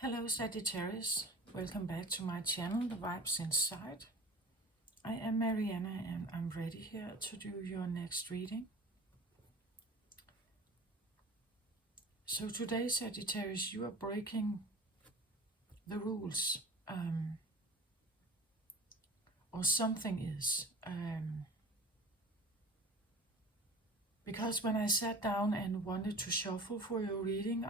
Hello Sagittarius, welcome back to my channel, The Vibes Inside. I am Mariana and I'm ready here to do your next reading. So today Sagittarius, you are breaking the rules, or something is. Because when I sat down and wanted to shuffle for your reading,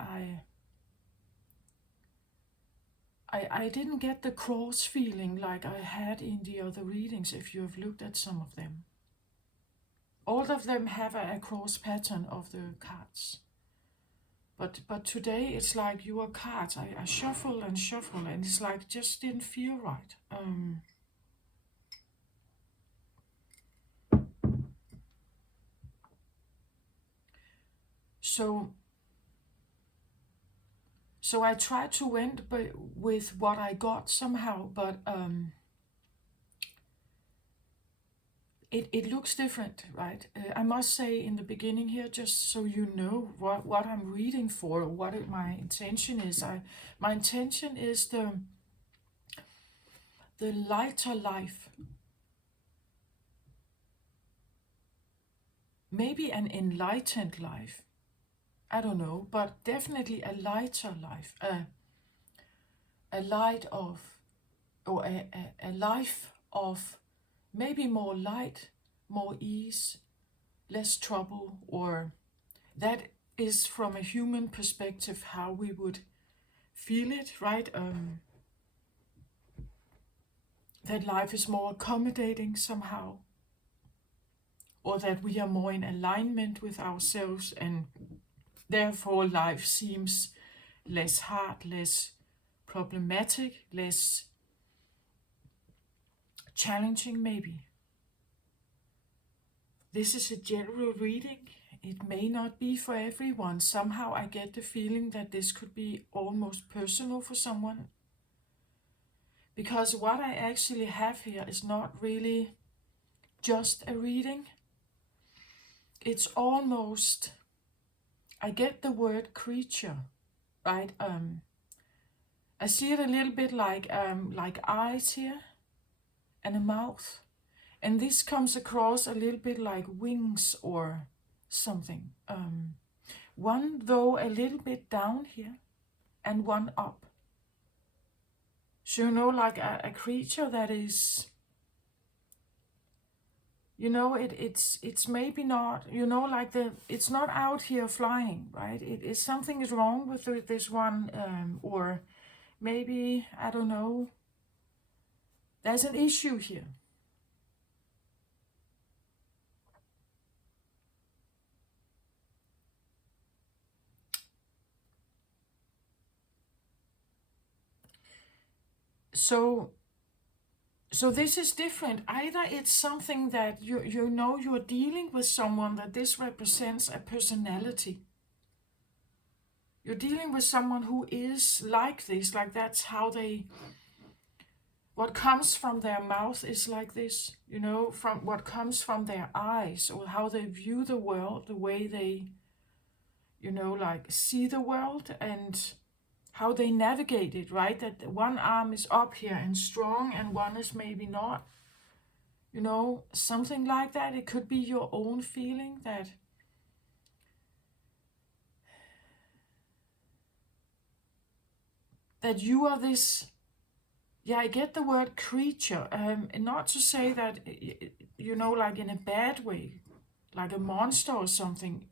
I didn't get the cross feeling like I had in the other readings, if you have looked at some of them. All of them have a cross pattern of the cards. But today it's like your cards. I shuffle and shuffle and it's like it just didn't feel right. So I tried to end with what I got somehow, but it looks different, right? I must say in the beginning here, just so you know what I'm reading for, my intention is. My intention is the lighter life. Maybe an enlightened life. I don't know, but definitely a lighter life. A light of, or a life of maybe more light, more ease, less trouble, or that is from a human perspective how we would feel it, right? That life is more accommodating somehow, or that we are more in alignment with ourselves and therefore life seems less hard, less problematic, less challenging maybe. This is a general reading. It may not be for everyone. Somehow I get the feeling that this could be almost personal for someone. Because what I actually have here is not really just a reading. It's almost, I get the word creature, right? I see it a little bit like eyes here and a mouth. And this comes across a little bit like wings or something. One though a little bit down here and one up. So you know, like a creature that is, you know, it's maybe not, you know, like it's not out here flying, right? It is something is wrong with this one, or maybe, I don't know, there's an issue here. So this is different. Either it's something that you know you're dealing with someone that this represents a personality. You're dealing with someone who is like this, like that's how they, what comes from their mouth is like this, you know, from what comes from their eyes, or how they view the world, the way they, you know, like see the world and how they navigate it, right? That one arm is up here and strong and one is maybe not, you know, something like that. It could be your own feeling that you are this, yeah, I get the word creature, not to say that, you know, like in a bad way, like a monster or something.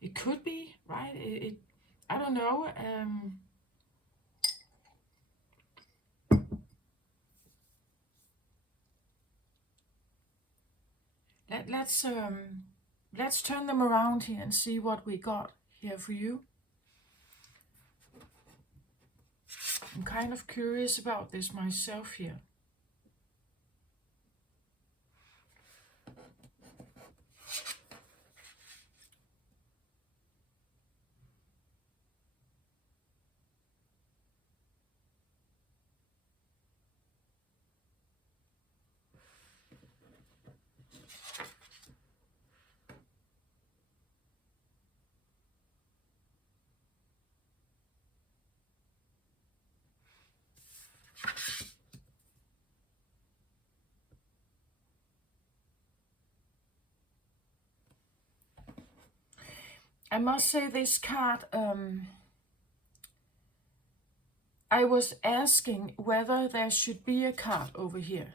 It could be, right? I don't know. Let's turn them around here and see what we got here for you. I'm kind of curious about this myself here. I must say this card, I was asking whether there should be a card over here.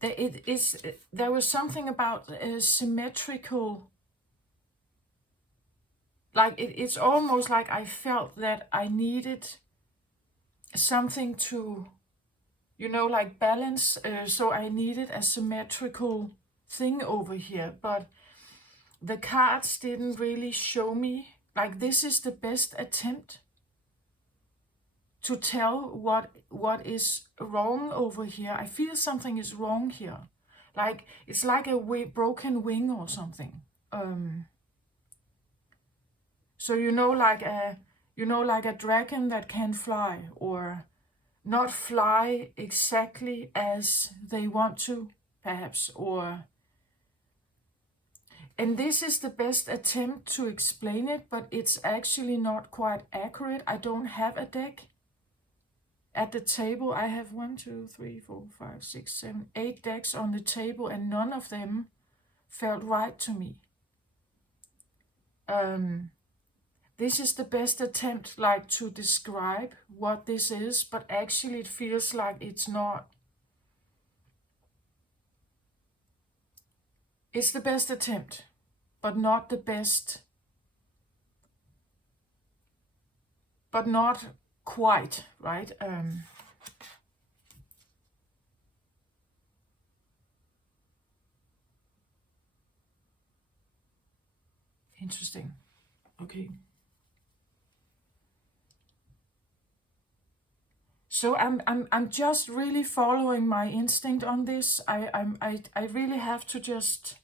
There was something about a symmetrical, like it's almost like I felt that I needed something to, like balance, so I needed a symmetrical thing over here, but the cards didn't really show me, like this is the best attempt to tell what is wrong over here. I feel something is wrong here. Like it's like a broken wing or something. So like a dragon that can fly or not fly exactly as they want to, perhaps, and this is the best attempt to explain it, but it's actually not quite accurate. I don't have a deck. At the table, I have 1, 2, 3, 4, 5, 6, 7, 8 decks on the table, and none of them felt right to me. This is the best attempt, like, to describe what this is, but actually it feels like it's not. It's the best attempt, but not the best, but not quite, right? Interesting. Okay. So I'm just really following my instinct on this. I really have to just.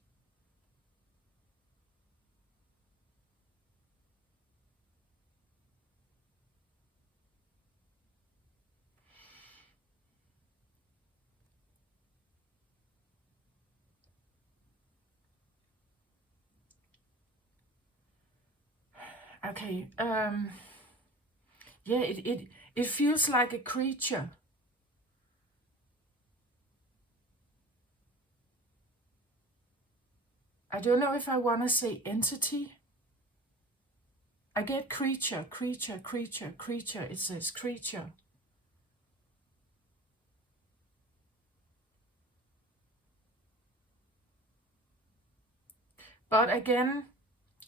Okay. Yeah, it feels like a creature. I don't know if I want to say entity. I get creature, creature, creature, creature. It says creature. But again,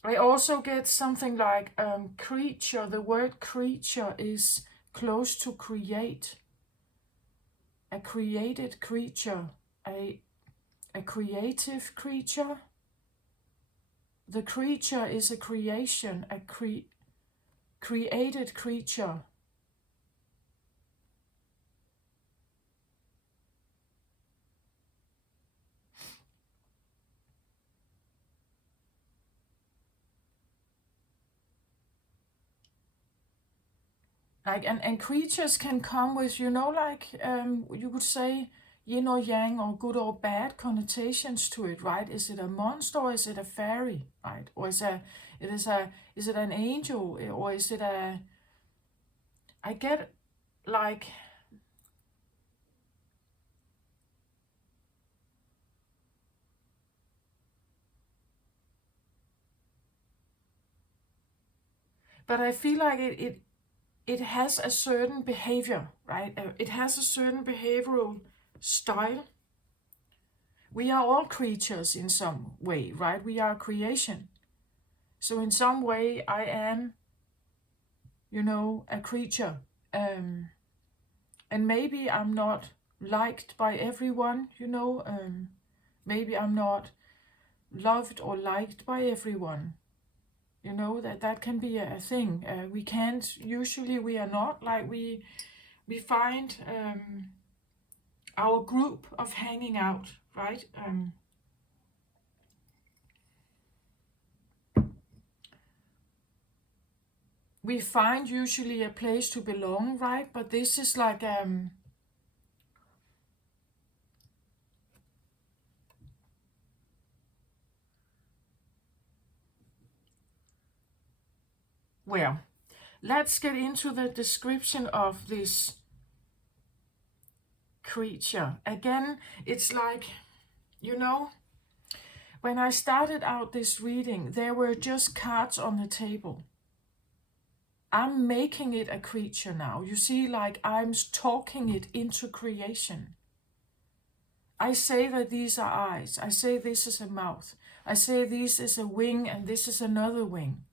I also get something like creature. The word creature is close to create. A created creature. A creative creature. The creature is a creation, a created creature. Like and creatures can come with, like you could say yin or yang or good or bad connotations to it, right? Is it a monster or is it a fairy, right? Or is it an angel, or is it I get like but I feel like it has a certain behavior, right? It has a certain behavioral style. We are all creatures in some way, right? We are creation. So in some way, I am, a creature. And maybe I'm not liked by everyone, maybe I'm not loved or liked by everyone. That can be a thing. We can't, usually we are not, like we find our group of hanging out, right? We find usually a place to belong, right? But this is like well, let's get into the description of this creature. Again, it's like, When I started out this reading, there were just cards on the table. I'm making it a creature now. You see, like I'm talking it into creation. I say that these are eyes. I say this is a mouth. I say this is a wing and this is another wing.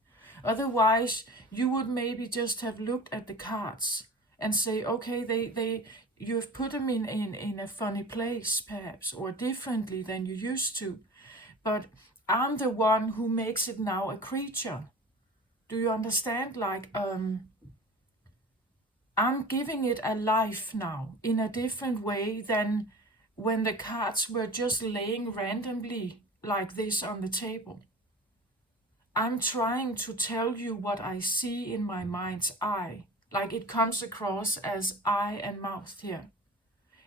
Otherwise, you would maybe just have looked at the cards and say, okay, you have put them in a funny place, perhaps, or differently than you used to. But I'm the one who makes it now a creature. Do you understand? Like, I'm giving it a life now in a different way than when the cards were just laying randomly like this on the table. I'm trying to tell you what I see in my mind's eye. Like it comes across as eye and mouth here.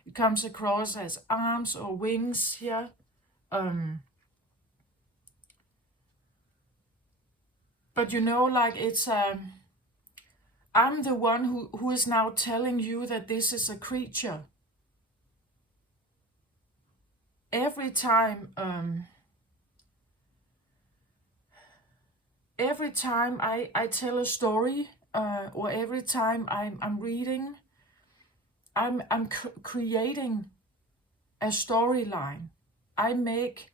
It comes across as arms or wings here. But you know, like it's I'm the one who is now telling you that this is a creature. Every time I tell a story, or every time I'm reading, I'm creating a storyline. I make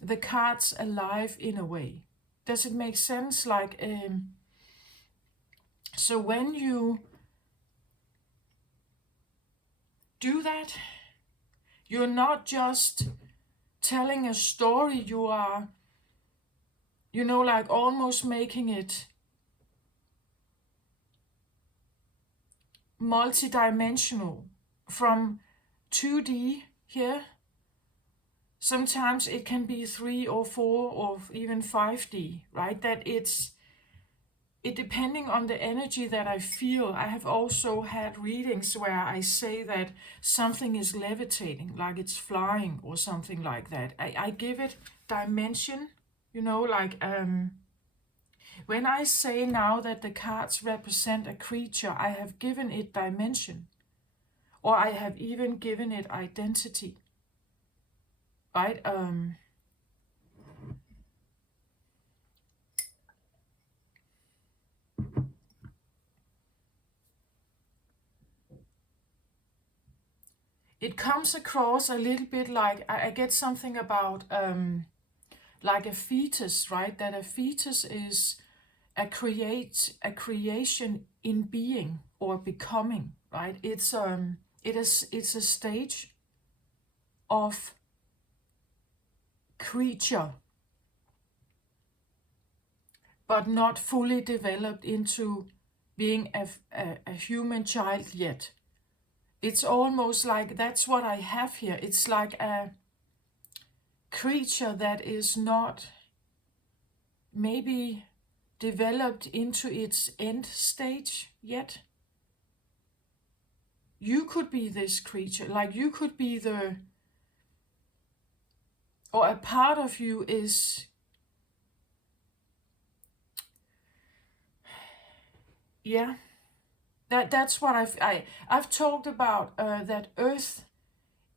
the cards alive in a way. Does it make sense? Like, so when you do that, you're not just telling a story, you are, you know, like almost making it multi-dimensional from 2D here. Sometimes it can be 3 or 4 or even 5D, right? That it depending on the energy that I feel. I have also had readings where I say that something is levitating, like it's flying or something like that. I give it dimension, you know, like when I say now that the cards represent a creature, I have given it dimension, or I have even given it identity, right? It comes across a little bit like I get something about like a fetus, right? That a fetus is a creation in being or becoming, right? It's a stage of creature, but not fully developed into being a human child yet. It's almost like that's what I have here. It's like a creature that is not maybe developed into its end stage yet. You could be this creature, like you could be or a part of you is, yeah. That's what I've talked about, that Earth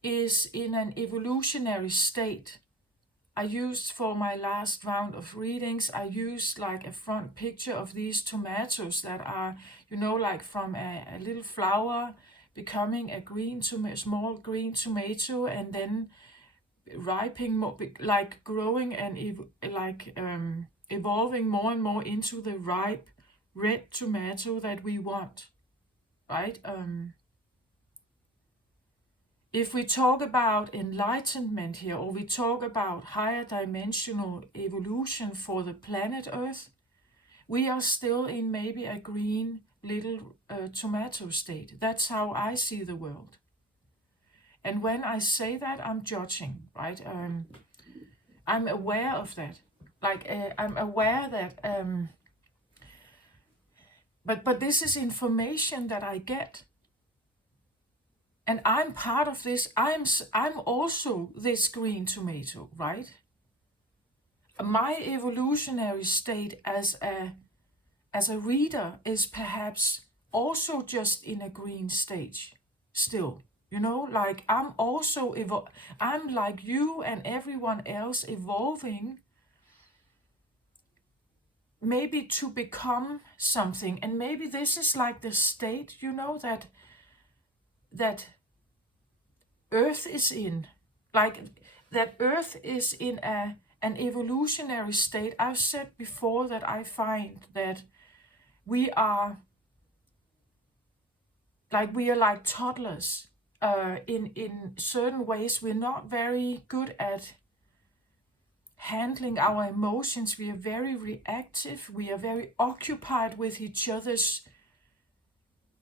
is in an evolutionary state. I used for my last round of readings, I used like a front picture of these tomatoes that are, you know, like from a little flower becoming a small green tomato, and then ripening, like growing and evolving more and more into the ripe red tomato that we want. Right? If we talk about enlightenment here, or we talk about higher dimensional evolution for the planet Earth, we are still in maybe a green little tomato state. That's how I see the world. And when I say that, I'm judging, right? I'm aware of that. Like, I'm aware that, but this is information that I get. And I'm part of this. I'm also this green tomato, right? My evolutionary state as a reader is perhaps also just in a green stage still, You know, like I'm like you and everyone else evolving, maybe to become something. And maybe this is like the state, you know, that Earth is in. Like that Earth is in an evolutionary state. I've said before that I find that we are like toddlers. In certain ways, we're not very good at handling our emotions. We are very reactive. We are very occupied with each other's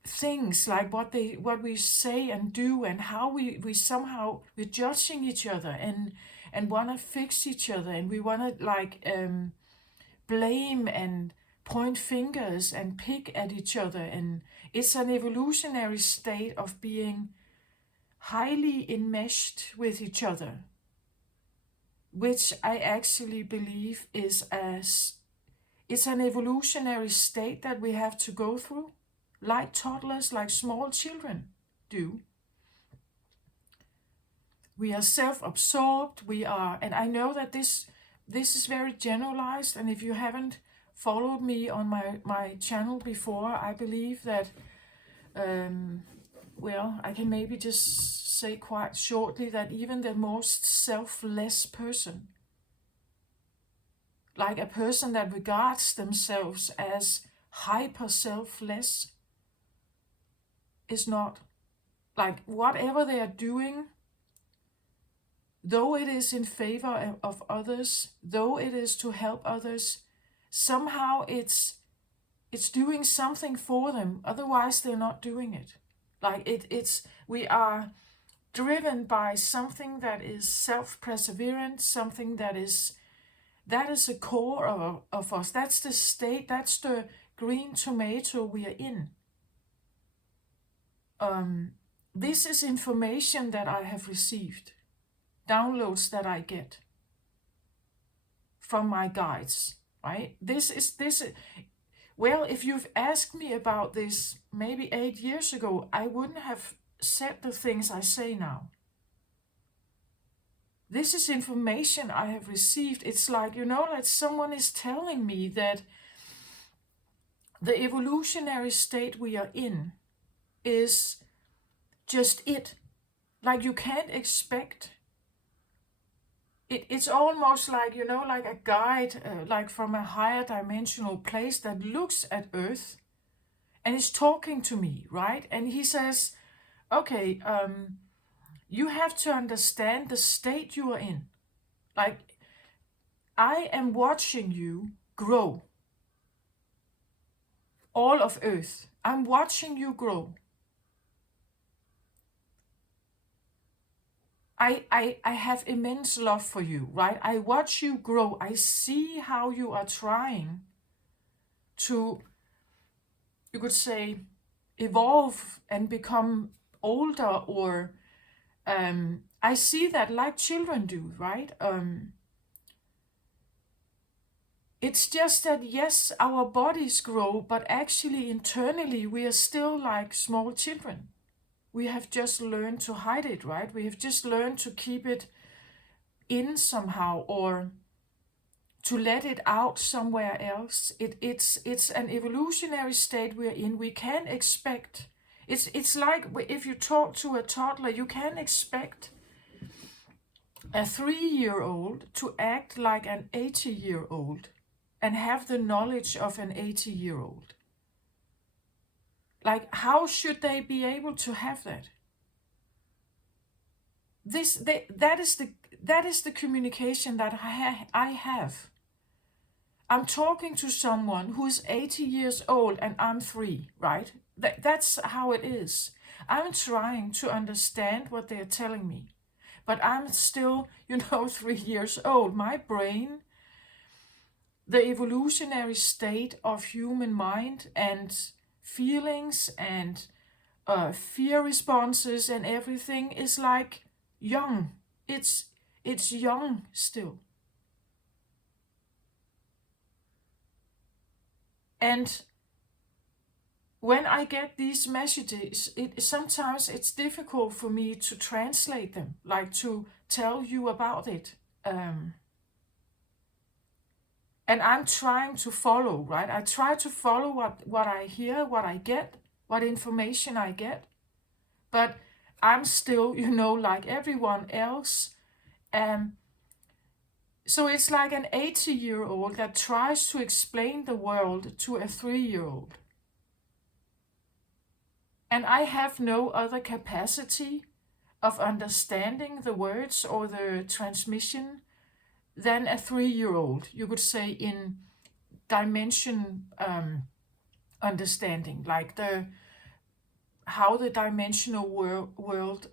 things, like what we say and do, and how we're judging each other and want to fix each other, and we want to blame and point fingers and pick at each other. And it's an evolutionary state of being highly enmeshed with each other, which I actually believe is it's an evolutionary state that we have to go through, like toddlers, like small children do. We are self-absorbed, and I know that this is very generalized, and if you haven't followed me on my channel before, I believe that, I can maybe just say quite shortly that even the most selfless person, like a person that regards themselves as hyper selfless, is not, like, whatever they are doing, though it is in favor of others, though it is to help others, somehow it's doing something for them. Otherwise, they're not doing it. Like we are driven by something that is self-perseverance, something that is a core of us. That's the state. That's the green tomato we are in. This is information that I have received, downloads that I get from my guides, right? Well, if you've asked me about this maybe 8 years ago, I wouldn't have said the things I say now. This is information I have received. It's like, you know, that someone is telling me that the evolutionary state we are in is just it. Like, you can't expect it. It's almost like, you know, like a guide, like from a higher dimensional place that looks at Earth and is talking to me, right? And he says, okay, you have to understand the state you are in. Like, I am watching you grow. All of Earth, I'm watching you grow. I have immense love for you, right? I watch you grow. I see how you are trying to, you could say, evolve and become older, or I see that like children do, right? It's just that, yes, our bodies grow, but actually internally we are still like small children. We have just learned to hide it, right? We have just learned to keep it in somehow, or to let it out somewhere else. It's an evolutionary state we're in. We can't expect. It's like if you talk to a toddler, you can't expect a 3-year-old to act like an 80-year-old and have the knowledge of an 80-year-old. Like, how should they be able to have that? That is the communication that I have. I'm talking to someone who is 80 years old and I'm 3, right? That's how it is. I'm trying to understand what they're telling me, but I'm still, 3 years old. My brain, the evolutionary state of human mind and feelings and fear responses and everything is like young. It's young still. And when I get these messages, sometimes it's difficult for me to translate them, like to tell you about it. And I'm trying to follow, right? I try to follow what I hear, what I get, what information I get. But I'm still, like everyone else. So it's like an 80-year-old that tries to explain the world to a 3-year-old. And I have no other capacity of understanding the words or the transmission than a 3-year-old, you could say, in dimension understanding, like how the dimensional world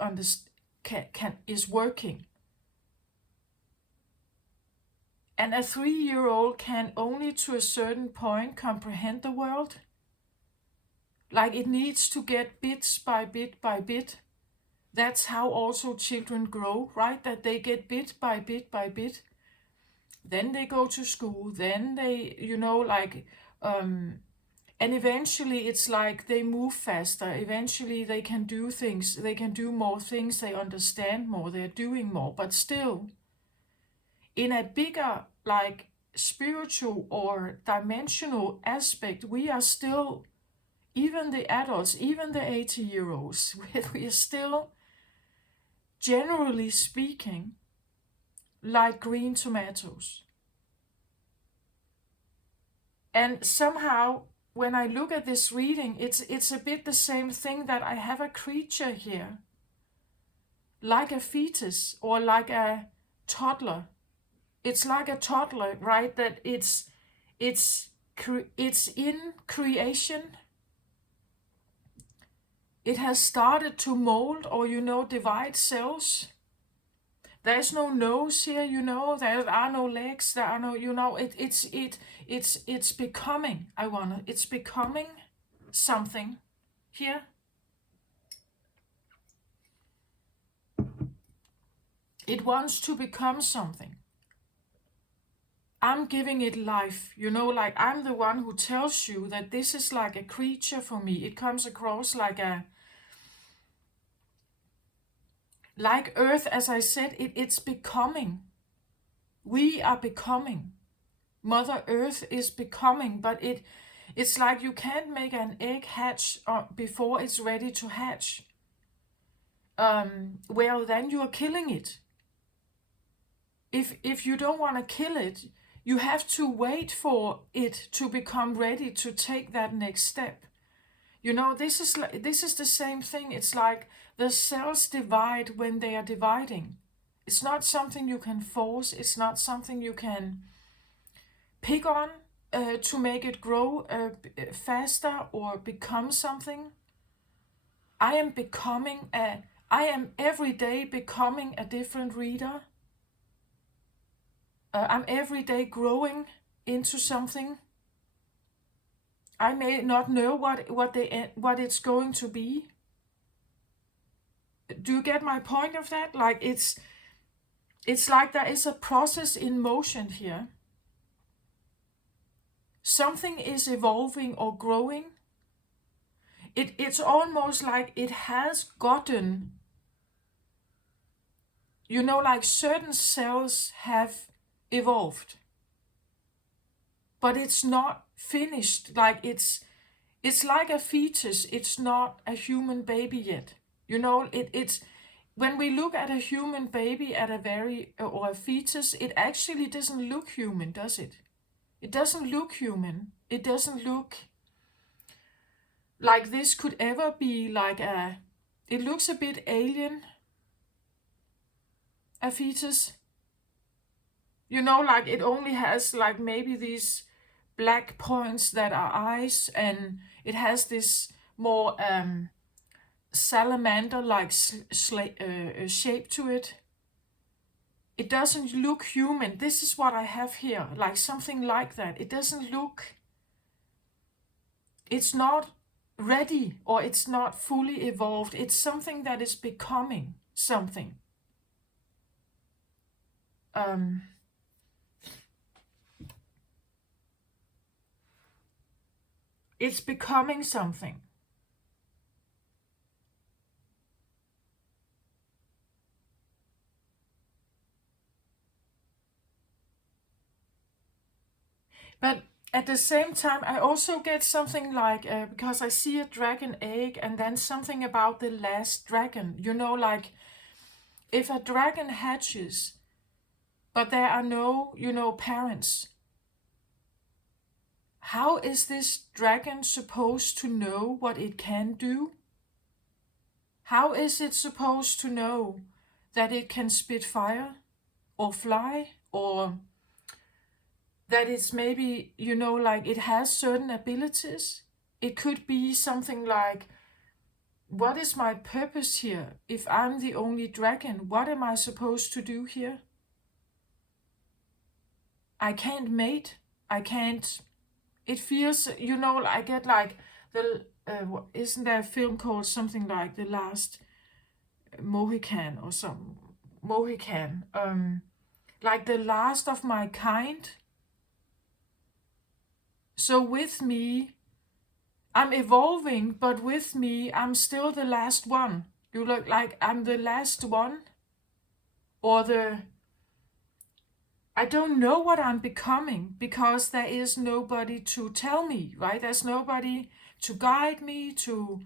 is working. And a 3-year-old can only to a certain point comprehend the world. Like it needs to get bits by bit by bit. That's how also children grow, right? That they get bit by bit by bit. Then they go to school, then they, and eventually it's like they move faster. Eventually they can do things, they can do more things, they understand more, they're doing more. But still, in a bigger, like spiritual or dimensional aspect, we are still, even the adults, even the 80-year-olds, we are still, generally speaking, like green tomatoes. And somehow, when I look at this reading, it's a bit the same thing, that I have a creature here, like a fetus or like a toddler. It's like a toddler, right? That it's in creation. It has started to mold or, divide cells. There's no nose here, there are no legs, there are no, it's becoming, it's becoming something here. It wants to become something. I'm giving it life, like I'm the one who tells you that this is like a creature for me. It comes across like Earth, as I said, it's becoming. We are becoming. Mother Earth is becoming, but it's like you can't make an egg hatch before it's ready to hatch. Well, then you are killing it. If you don't want to kill it, you have to wait for it to become ready to take that next step. This is the same thing. It's like the cells divide when they are dividing. It's not something you can force. It's not something you can pick on to make it grow faster or become something. I am every day becoming a different reader. I'm every day growing into something. I may not know what it's going to be. Do you get my point of that? Like it's like there is a process in motion here. Something is evolving or growing. It's almost like it has gotten, like certain cells have evolved, but it's not finished. Like it's like a fetus. It's not a human baby yet. It's when we look at a human baby or a fetus, it actually doesn't look human, does it? It doesn't look human. It doesn't look like this could ever be like it looks a bit alien, a fetus. Like it only has like maybe these black points that are eyes, and it has this more salamander-like shape to it. It doesn't look human. This is what I have here, like something like that. It doesn't look, it's not ready, or it's not fully evolved. It's something that is becoming something. It's becoming something. But at the same time, I also get something like, because I see a dragon egg and then something about the last dragon. You know, like if a dragon hatches, but there are no, parents, how is this dragon supposed to know what it can do? How is it supposed to know that it can spit fire or fly, or that it's maybe, like it has certain abilities? It could be something like, what is my purpose here? If I'm the only dragon, what am I supposed to do here? I can't mate. I can't. It feels, I get like isn't there a film called something like The Last Mohican or some Mohican? Like the last of my kind. So with me, I'm evolving, but with me, I'm still the last one. You look like I'm the last one, or I don't know what I'm becoming because there is nobody to tell me, right? There's nobody to guide me to,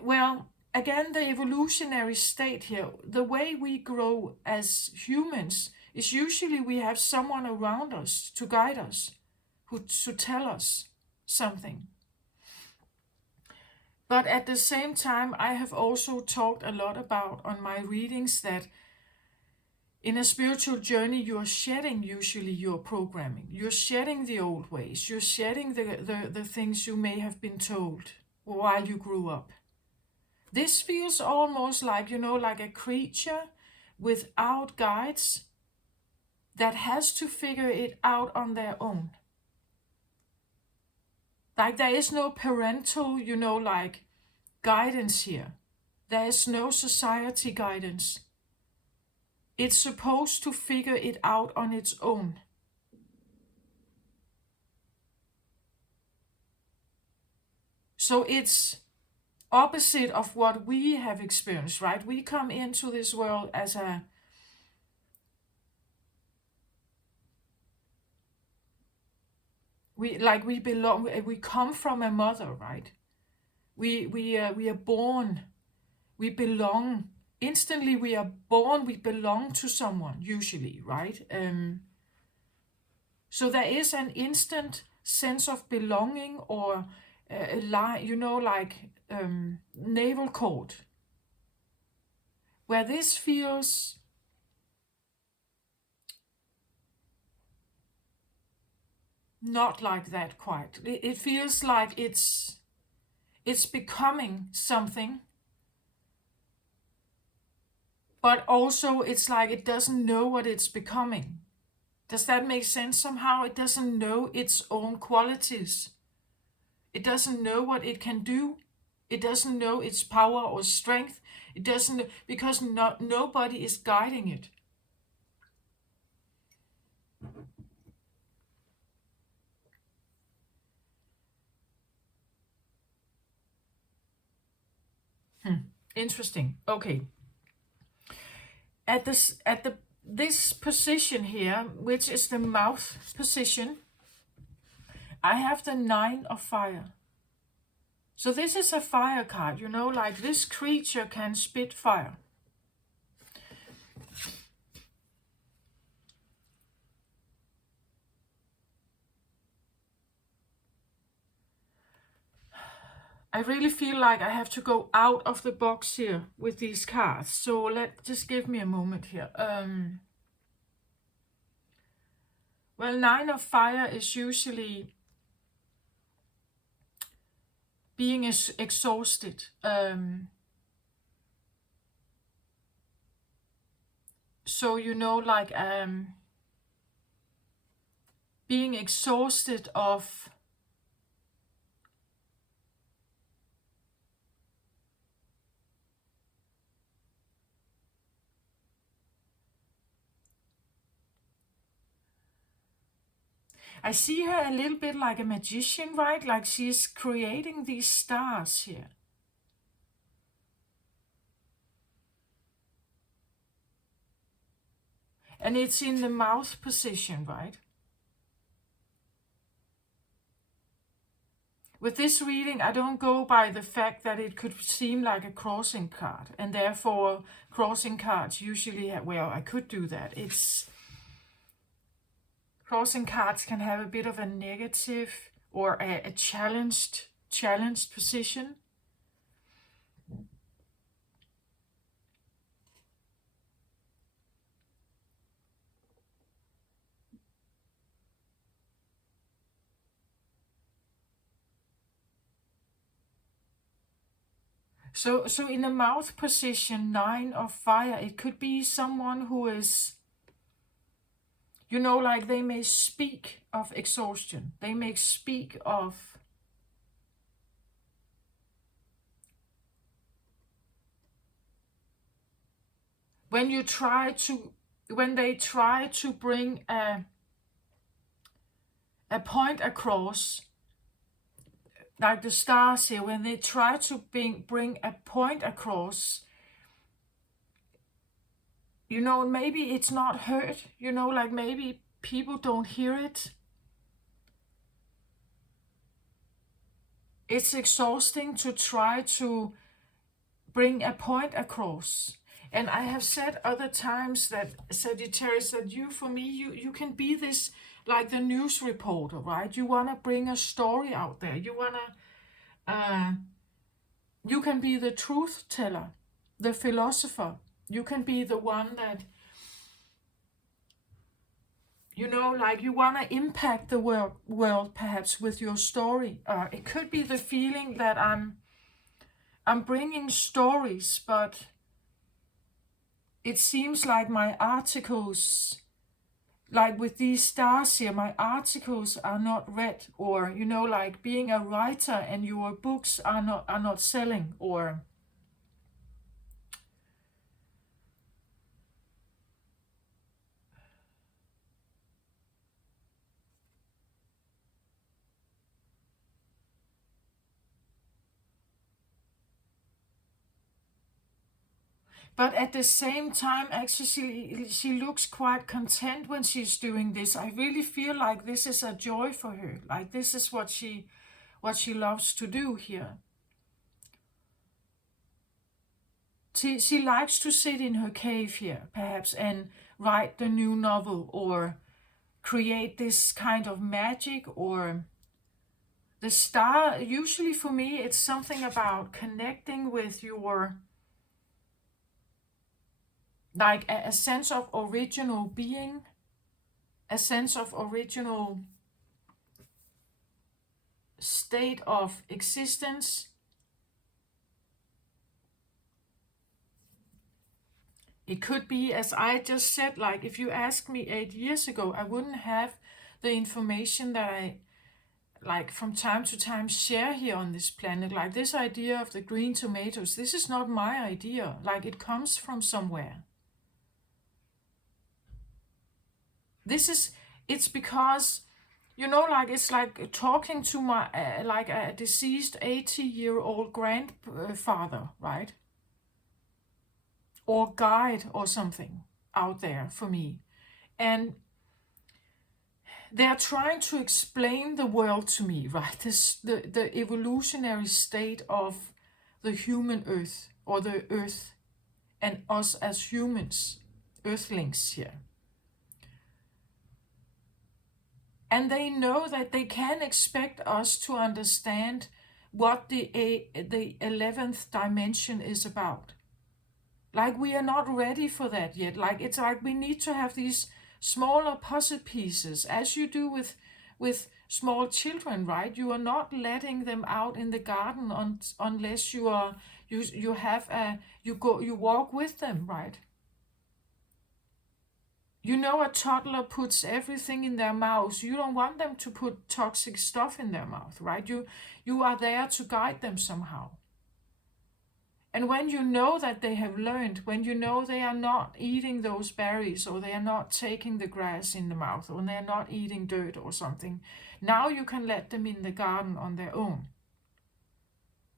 well, again, the evolutionary state here, the way we grow as humans is usually we have someone around us to guide us, who to tell us something. But at the same time, I have also talked a lot about on my readings that in a spiritual journey, you're shedding usually your programming. You're shedding the old ways. You're shedding the things you may have been told while you grew up. This feels almost like, like a creature without guides that has to figure it out on their own. Like there is no parental, like guidance here. There is no society guidance. It's supposed to figure it out on its own. So it's opposite of what we have experienced, right? We come into this world as we belong. We come from a mother, right? We are born. We belong. Instantly, we are born. We belong to someone, usually, right? So there is an instant sense of belonging, or a line, like navel cord, where this feels not like that quite. It feels like it's becoming something, but also it's like it doesn't know what it's becoming. Does that make sense? Somehow it doesn't know its own qualities. It doesn't know what it can do. It doesn't know its power or strength. It doesn't, because nobody is guiding it. Interesting. Okay. At this position here, which is the mouth position, I have the 9 of fire. So this is a fire card, like this creature can spit fire. I really feel like I have to go out of the box here with these cards. So just give me a moment here. Well, 9 of fire is usually being exhausted. So, like being exhausted of I see her a little bit like a magician, right? Like she's creating these stars here. And it's in the mouth position, right? With this reading, I don't go by the fact that it could seem like a crossing card, and therefore crossing cards usually have, well, I could do that. Crossing cards can have a bit of a negative or a challenged position. So in a mouth position, 9 of fire, it could be someone who is, you know, like they may speak of exhaustion. They may speak of when they try to bring a point across, like the stars here, when they try to bring a point across, you know, maybe it's not heard, you know, like maybe people don't hear it. It's exhausting to try to bring a point across. And I have said other times that, Sagittarius, that for me, you can be this, like the news reporter, right? You want to bring a story out there. You want to, you can be the truth teller, the philosopher. You can be the one that, you know, like you want to impact the world perhaps with your story. It could be the feeling that I'm bringing stories, but it seems like my articles, like with these stars here, my articles are not read, or, you know, like being a writer and your books are not selling, or but at the same time, actually, she looks quite content when she's doing this. I really feel like this is a joy for her. Like this is what she loves to do here. She likes to sit in her cave here, perhaps, and write the new novel, or create this kind of magic, or the star. Usually for me, it's something about connecting with your, like a sense of original being, a sense of original state of existence. It could be, as I just said, like if you asked me 8 years ago, I wouldn't have the information that I, like from time to time, share here on this planet. Like this idea of the green tomatoes, this is not my idea. Like it comes from somewhere. It's because, you know, like it's like talking to my, like a deceased 80-year-old grandfather, right? Or guide or something out there for me. And they're trying to explain the world to me, right? The evolutionary state of the human earth, or the earth, and us as humans, earthlings here. And they know that they can expect us to understand what the 11th dimension is about. Like we are not ready for that yet. Like it's like we need to have these smaller puzzle pieces, as you do with small children, right? You are not letting them out in the garden unless you walk with them, right? You know, a toddler puts everything in their mouth. You don't want them to put toxic stuff in their mouth, right? You are there to guide them somehow. And when you know that they have learned, when you know they are not eating those berries, or they are not taking the grass in the mouth, or they are not eating dirt or something, now you can let them in the garden on their own.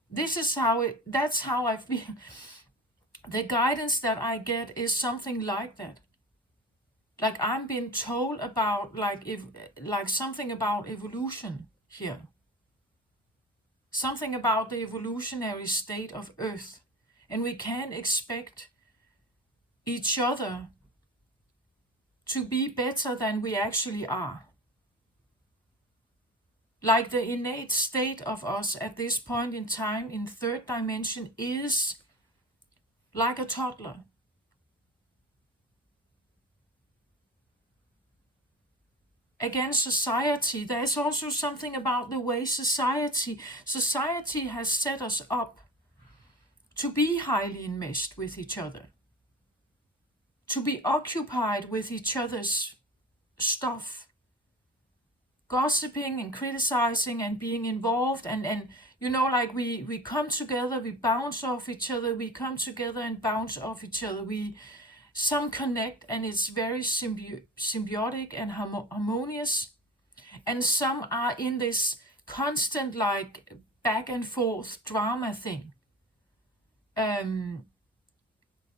This is that's how I feel. The guidance that I get is something like that. Like I'm being told about, like something about evolution here. Something about the evolutionary state of Earth. And we can expect each other to be better than we actually are. Like the innate state of us at this point in time in third dimension is like a toddler. Again, society, there's also something about the way society has set us up to be highly enmeshed with each other, to be occupied with each other's stuff, gossiping and criticizing and being involved, and you know, like we come together, we bounce off each other, we come together and bounce off each other, some connect and it's very symbiotic and harmonious, and some are in this constant like back and forth drama thing. And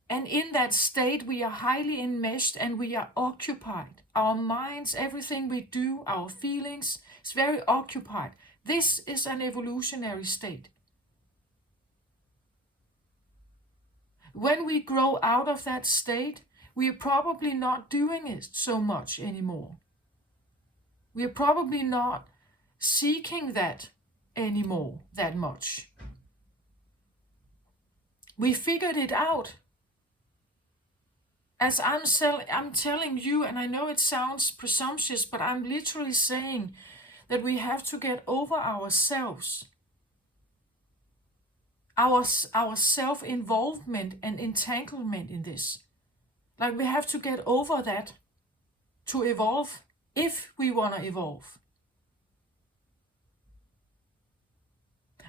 in that state, we are highly enmeshed and we are occupied. Our minds, everything we do, our feelings, is very occupied. This is an evolutionary state. When we grow out of that state, we are probably not doing it so much anymore. We are probably not seeking that anymore that much. We figured it out. As I'm telling you, and I know it sounds presumptuous, but I'm literally saying that we have to get over ourselves, our self-involvement and entanglement in this. Like we have to get over that to evolve, if we want to evolve.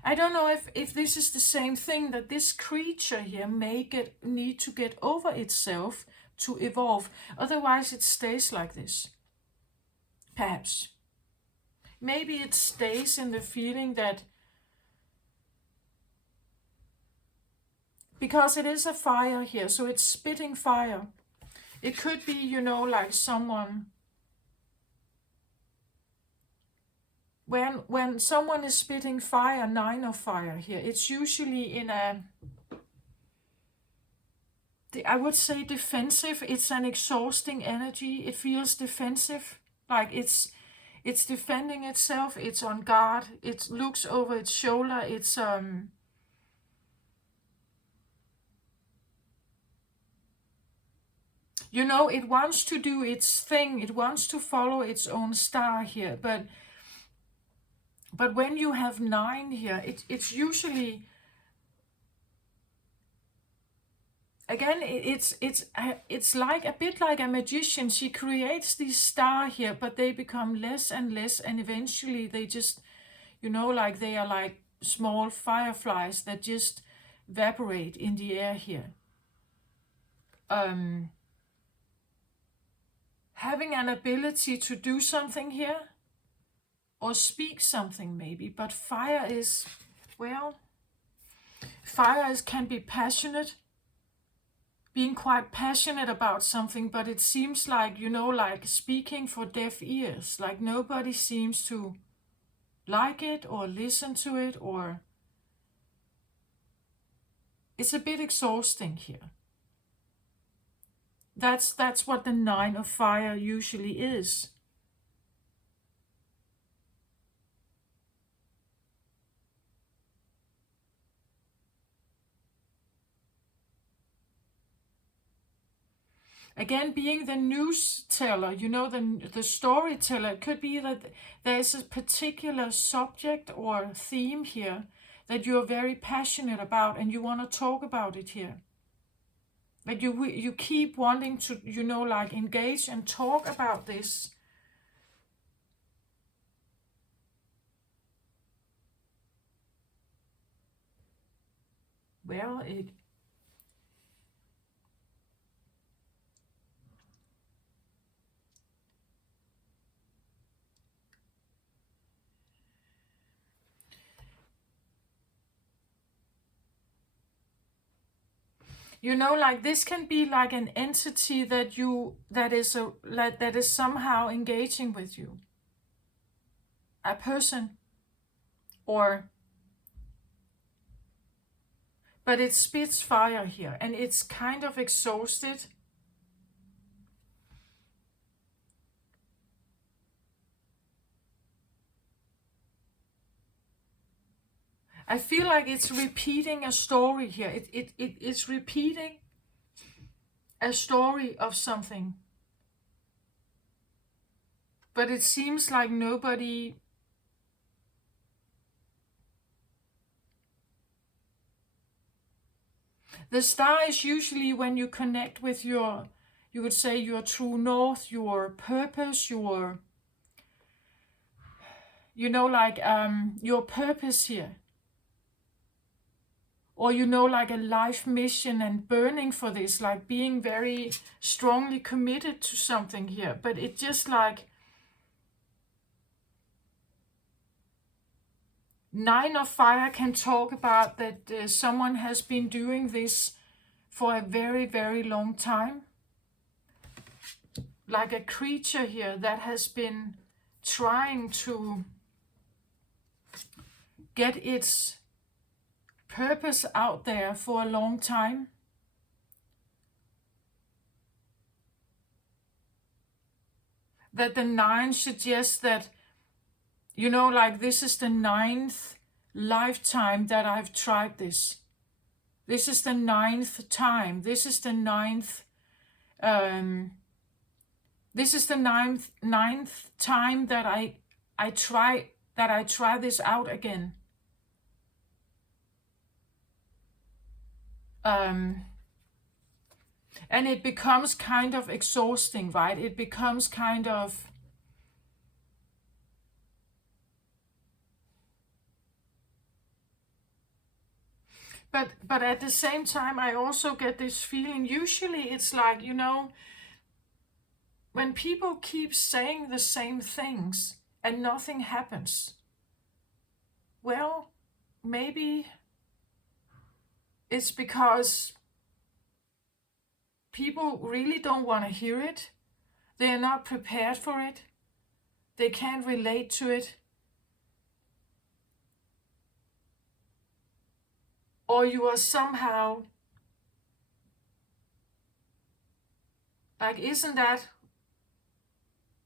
I don't know if this is the same thing, that this creature here may need to get over itself to evolve. Otherwise it stays like this. Perhaps. Maybe it stays in the feeling that, because it is a fire here, so it's spitting fire. It could be, you know, like someone, when someone is spitting fire, 9 of fire here, it's usually in I would say defensive. It's an exhausting energy. It feels defensive, like it's defending itself. It's on guard. It looks over its shoulder. It's you know, it wants to do its thing. It wants to follow its own star here. But when you have 9 here, it's usually, again, it's like a bit like a magician. She creates these stars here, but they become less and less, and eventually they just, you know, like they are like small fireflies that just evaporate in the air here. Having an ability to do something here, or speak something maybe, but fire is, well, can be passionate, being quite passionate about something, but it seems like, you know, like speaking for deaf ears, like nobody seems to like it or listen to it, or it's a bit exhausting here. That's what the 9 of fire usually is. Again, being the news teller, you know, the storyteller, it could be that there's a particular subject or theme here that you're very passionate about and you want to talk about it here. That you keep wanting to, you know, like engage and talk about this. well, you know, like this can be like an entity that is somehow engaging with you, a person, or but it spits fire here, and it's kind of exhausted. I feel like it's repeating a story here. It's repeating a story of something. But it seems like nobody... The star is usually when you connect with your, you would say, your true north, your purpose, your, you know, like your purpose here. Or, you know, like a life mission and burning for this, like being very strongly committed to something here. But it just like, Nine of Fire can talk about that someone has been doing this for a very, very long time. Like a creature here that has been trying to get its purpose out there for a long time. That the 9 suggests that, you know, like this is the 9th lifetime that I've tried this. This is the 9th time. This is the 9th ninth time that I try this out again. And it becomes kind of exhausting, right? It becomes kind of... But at the same time, I also get this feeling, usually it's like, you know, when people keep saying the same things and nothing happens, well, maybe it's because people really don't want to hear it. They're not prepared for it. They can't relate to it. Or you are somehow like, isn't that,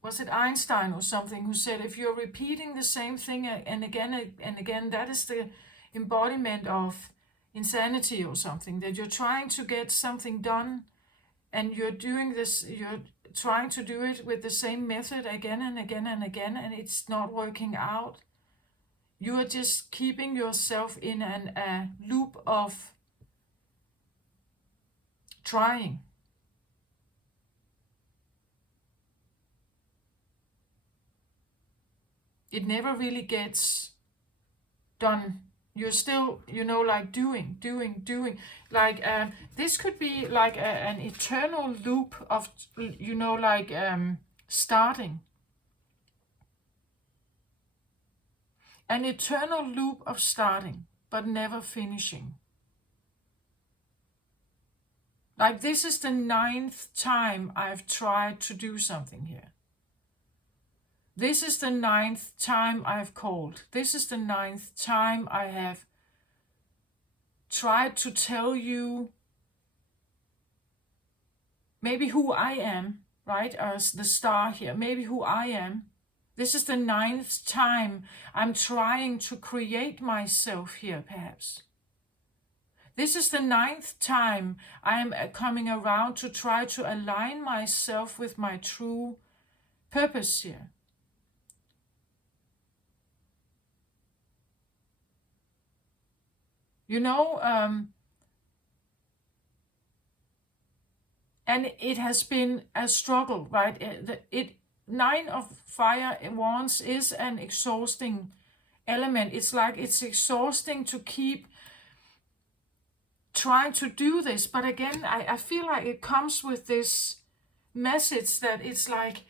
was it Einstein or something who said, if you're repeating the same thing and again, that is the embodiment of insanity or something, that you're trying to get something done and you're doing this, you're trying to do it with the same method again and again and again, and it's not working out. You are just keeping yourself in a loop of trying. It never really gets done. You're still, you know, like doing. Like this could be like an eternal loop of, you know, like starting. An eternal loop of starting, but never finishing. Like this is the 9th time I've tried to do something here. This is the 9th time I've called. This is the 9th time I have tried to tell you maybe who I am, right? As the star here, maybe who I am. This is the 9th time I'm trying to create myself here, perhaps. This is the 9th time I'm coming around to try to align myself with my true purpose here. You know, and it has been a struggle, right? 9 of Fire Wands is an exhausting element. It's like it's exhausting to keep trying to do this, but again, I feel like it comes with this message that it's like,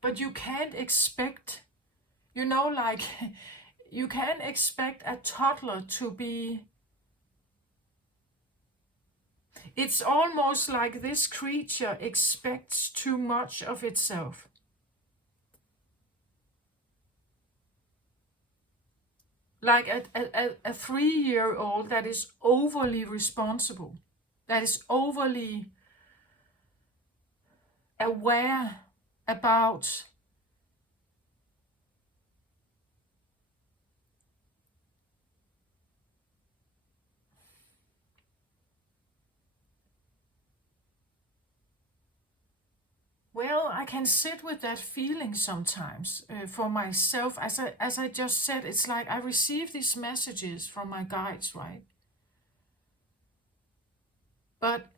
but you can't expect, like, you can't expect a toddler to be, it's almost like this creature expects too much of itself. Like a 3-year-old that is overly responsible, that is overly aware about well, I can sit with that feeling sometimes for myself. As I just said, it's like I receive these messages from my guides, right? But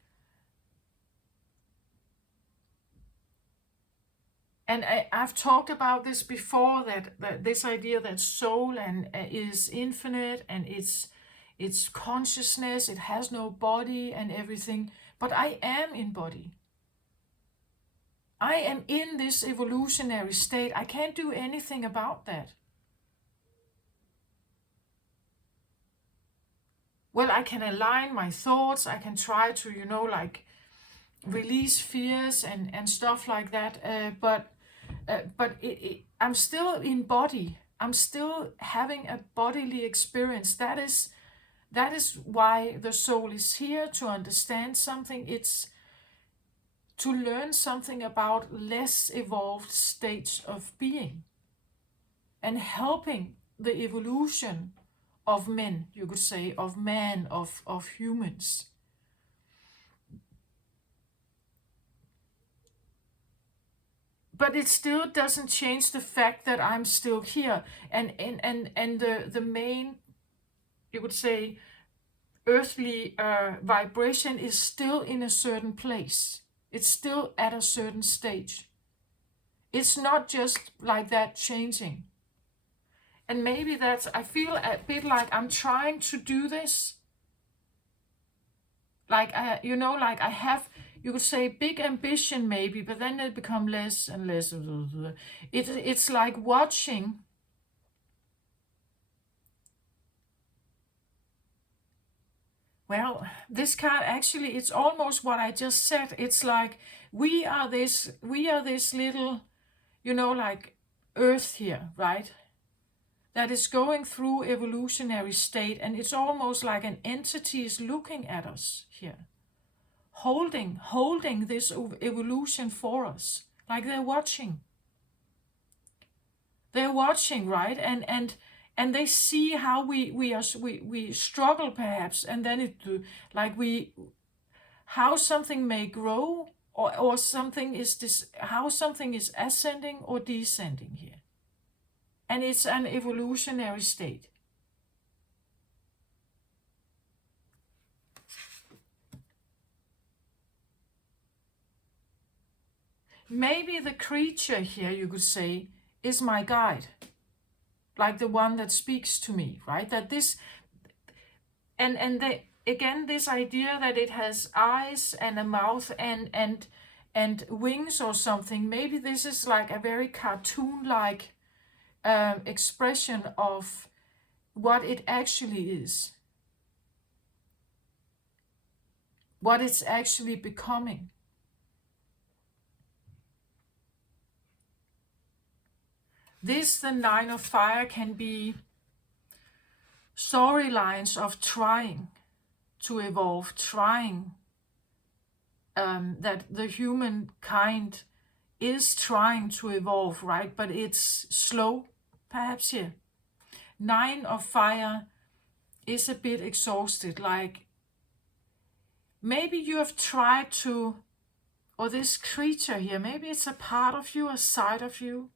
and I've talked about this before, that this idea that soul and is infinite, and it's consciousness, it has no body and everything. But I am in body. I am in this evolutionary state. I can't do anything about that. Well, I can align my thoughts. I can try to, like, release fears and stuff like that. But I'm still in body. I'm still having a bodily experience. That is why the soul is here, to understand something. It's to learn something about less evolved states of being, and helping the evolution of men, you could say, of man, of humans. But it still doesn't change the fact that I'm still here. And the main, you would say, earthly vibration is still in a certain place. It's still at a certain stage. It's not just like that changing. And maybe that's, I feel a bit like I'm trying to do this. Like, like I have, you could say, big ambition maybe, but then they become less and less. It's like watching. Well, this card actually, it's almost what I just said. It's like we are this little, like Earth here, right? That is going through evolutionary state, and it's almost like an entity is looking at us here, holding this evolution for us, like they're watching. They're watching, right? And they see how we struggle perhaps, and then it like how something may grow, or something is how something is ascending or descending here. And it's an evolutionary state. Maybe the creature here, you could say, is my guide. Like the one that speaks to me, right? That this, again, this idea that it has eyes and a mouth and wings or something. Maybe this is like a very cartoon-like expression of what it actually is, what it's actually becoming. The 9 of Fire, can be storylines of trying to evolve, trying that the humankind is trying to evolve, right? But it's slow, perhaps here. 9 of Fire is a bit exhausted, like maybe you have tried to, or this creature here, maybe it's a part of you, a side of you,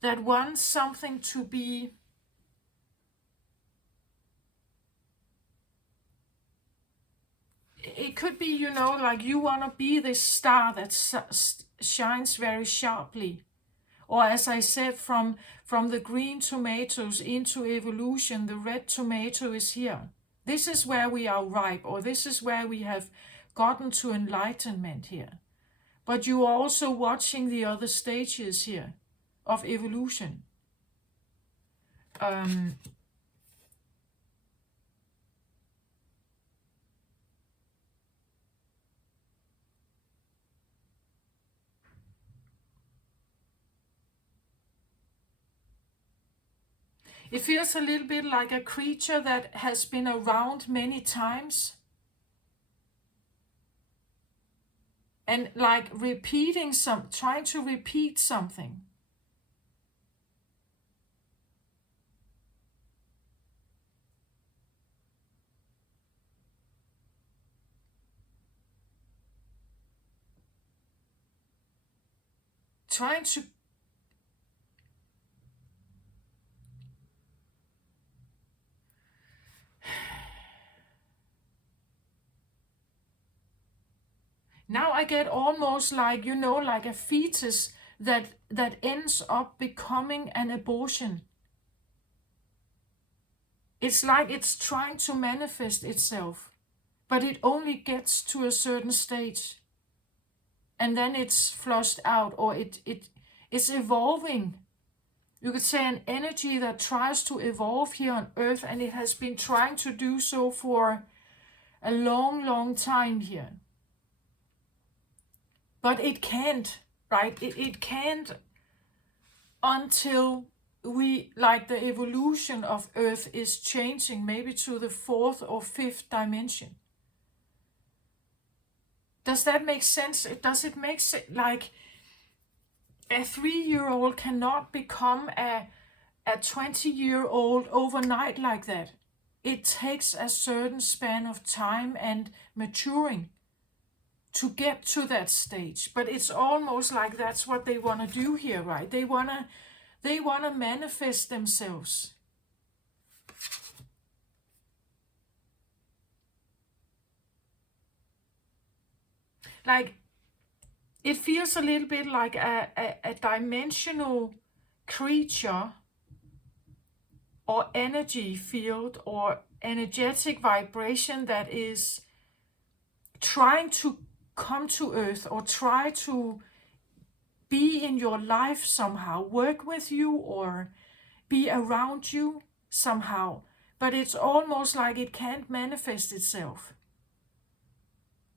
that wants something to be it could be, like you want to be this star that shines very sharply. Or as I said, from the green tomatoes into evolution, the red tomato is here. This is where we are ripe, or this is where we have gotten to enlightenment here. But you are also watching the other stages here of evolution. It feels a little bit like a creature that has been around many times and like trying to repeat something. Trying to now I get almost like, like a fetus that ends up becoming an abortion. It's like it's trying to manifest itself, but it only gets to a certain stage. And then it's flushed out, or it's evolving. You could say an energy that tries to evolve here on Earth, and it has been trying to do so for a long, long time here. But it can't, right? It can't until the evolution of Earth is changing, maybe to the 4th or 5th dimension. Does that make sense? Does it make sense? Like, a 3-year-old cannot become a 20-year-old overnight like that. It takes a certain span of time and maturing to get to that stage. But it's almost like that's what they want to do here, right? They want to manifest themselves. Like, it feels a little bit like a dimensional creature or energy field or energetic vibration that is trying to come to Earth or try to be in your life somehow, work with you or be around you somehow. But it's almost like it can't manifest itself.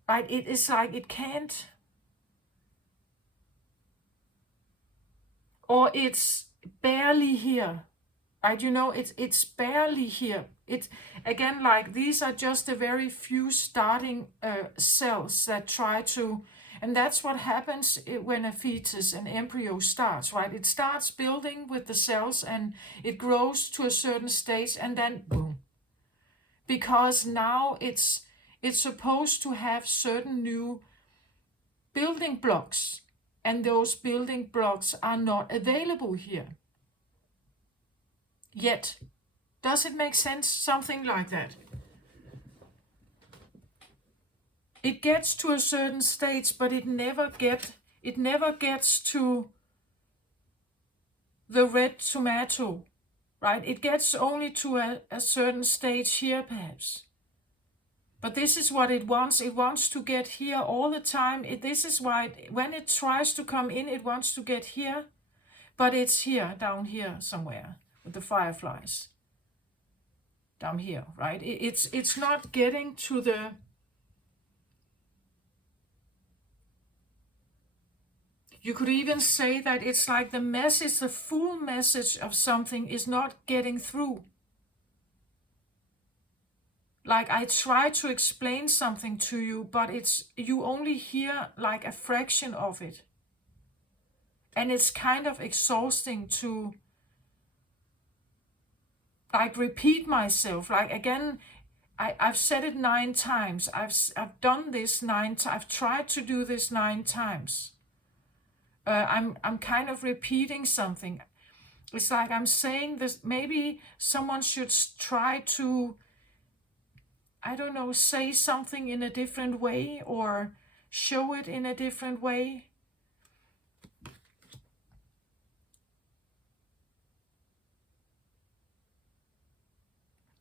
Right? It is like it can't. Or it's barely here. Right? It's barely here. It's again like these are just a very few starting cells that try to, and that's what happens when a fetus, an embryo starts, right? It starts building with the cells and it grows to a certain stage and then boom. Because now it's supposed to have certain new building blocks, and those building blocks are not available here yet. Does it make sense? Something like that. It gets to a certain stage, but it never gets to the red tomato, right? It gets only to a certain stage here, perhaps. But this is what it wants. It wants to get here all the time. This is why when it tries to come in, it wants to get here, but it's here, down here somewhere with the fireflies. Down here, right? It's not getting to the... You could even say that it's like the message, the full message of something is not getting through. Like I try to explain something to you, but you only hear like a fraction of it. And it's kind of exhausting to like repeat myself. Like again, I've said it 9 times. I've done this 9 times. I've tried to do this 9 times. I'm kind of repeating something. It's like I'm saying this. Maybe someone should try to, I don't know, say something in a different way or show it in a different way.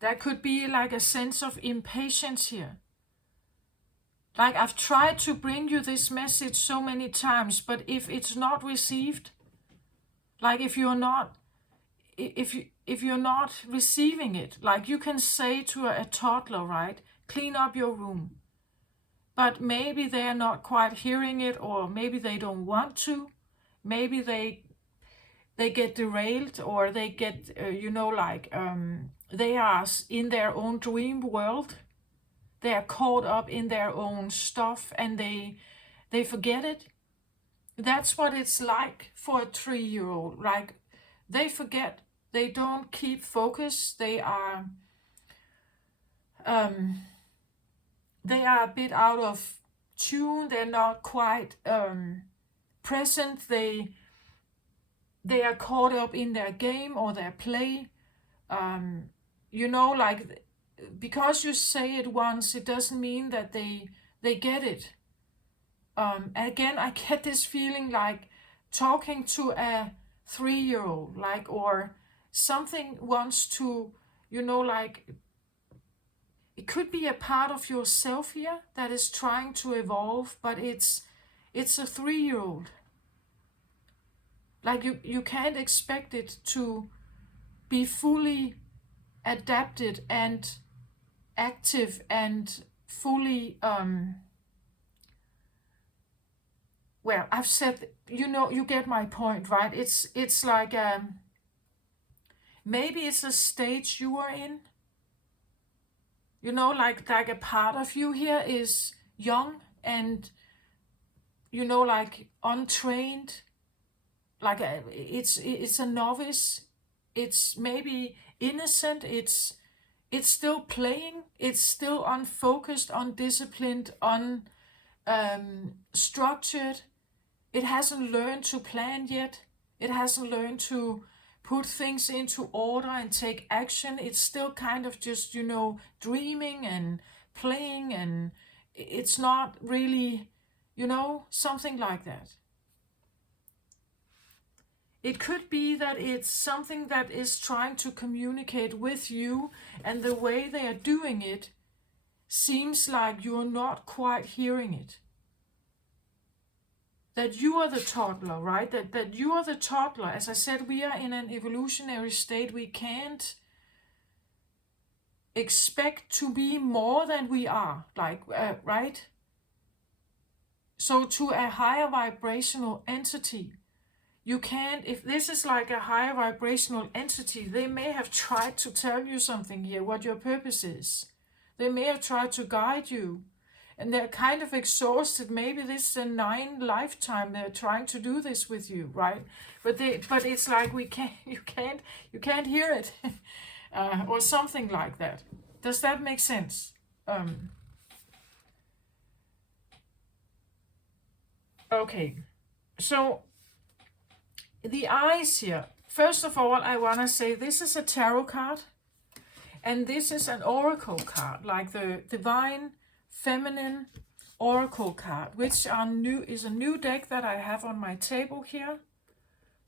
There could be like a sense of impatience here. Like, I've tried to bring you this message so many times, but if it's not received, like if you're not receiving it, like you can say to a toddler, right, clean up your room, but maybe they're not quite hearing it, or maybe they don't want to, maybe they get derailed, or they get they are in their own dream world. They are caught up in their own stuff, and they forget it. That's what it's like for a 3-year-old. Like, they forget. They don't keep focus. They are a bit out of tune. They're not quite present. They are caught up in their game or their play. Like, because you say it once, it doesn't mean that they get it. Again, I get this feeling like talking to a 3-year-old, like, or something wants to, like, it could be a part of yourself here that is trying to evolve, but it's a 3-year-old. Like, you can't expect it to be fully adapted and active and fully well, I've said, you get my point, right? It's like maybe it's a stage you are in, like a part of you here is young and like untrained, like it's a novice. It's maybe innocent. It's still playing. It's still unfocused, undisciplined, unstructured. It hasn't learned to plan yet. It hasn't learned to put things into order and take action. It's still kind of just, dreaming and playing, and it's not really, something like that. It could be that it's something that is trying to communicate with you, and the way they are doing it seems like you're not quite hearing it. That you are the toddler, right? That you are the toddler. As I said, we are in an evolutionary state. We can't expect to be more than we are, right? So to a higher vibrational entity, you can't, if this is like a higher vibrational entity, they may have tried to tell you something here, what your purpose is. They may have tried to guide you. And they're kind of exhausted. Maybe this is a 9 lifetime they're trying to do this with you, right? But it's like you can't hear it, or something like that. Does that make sense? Okay, so the eyes here. First of all, I want to say this is a tarot card, and this is an oracle card, like the divine feminine oracle card, which is a new deck that I have on my table here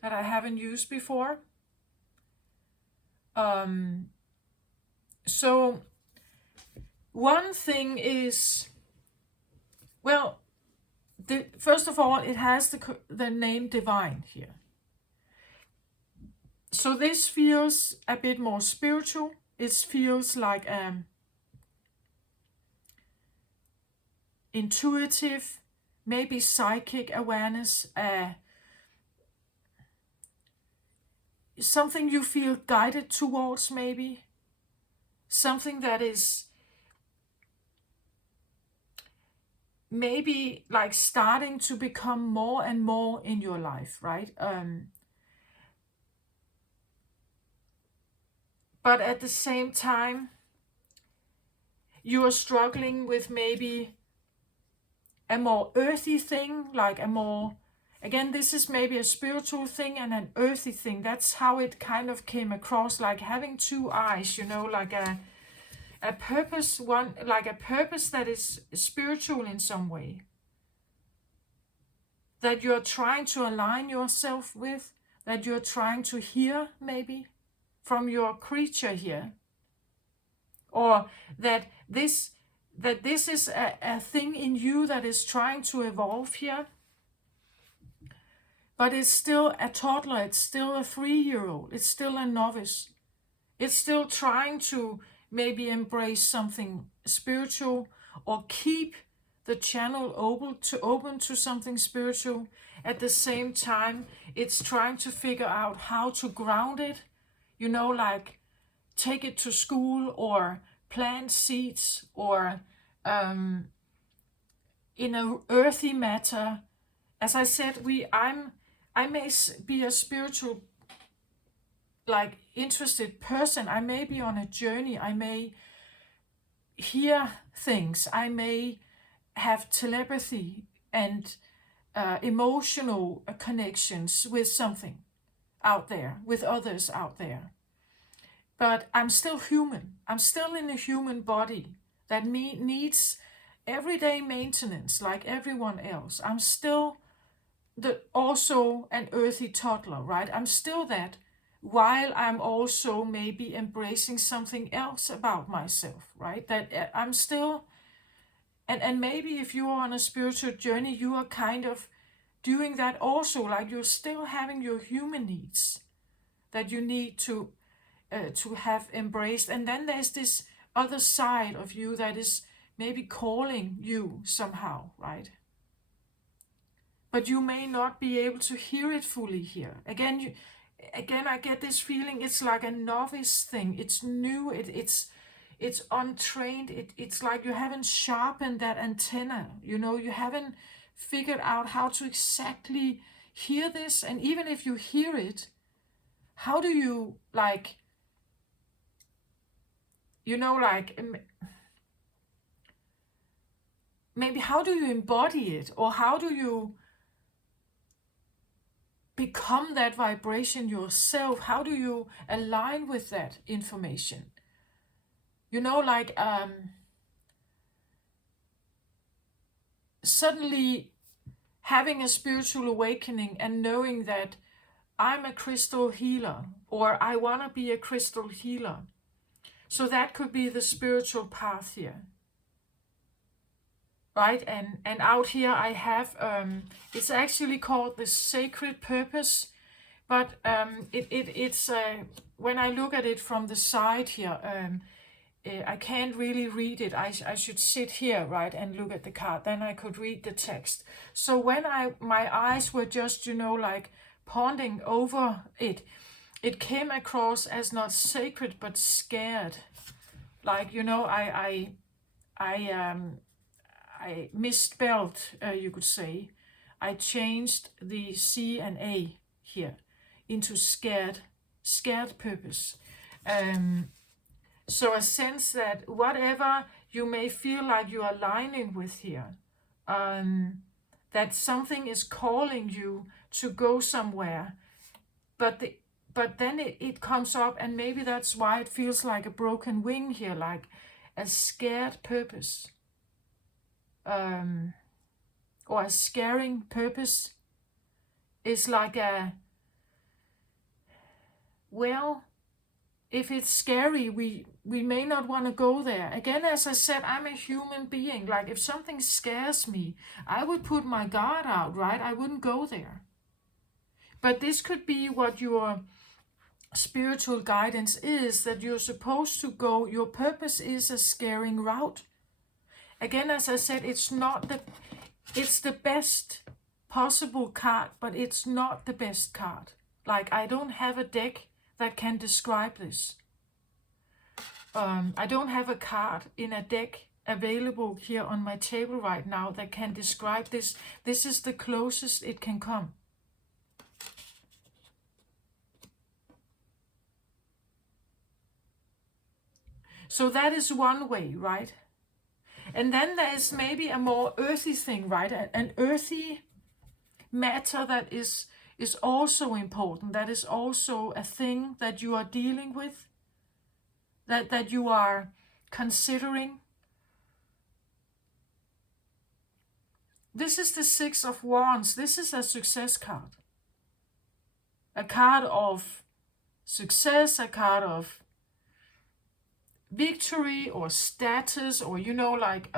that I haven't used before. So one thing is, well, first of all, it has the name divine here. So this feels a bit more spiritual. It feels like intuitive, maybe psychic awareness, something you feel guided towards, maybe something that is maybe like starting to become more and more in your life, right? But at the same time, you are struggling with maybe a more earthy thing, like a more, again, this is maybe a spiritual thing and an earthy thing. That's how it kind of came across, like having two eyes, like a purpose, like a purpose that is spiritual in some way, that you're trying to align yourself with, that you're trying to hear maybe from your creature here. or that this is a thing in you that is trying to evolve here, but it's still a toddler, it's still a 3-year-old, it's still a novice. It's still trying to maybe embrace something spiritual or keep the channel open to something spiritual. At the same time, it's trying to figure out how to ground it, like take it to school or plant seeds or in a earthy matter. As I said, I may be a spiritual interested person. I may be on a journey. I may hear things. I may have telepathy and emotional connections with something out there, with others out there. But I'm still human. I'm still in a human body that needs everyday maintenance like everyone else. I'm still also an earthy toddler, right? I'm still that, while I'm also maybe embracing something else about myself, right? That I'm still, and maybe if you are on a spiritual journey, you are kind of doing that also, like you're still having your human needs that you need to have embraced. And then there's this other side of you that is maybe calling you somehow, right? But you may not be able to hear it fully here. Again, I get this feeling it's like a novice thing. It's new, it's untrained. It's like you haven't sharpened that antenna. You haven't figured out how to exactly hear this. And even if you hear it, how do you maybe how do you embody it, or how do you become that vibration yourself? How do you align with that information? Suddenly having a spiritual awakening and knowing that I'm a crystal healer, or I want to be a crystal healer. So that could be the spiritual path here. Right, and out here I have, it's actually called the sacred purpose, but it's when I look at it from the side here, I can't really read it. I should sit here, right, and look at the card, then I could read the text. So when my eyes were just, pondering over it, it came across as not sacred but scared. I misspelled, you could say. I changed the C and A here into scared purpose. So a sense that whatever you may feel like you are aligning with here, that something is calling you to go somewhere, but then it comes up, and maybe that's why it feels like a broken wing here, like a scared purpose. Or a scaring purpose is like if it's scary, we may not want to go there. Again, as I said, I'm a human being. Like if something scares me, I would put my guard out, right? I wouldn't go there. But this could be what your spiritual guidance is, that you're supposed to go. Your purpose is a scaring route. Again, as I said, it's the best possible card, but it's not the best card. Like, I don't have a deck that can describe this. I don't have a card in a deck available here on my table right now that can describe this. This is the closest it can come. So that is one way, right? And then there's maybe a more earthy thing, right? An earthy matter that is also important. That is also a thing that you are dealing with, that you are considering. This is the Six of Wands. This is a success card. A card of success, a card of victory or status, or like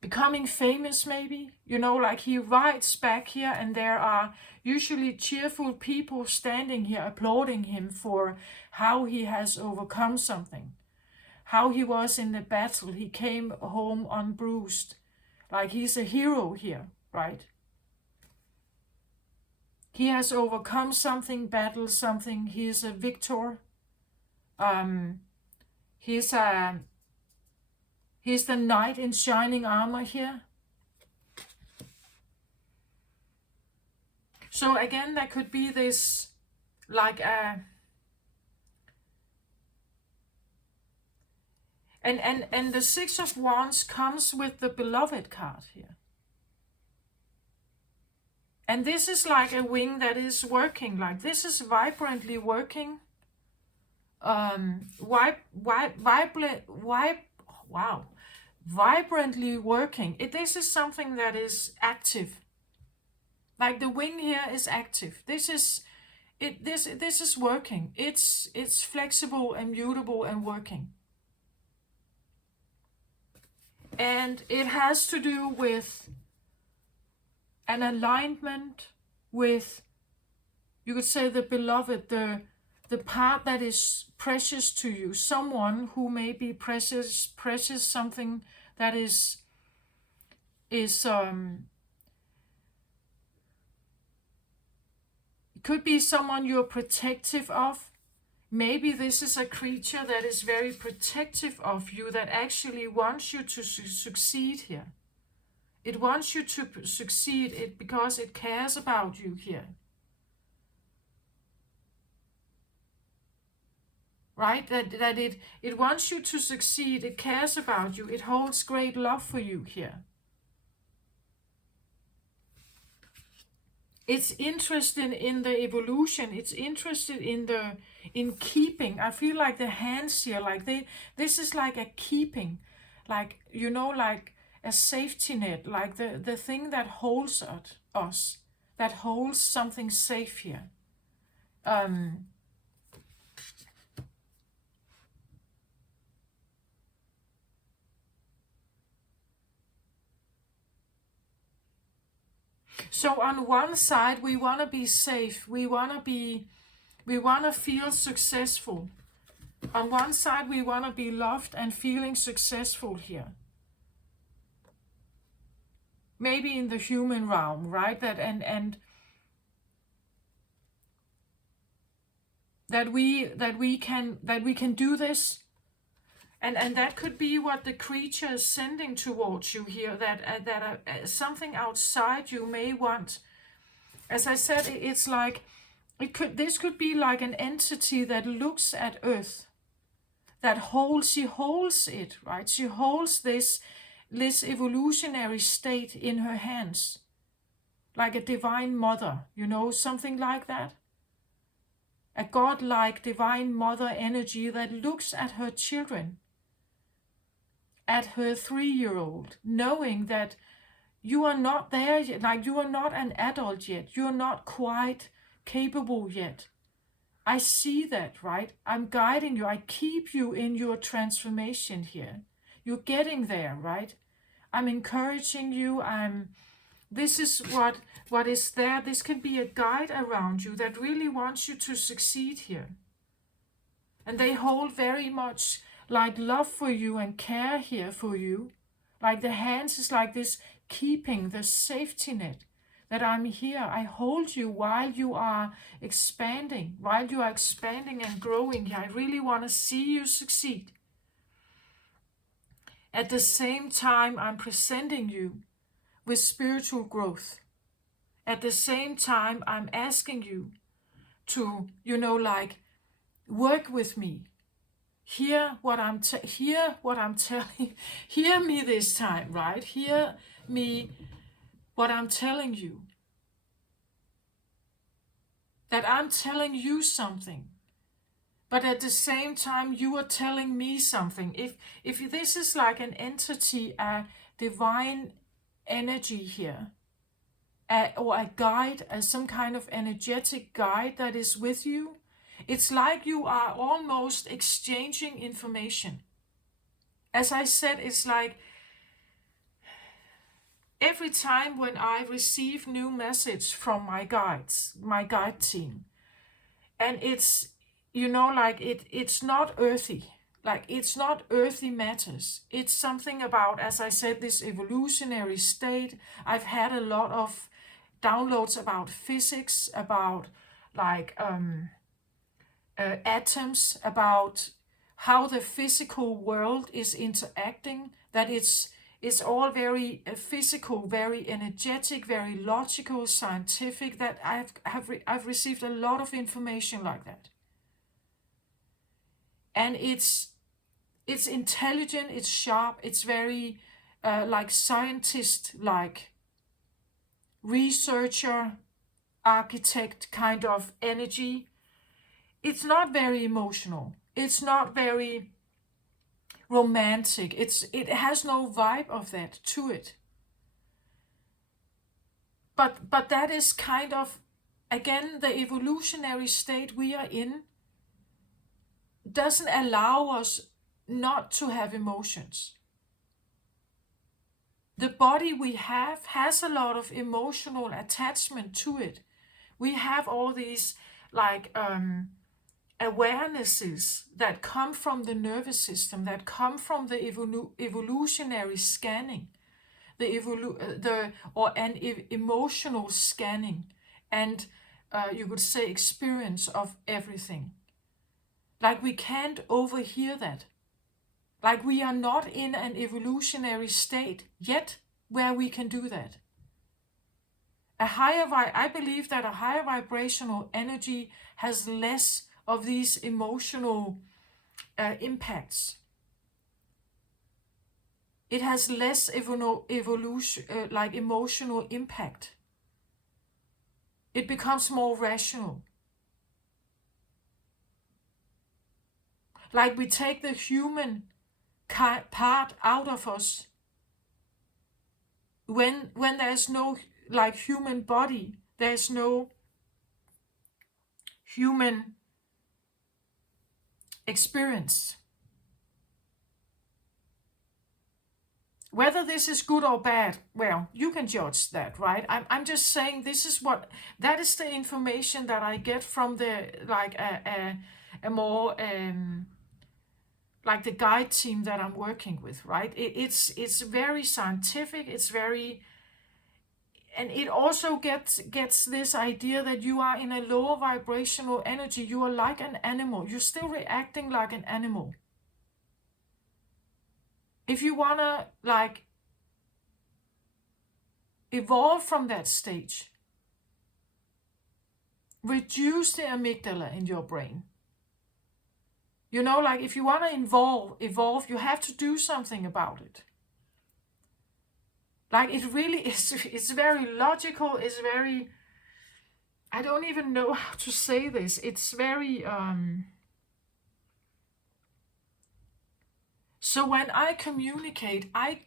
becoming famous maybe, like he rides back here and there are usually cheerful people standing here applauding him for how he has overcome something, how he was in the battle, he came home unbruised, like he's a hero here, right? He has overcome something, battled something, he is a victor. He's the knight in shining armor here. So again, there could be this like a and the Six of Wands comes with the Beloved card here. And this is like a wing that is working, like this is vibrantly working. Vibrantly working. This is something that is active. Like the wing here is active. This is working. It's flexible and mutable and working. And it has to do with an alignment with, you could say, the beloved, the part that is precious to you, someone who may be precious, something that is it could be someone you're protective of. Maybe this is a creature that is very protective of you, that actually wants you to succeed here. It wants you to succeed because it cares about you here. Right? That it wants you to succeed, it cares about you, it holds great love for you here. It's interested in the evolution, it's interested in keeping. I feel like the hands here, like this is like a keeping, like, like a safety net, like the thing that holds us, that holds something safe here. So on one side, we want to be safe. We want to feel successful. On one side, we want to be loved and feeling successful here. Maybe in the human realm, right? That we can do this. And that could be what the creature is sending towards you here, that something outside you may want. As I said, it's like, this could be like an entity that looks at Earth, she holds it, right? She holds this evolutionary state in her hands, like a divine mother, something like that. A godlike divine mother energy that looks at her children, at her 3-year-old, knowing that you are not there yet, like you are not an adult yet, you're not quite capable yet. I see that, right? I'm guiding you, I keep you in your transformation here. You're getting there, right? I'm encouraging you, this is what is there. This can be a guide around you that really wants you to succeed here. And they hold very much like love for you and care here for you. Like the hands is like this keeping, the safety net, that I'm here. I hold you while you are expanding, and growing here. I really want to see you succeed. At the same time, I'm presenting you with spiritual growth. At the same time, I'm asking you to, work with me. Hear what I'm telling. Hear me this time, right? Hear me what I'm telling you. That I'm telling you something, but at the same time you are telling me something. If this is like an entity, a divine energy here, or a guide, some kind of energetic guide that is with you, It's like you are almost exchanging information. As I said, it's like every time when I receive new message from my guides, my guide team, and it's, you know, like it's not earthy. Like it's not earthy matters. It's something about, as I said, this evolutionary state. I've had a lot of downloads about physics, about like atoms, about how the physical world is interacting, that it's all very physical, very energetic, very logical, scientific, that I've received a lot of information like that. And it's intelligent, it's sharp, it's very like scientist, like researcher, architect kind of energy. It's not very emotional. It's not very romantic. It has no vibe of that to it. But that is kind of, again, the evolutionary state we are in doesn't allow us not to have emotions. The body we have has a lot of emotional attachment to it. We have all these like awarenesses that come from the nervous system, that come from the evolutionary scanning, emotional scanning, and you could say experience of everything. Like we can't overhear that. Like we are not in an evolutionary state yet where we can do that. I believe that a higher vibrational energy has less of these emotional impacts. It has less evolution, like emotional impact. It becomes more rational. Like we take the human part out of us. When there's no like human body, there's no human experience. Whether this is good or bad, well, you can judge that, right? I'm just saying that is the information that I get from the like a more like the guide team that I'm working with, right? It's very scientific. It's very, and it also gets this idea that you are in a lower vibrational energy. You are like an animal. You're still reacting like an animal. If you wanna like evolve from that stage, reduce the amygdala in your brain. You know, like if you want to evolve, you have to do something about it. Like it really is, it's very logical, it's very, I don't even know how to say this. It's very, so when I communicate, I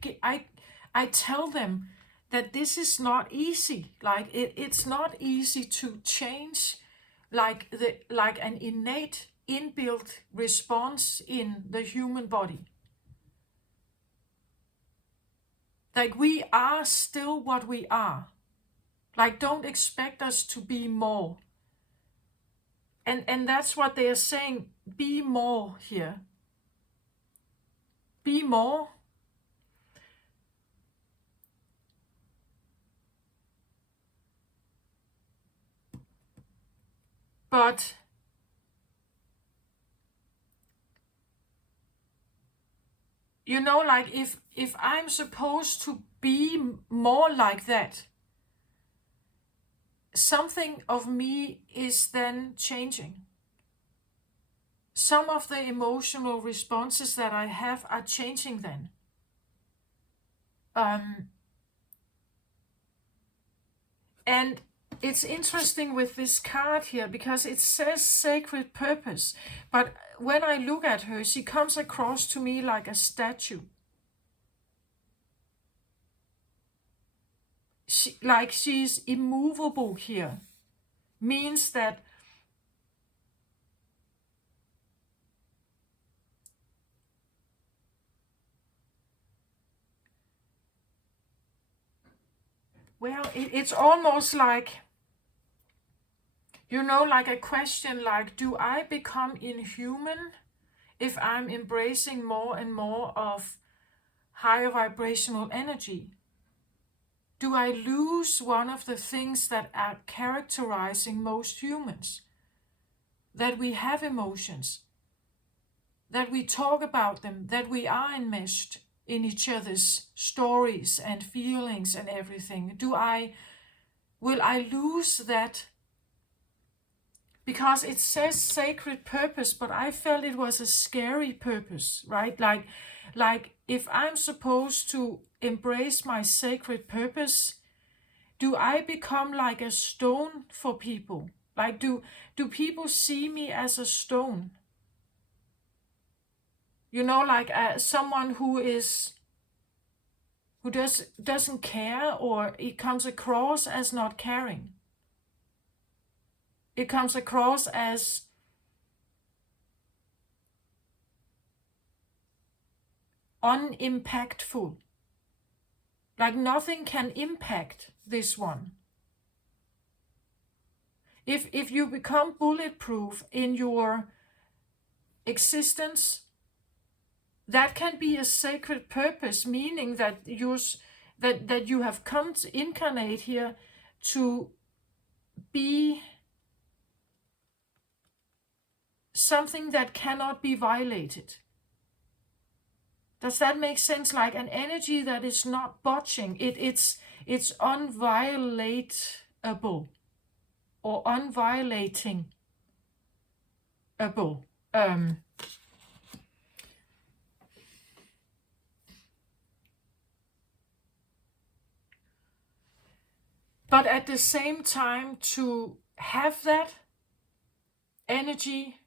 tell them that this is not easy. Like it's not easy to change like an innate inbuilt response in the human body. Like we are still what we are. Like don't expect us to be more. And that's what they are saying. Be more here. Be more. But you know, like if I'm supposed to be more like that, something of me is then changing. Some of the emotional responses that I have are changing then. And it's interesting with this card here because it says sacred purpose. But when I look at her, she comes across to me like a statue. She's immovable here. Means that Well, it's almost like, like a question like, do I become inhuman if I'm embracing more and more of higher vibrational energy? Do I lose one of the things that are characterizing most humans? That we have emotions, that we talk about them, that we are enmeshed in each other's stories and feelings and everything. Will I lose that? Because it says sacred purpose, but I felt it was a scary purpose, right? Like if I'm supposed to embrace my sacred purpose, do I become like a stone for people? Like do people see me as a stone? Like someone who doesn't care, or it comes across as not caring. It comes across as unimpactful. Like nothing can impact this one. If you become bulletproof in your existence, that can be a sacred purpose, meaning that you have come to incarnate here to be something that cannot be violated. Does that make sense? Like an energy that is not botching. It's unviolatable or unviolating. But at the same time, to have that energy,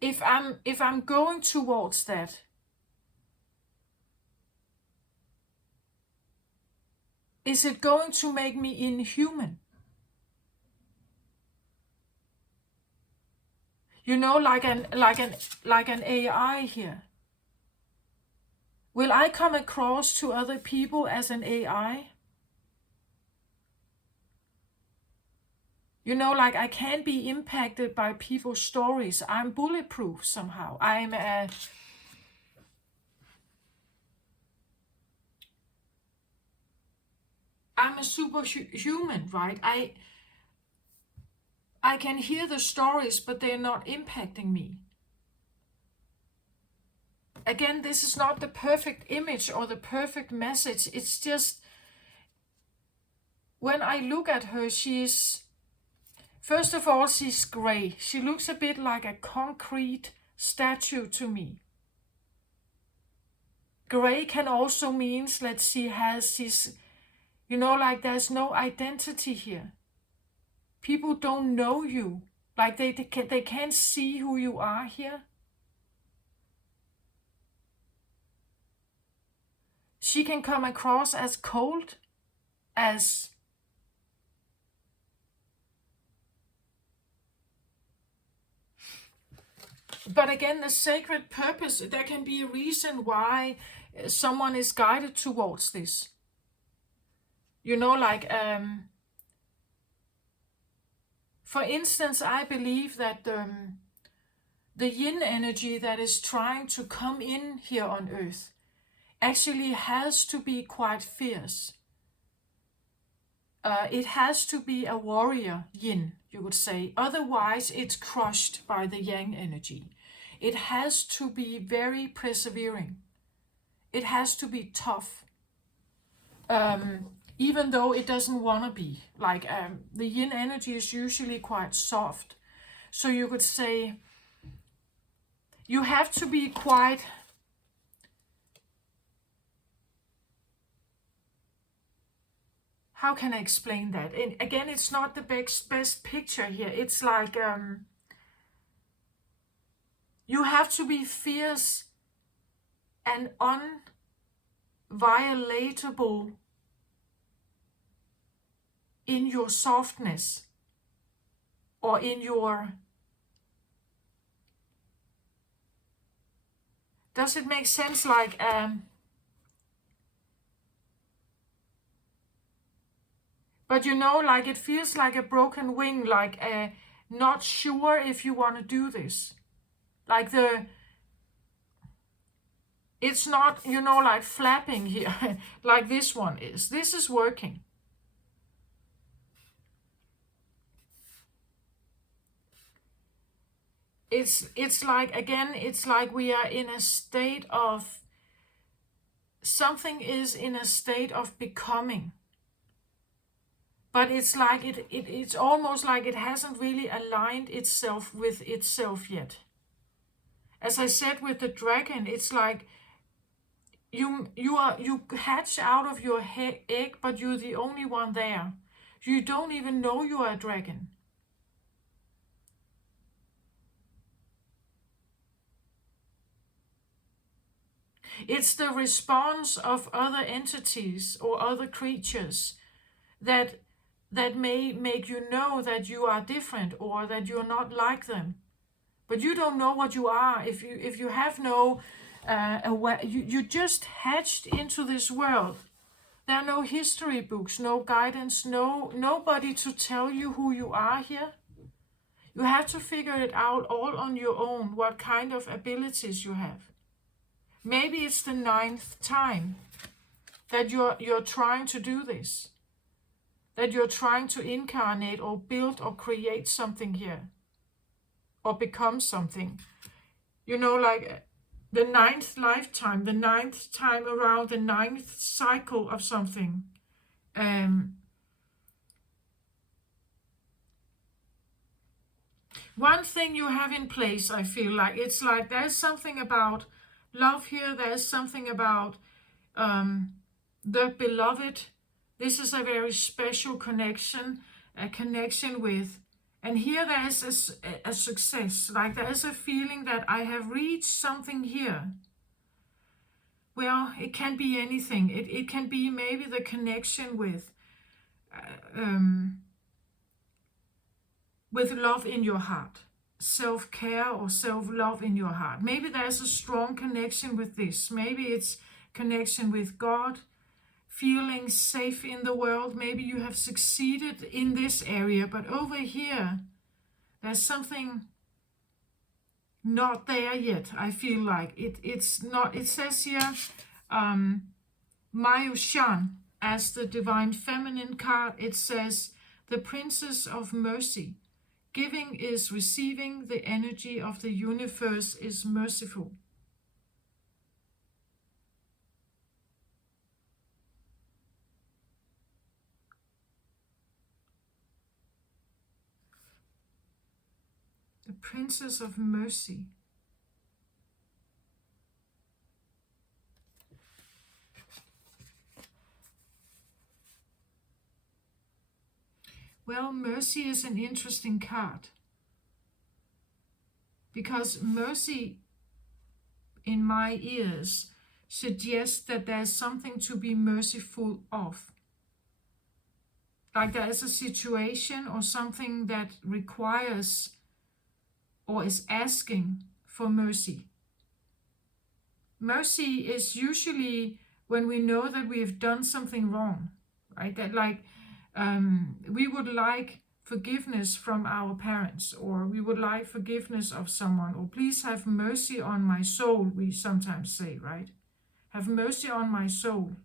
if I'm going towards that, is it going to make me inhuman? Like an AI here. Will I come across to other people as an AI? Like I can't be impacted by people's stories. I'm bulletproof somehow. I'm a superhuman, right? I can hear the stories, but they're not impacting me. Again, this is not the perfect image or the perfect message. It's just, when I look at her, first of all, she's gray. She looks a bit like a concrete statue to me. Gray can also mean that she has this, like there's no identity here. People don't know you. Like they can't see who you are here. She can come across as cold, but again, the sacred purpose, there can be a reason why someone is guided towards this. For instance, I believe that the yin energy that is trying to come in here on earth actually has to be quite fierce. It has to be a warrior yin, you would say. Otherwise, it's crushed by the yang energy. It has to be very persevering. It has to be tough. Even though it doesn't want to be. Like the yin energy is usually quite soft. So you could say you have to be quite... How can I explain that? And again, it's not the best picture here. It's like you have to be fierce and unviolatable in your softness, or in your... Does it make sense? Like, but you know, like it feels like a broken wing, like not sure if you want to do this. Like it's not, you know, like flapping here, like this one is. This is working. It's like, again, it's like we are in a state of, something is in a state of becoming. But it's like it's almost like it hasn't really aligned itself with itself yet. As I said with the dragon, it's like you hatch out of your egg, but you're the only one there. You don't even know you are a dragon. It's the response of other entities or other creatures that may make you know that you are different or that you're not like them. But you don't know what you are if you have no you just hatched into this world. There are no history books, no guidance, nobody to tell you who you are here. You have to figure it out all on your own, what kind of abilities you have. Maybe it's the 9th time that you're trying to do this, that you're trying to incarnate or build or create something here, or become something. You know, like the 9th lifetime, the 9th time around, the 9th cycle of something. One thing you have in place, I feel like, it's like there's something about love here, there's something about the beloved. This is a very special connection, a connection with, and here there is a success, like there is a feeling that I have reached something here. Well, it can be anything. It can be maybe the connection with love in your heart, self-care or self-love in your heart. Maybe there's a strong connection with this. Maybe it's connection with God, feeling safe in the world. Maybe you have succeeded in this area, but over here, there's something not there yet. I feel like it's not. It says here, Mayushan, as the divine feminine card, it says, the Princess of Mercy. Giving is receiving, the energy of the universe is merciful. The Princess of Mercy. Well, mercy is an interesting card, because mercy, in my ears, suggests that there's something to be merciful of. Like there is a situation or something that requires or is asking for mercy. Mercy is usually when we know that we have done something wrong, right? That like we would like forgiveness from our parents, or we would like forgiveness of someone, or please have mercy on my soul, we sometimes say, right? Have mercy on my soul.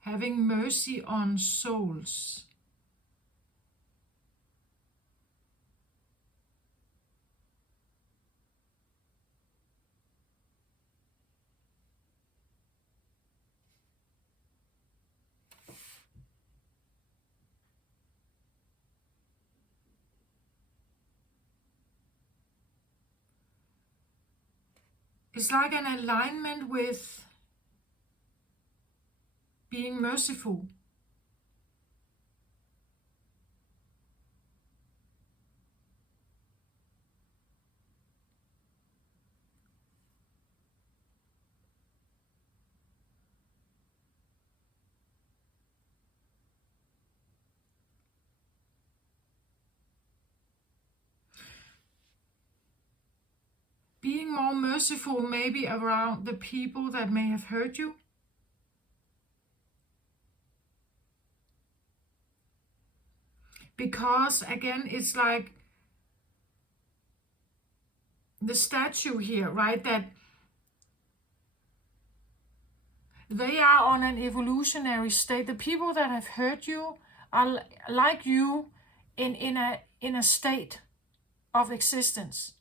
Having mercy on souls. It's like an alignment with being merciful. being more merciful maybe around the people that may have hurt you. Because again, it's like the statue here, right? That they are on an evolutionary state. The people that have hurt you are like you in a state of existence.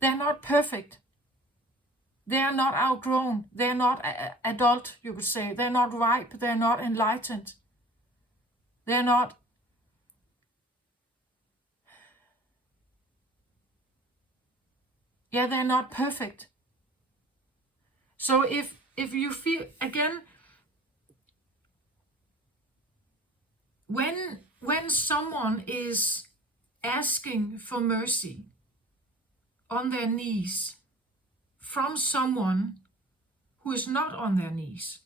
They're not perfect. They are not outgrown. They're not adult, you could say. They're not ripe. They're not enlightened. They're not. Yeah, they're not perfect. So if you feel, again, when someone is asking for mercy on their knees from someone who is not on their knees,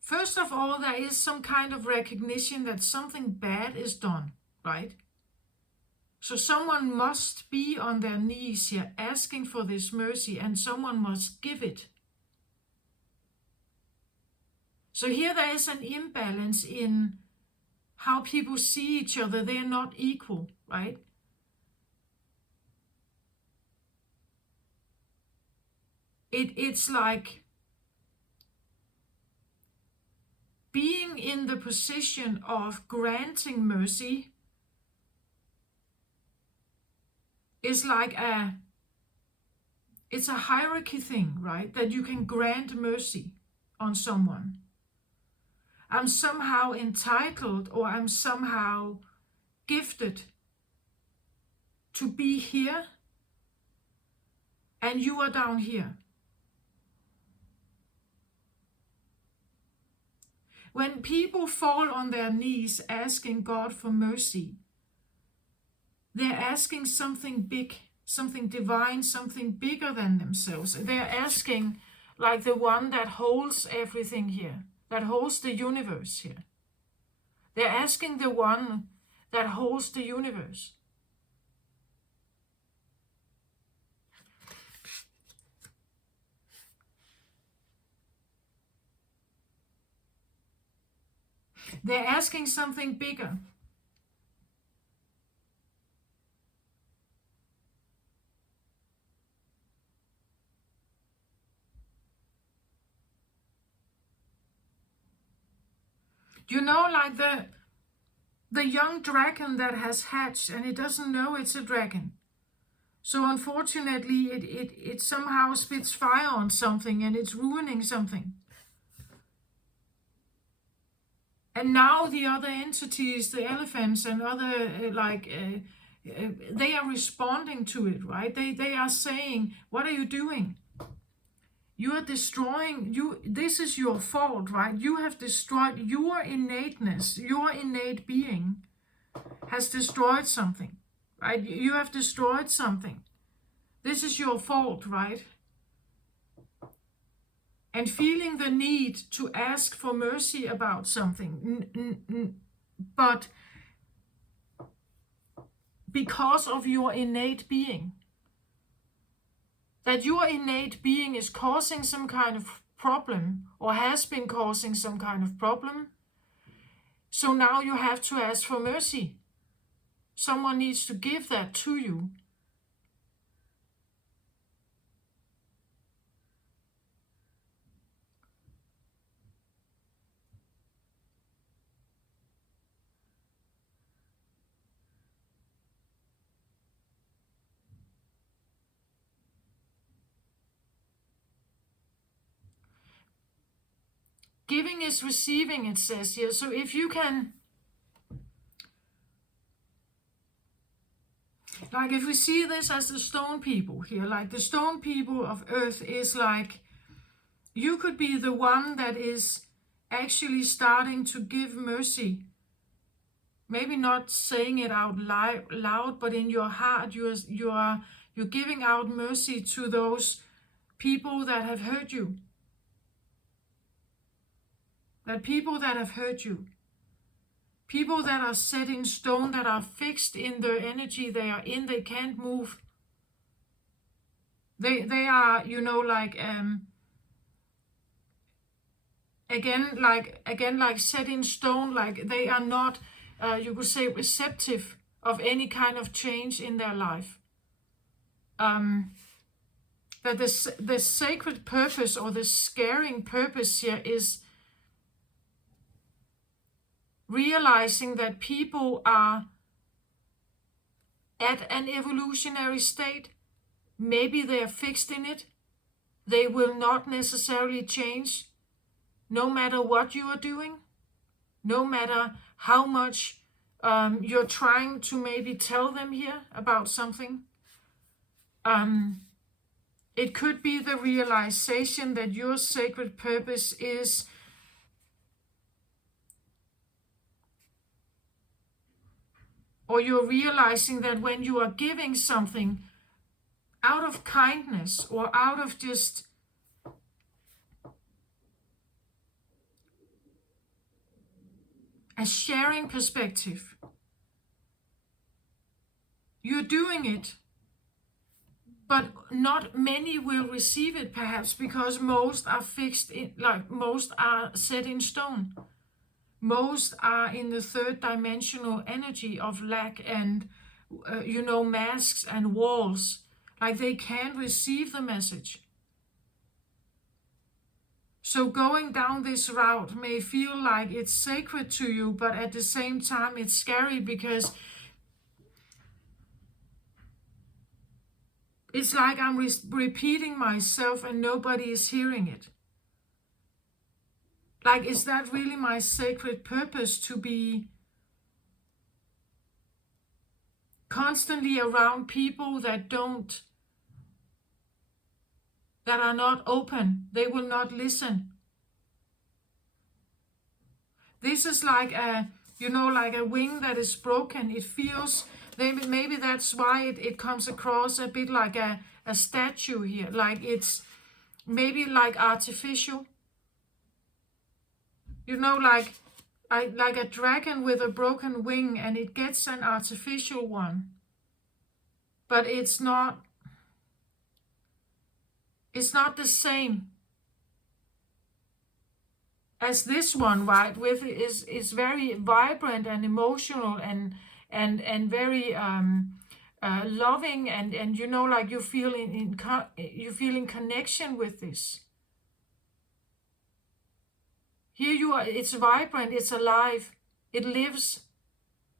first of all, there is some kind of recognition that something bad is done, right? So someone must be on their knees here asking for this mercy, and someone must give it. So here there is an imbalance in how people see each other. They are not equal, right? It's like being in the position of granting mercy is like it's a hierarchy thing, right? That you can grant mercy on someone. I'm somehow entitled, or I'm somehow gifted to be here, and you are down here. When people fall on their knees asking God for mercy, they're asking something big, something divine, something bigger than themselves. They're asking like the one that holds everything here, that holds the universe here. They're asking the one that holds the universe. They're asking something bigger. You know, like the young dragon that has hatched and it doesn't know it's a dragon. So unfortunately, it somehow spits fire on something and it's ruining something. And now the other entities, the elephants and other, they are responding to it, right? They are saying, what are you doing? You are destroying, this is your fault, right? You have destroyed your innateness, your innate being has destroyed something, right? You have destroyed something. This is your fault, right? And feeling the need to ask for mercy about something, but because of your innate being, that your innate being is causing some kind of problem or has been causing some kind of problem. So now you have to ask for mercy. Someone needs to give that to you. Giving is receiving, it says here. So if you can, like if we see this as the stone people here, like the stone people of earth is like, you could be the one that is actually starting to give mercy. Maybe not saying it out loud, but in your heart, you're giving out mercy to those people that have hurt you. That people that have hurt you. People that are set in stone, that are fixed in the energy they are in, they can't move. They are, you know, like again like set in stone, like they are not you could say receptive of any kind of change in their life. That the sacred purpose or the scaring purpose here is realizing that people are at an evolutionary state. Maybe they are fixed in it. They will not necessarily change, no matter what you are doing, no matter how much you're trying to maybe tell them here about something. It could be the realization that your sacred purpose is or you're realizing that when you are giving something out of kindness or out of just a sharing perspective, you're doing it, but not many will receive it, perhaps because most are fixed in, like most are set in stone. Most are in the third dimensional energy of lack and masks and walls, like they can't receive the message. So going down this route may feel like it's sacred to you, but at the same time it's scary, because it's like I'm repeating myself and nobody is hearing it. Like, is that really my sacred purpose, to be constantly around people that are not open? They will not listen. This is like a wing that is broken. It feels, maybe that's why it comes across a bit like a statue here. Like it's maybe like artificial. Like a dragon with a broken wing, and it gets an artificial one. But it's not the same as this one, right? With is very vibrant and emotional and very loving, and like you feel in connection with this. Here you are. It's vibrant. It's alive. It lives.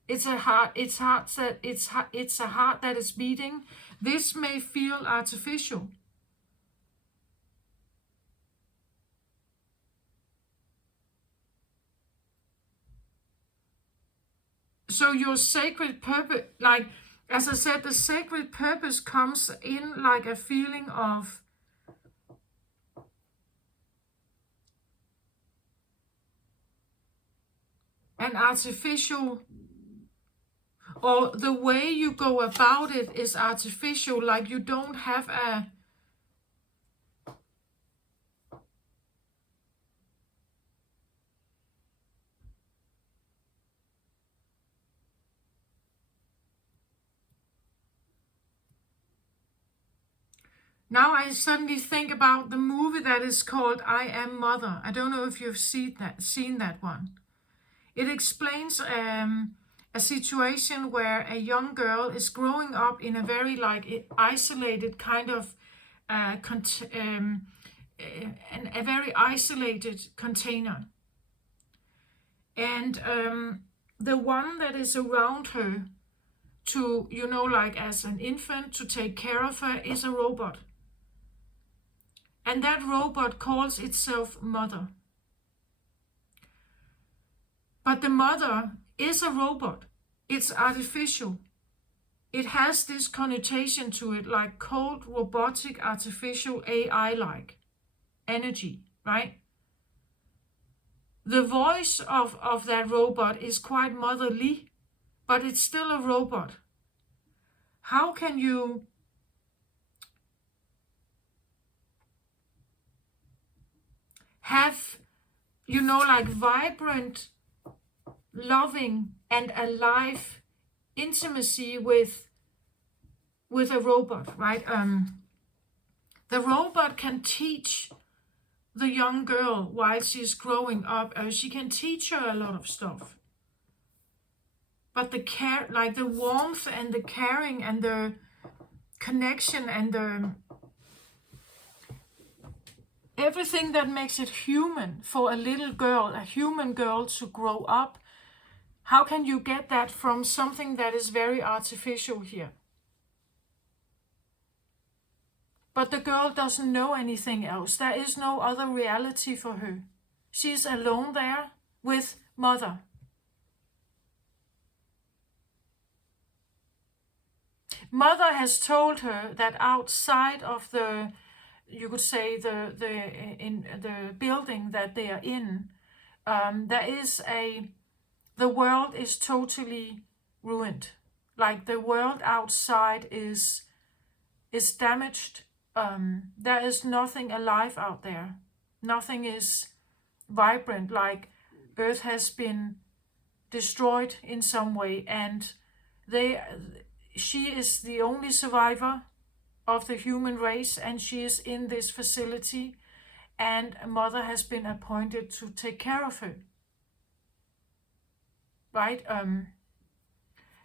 It's a heart. It's a heart that is beating. This may feel artificial. So your sacred purpose, like as I said, the sacred purpose comes in like a feeling of an artificial, or the way you go about it is artificial, like you don't have Now I suddenly think about the movie that is called I Am Mother. I don't know if you've seen that one. It explains a situation where a young girl is growing up in a very like isolated kind of a very isolated container, and the one that is around her to like as an infant to take care of her is a robot, and that robot calls itself Mother. But the mother is a robot. It's artificial. It has this connotation to it, like cold, robotic, artificial, AI-like energy, right? The voice of that robot is quite motherly, but it's still a robot. How can you have, like vibrant loving and alive intimacy with a robot, right? The robot can teach the young girl while she's growing up. She can teach her a lot of stuff. But the care, like the warmth and the caring and the connection and the everything that makes it human for a little girl, a human girl to grow up, how can you get that from something that is very artificial here? But the girl doesn't know anything else. There is no other reality for her. She's alone there with mother. Mother has told her that outside of the, you could say, in the building that they are in, the world is totally ruined. Like the world outside is damaged. There is nothing alive out there. Nothing is vibrant. Like Earth has been destroyed in some way, and she is the only survivor of the human race, and she is in this facility, and a mother has been appointed to take care of her. Right?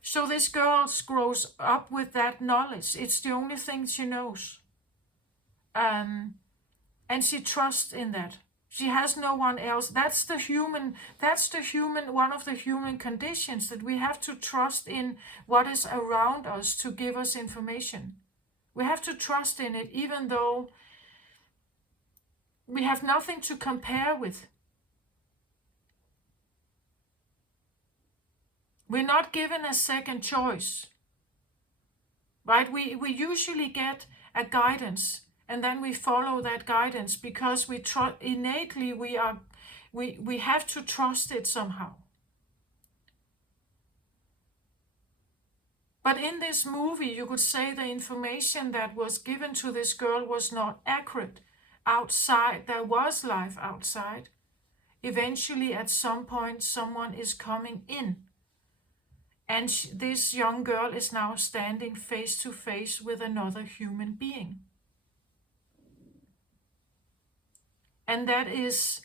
So this girl grows up with that knowledge. It's the only thing she knows. And she trusts in that. She has no one else. That's the human, one of the human conditions, that we have to trust in what is around us to give us information. We have to trust in it, even though we have nothing to compare with. We're not given a second choice, right? We usually get a guidance, and then we follow that guidance because innately we have to trust it somehow. But in this movie, you could say the information that was given to this girl was not accurate. Outside, there was life outside. Eventually, at some point, someone is coming in. And this young girl is now standing face to face with another human being. And that is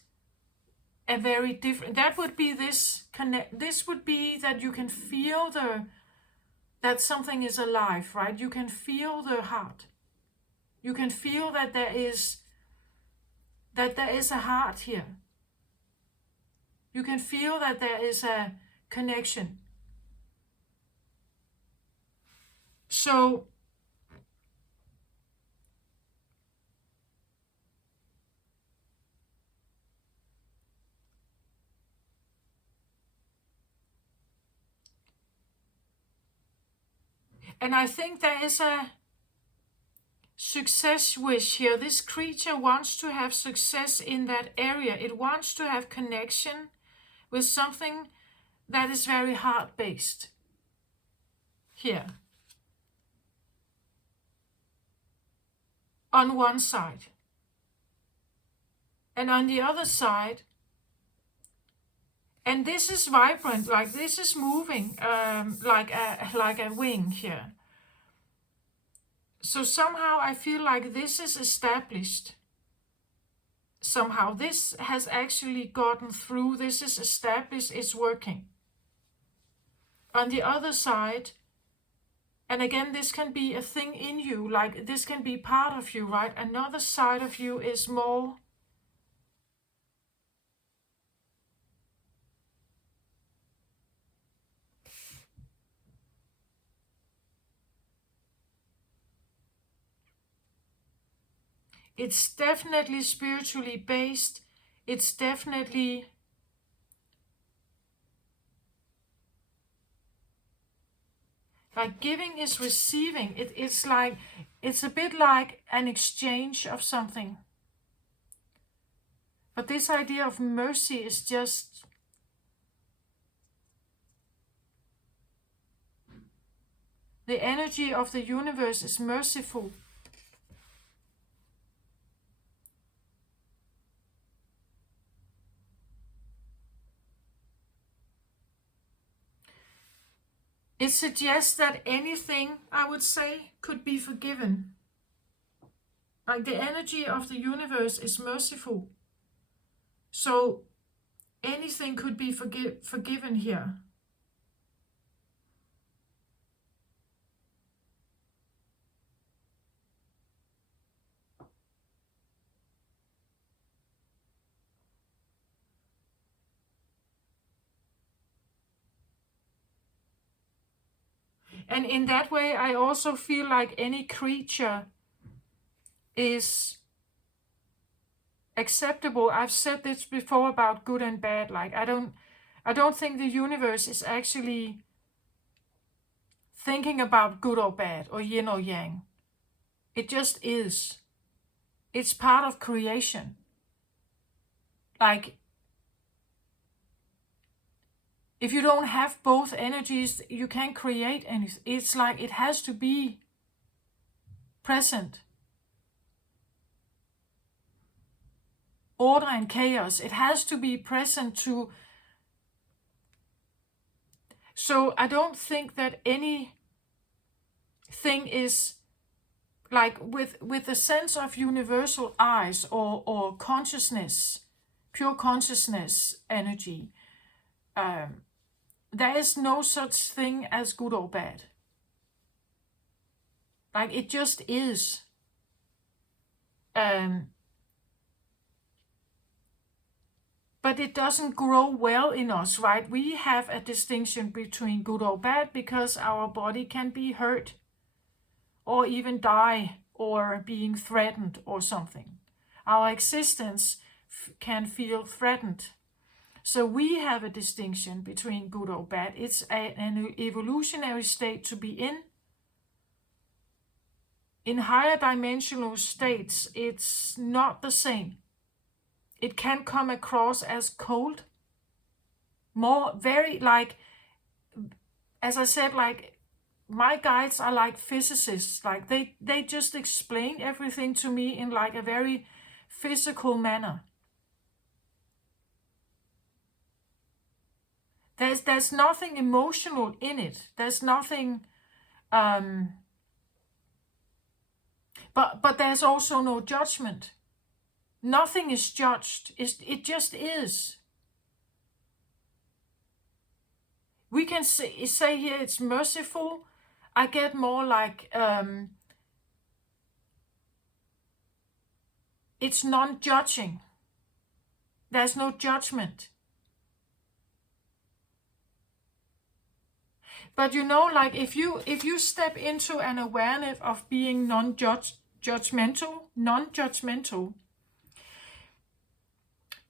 a very different, that would be this would be that you can feel that something is alive, right? You can feel the heart. You can feel that there is a heart here. You can feel that there is a connection. So and I think there is a success wish here. This creature wants to have success in that area. It wants to have connection with something that is very heart-based here. On one side. And on the other side, and this is vibrant, like this is moving, like a wing here. So somehow I feel like this is established. Somehow this has actually gotten through, this is established, it's working. On the other side, and again, this can be a thing in you, like this can be part of you, right? Another side of you is more it's definitely spiritually based. It's definitely like giving is receiving. It's a bit like an exchange of something. But this idea of mercy is just the energy of the universe is merciful. It suggests that anything, I would say, could be forgiven. Like the energy of the universe is merciful. So anything could be forgiven here. And in that way, I also feel like any creature is acceptable. I've said this before about good and bad. Like I don't think the universe is actually thinking about good or bad or yin or yang. It just is. It's part of creation. Like if you don't have both energies, you can't create anything. It's like it has to be present. Order and chaos. It has to be present to. So I don't think that anything is like with the sense of universal eyes or consciousness, pure consciousness energy. There is no such thing as good or bad. Like it just is. But it doesn't grow well in us, right? We have a distinction between good or bad because our body can be hurt or even die or being threatened or something. Our existence can feel threatened. So we have a distinction between good or bad. It's an evolutionary state to be in. In higher dimensional states, it's not the same. It can come across as cold. More, very like, as I said, like my guides are like physicists. Like they just explain everything to me in like a very physical manner. There's nothing emotional in it. There's nothing, but there's also no judgment. Nothing is judged. It just is. We can say here it's merciful. I get more like it's non-judging. There's no judgment. But you know, like if you step into an awareness of being non-judgmental,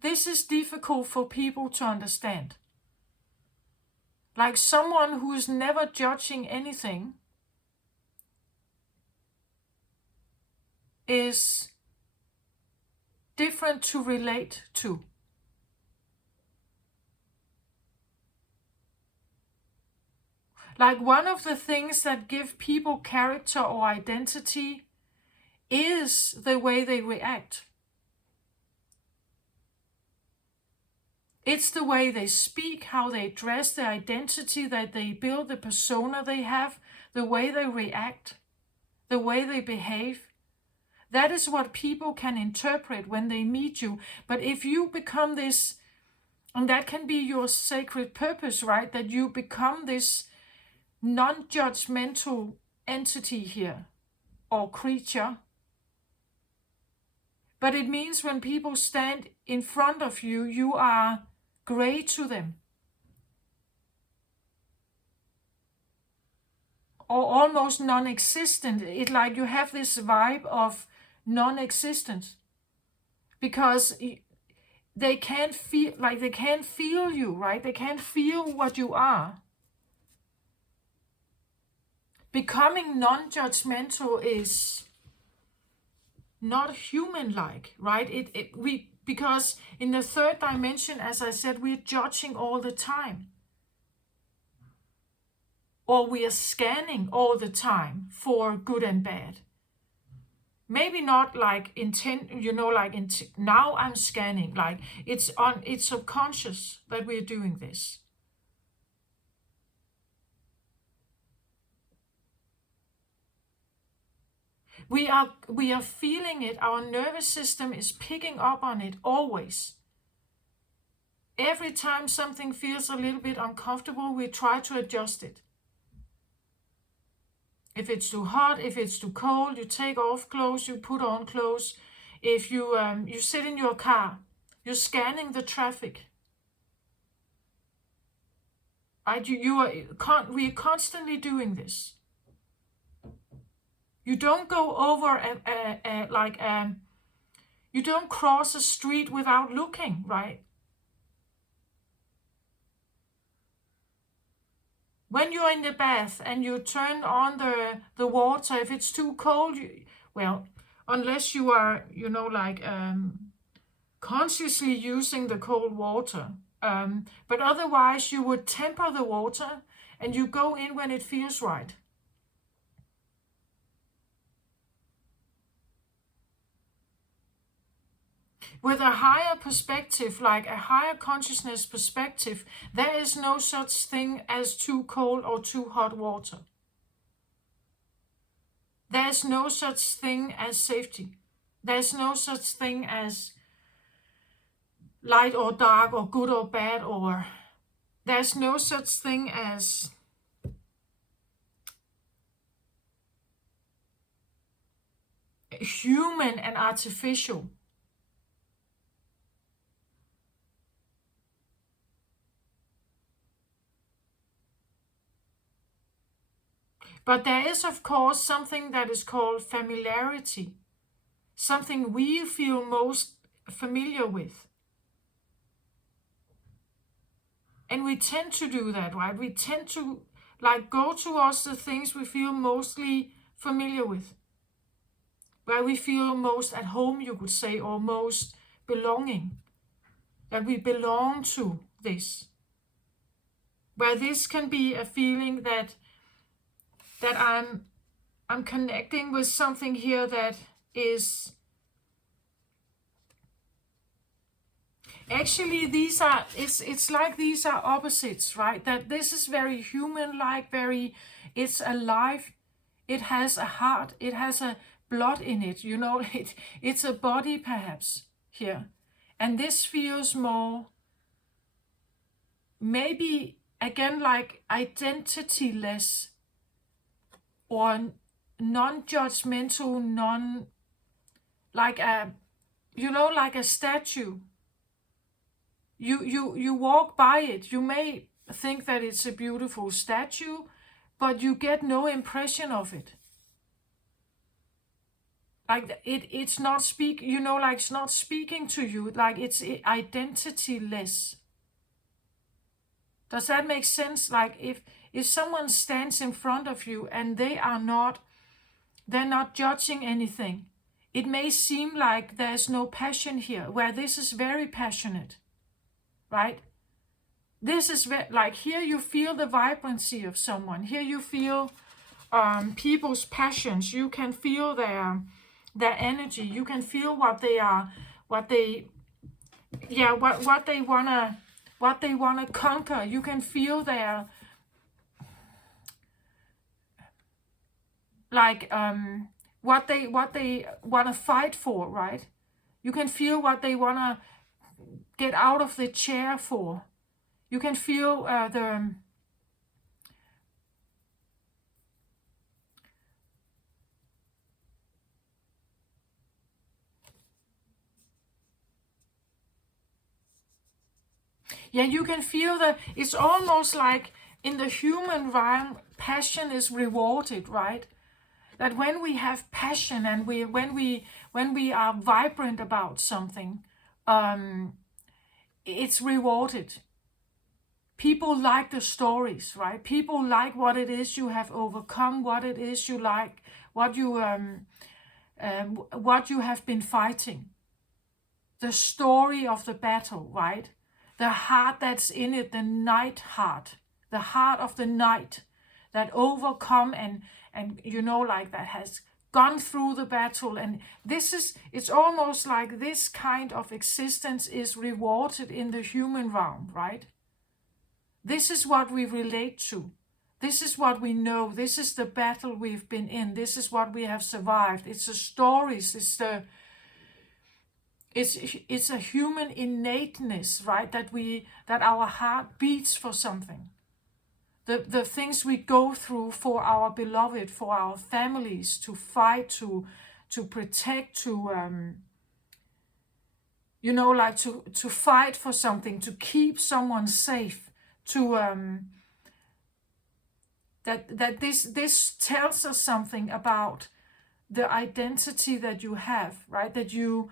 this is difficult for people to understand. Like someone who is never judging anything is different to relate to. Like one of the things that give people character or identity is the way they react. It's the way they speak, how they dress, their identity that they build, the persona they have, the way they react, the way they behave. That is what people can interpret when they meet you. But if you become this, and that can be your sacred purpose, right? That you become this non-judgmental entity here, or creature. But it means when people stand in front of you, you are gray to them. Or almost non-existent. It's like you have this vibe of non-existence. Because they can't feel you, right? They can't feel what you are. Becoming non-judgmental is not human-like, right? Because in the third dimension, as I said, we're judging all the time. Or we are scanning all the time for good and bad. Maybe not like now I'm scanning, like it's subconscious that we're doing this. We are feeling it. Our nervous system is picking up on it always. Every time something feels a little bit uncomfortable, we try to adjust it. If it's too hot, if it's too cold, you take off clothes, you put on clothes. If you sit in your car, you're scanning the traffic. Right? We are constantly doing this. You don't go over you don't cross a street without looking, right? When you're in the bath and you turn on the water, if it's too cold, unless you are, consciously using the cold water. But otherwise, you would temper the water and you go in when it feels right. With a higher perspective, like a higher consciousness perspective, there is no such thing as too cold or too hot water. There's no such thing as safety. There's no such thing as light or dark or good or bad, or there's no such thing as human and artificial. But there is, of course, something that is called familiarity, something we feel most familiar with. And we tend to do that, right? We tend to go towards the things we feel mostly familiar with, where we feel most at home, you could say, or most belonging, that we belong to this. Where this can be a feeling that I'm connecting with something here that is actually it's like these are opposites, right? That this is very human-like, it's alive, it has a heart, it has a blood in it, it's a body perhaps here. And this feels more, maybe again, like identity-less, or non-judgmental, like a statue. You walk by it, you may think that it's a beautiful statue, but you get no impression of it. Like it's not it's not speaking to you, like it's identity-less. Does that make sense? Like if someone stands in front of you and they're not judging anything, it may seem like there's no passion here, where this is very passionate, right? This is like here you feel the vibrancy of someone. Here you feel people's passions. You can feel their energy. You can feel what they wanna conquer. You can feel their what they wanna fight for, right? You can feel what they wanna get out of the chair for. You can feel you can feel that it's almost like in the human realm, passion is rewarded, right? That when we have passion and when we are vibrant about something, it's rewarded. People like the stories, right? People like what it is you have overcome, what it is you like, what you have been fighting. The story of the battle, right? The heart that's in it, the knight heart, the heart of the knight that overcome and that has gone through the battle. And it's almost like this kind of existence is rewarded in the human realm, right? This is what we relate to. This is what we know. This is the battle we've been in. This is what we have survived. It's the stories. It's a human innateness, right? That our heart beats for something. The things we go through for our beloved, for our families, to fight, to protect, to fight for something, to keep someone safe, that this tells us something about the identity that you have, right? That you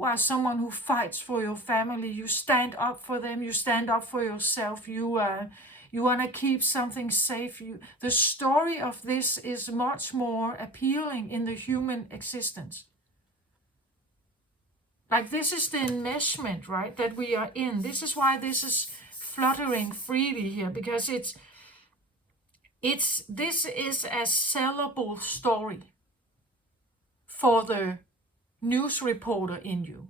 are someone who fights for your family. You stand up for them. You stand up for yourself. You want to keep something safe. The story of this is much more appealing in the human existence. Like, this is the enmeshment, right, that we are in. This is why this is fluttering freely here, because this is a sellable story for the news reporter in you.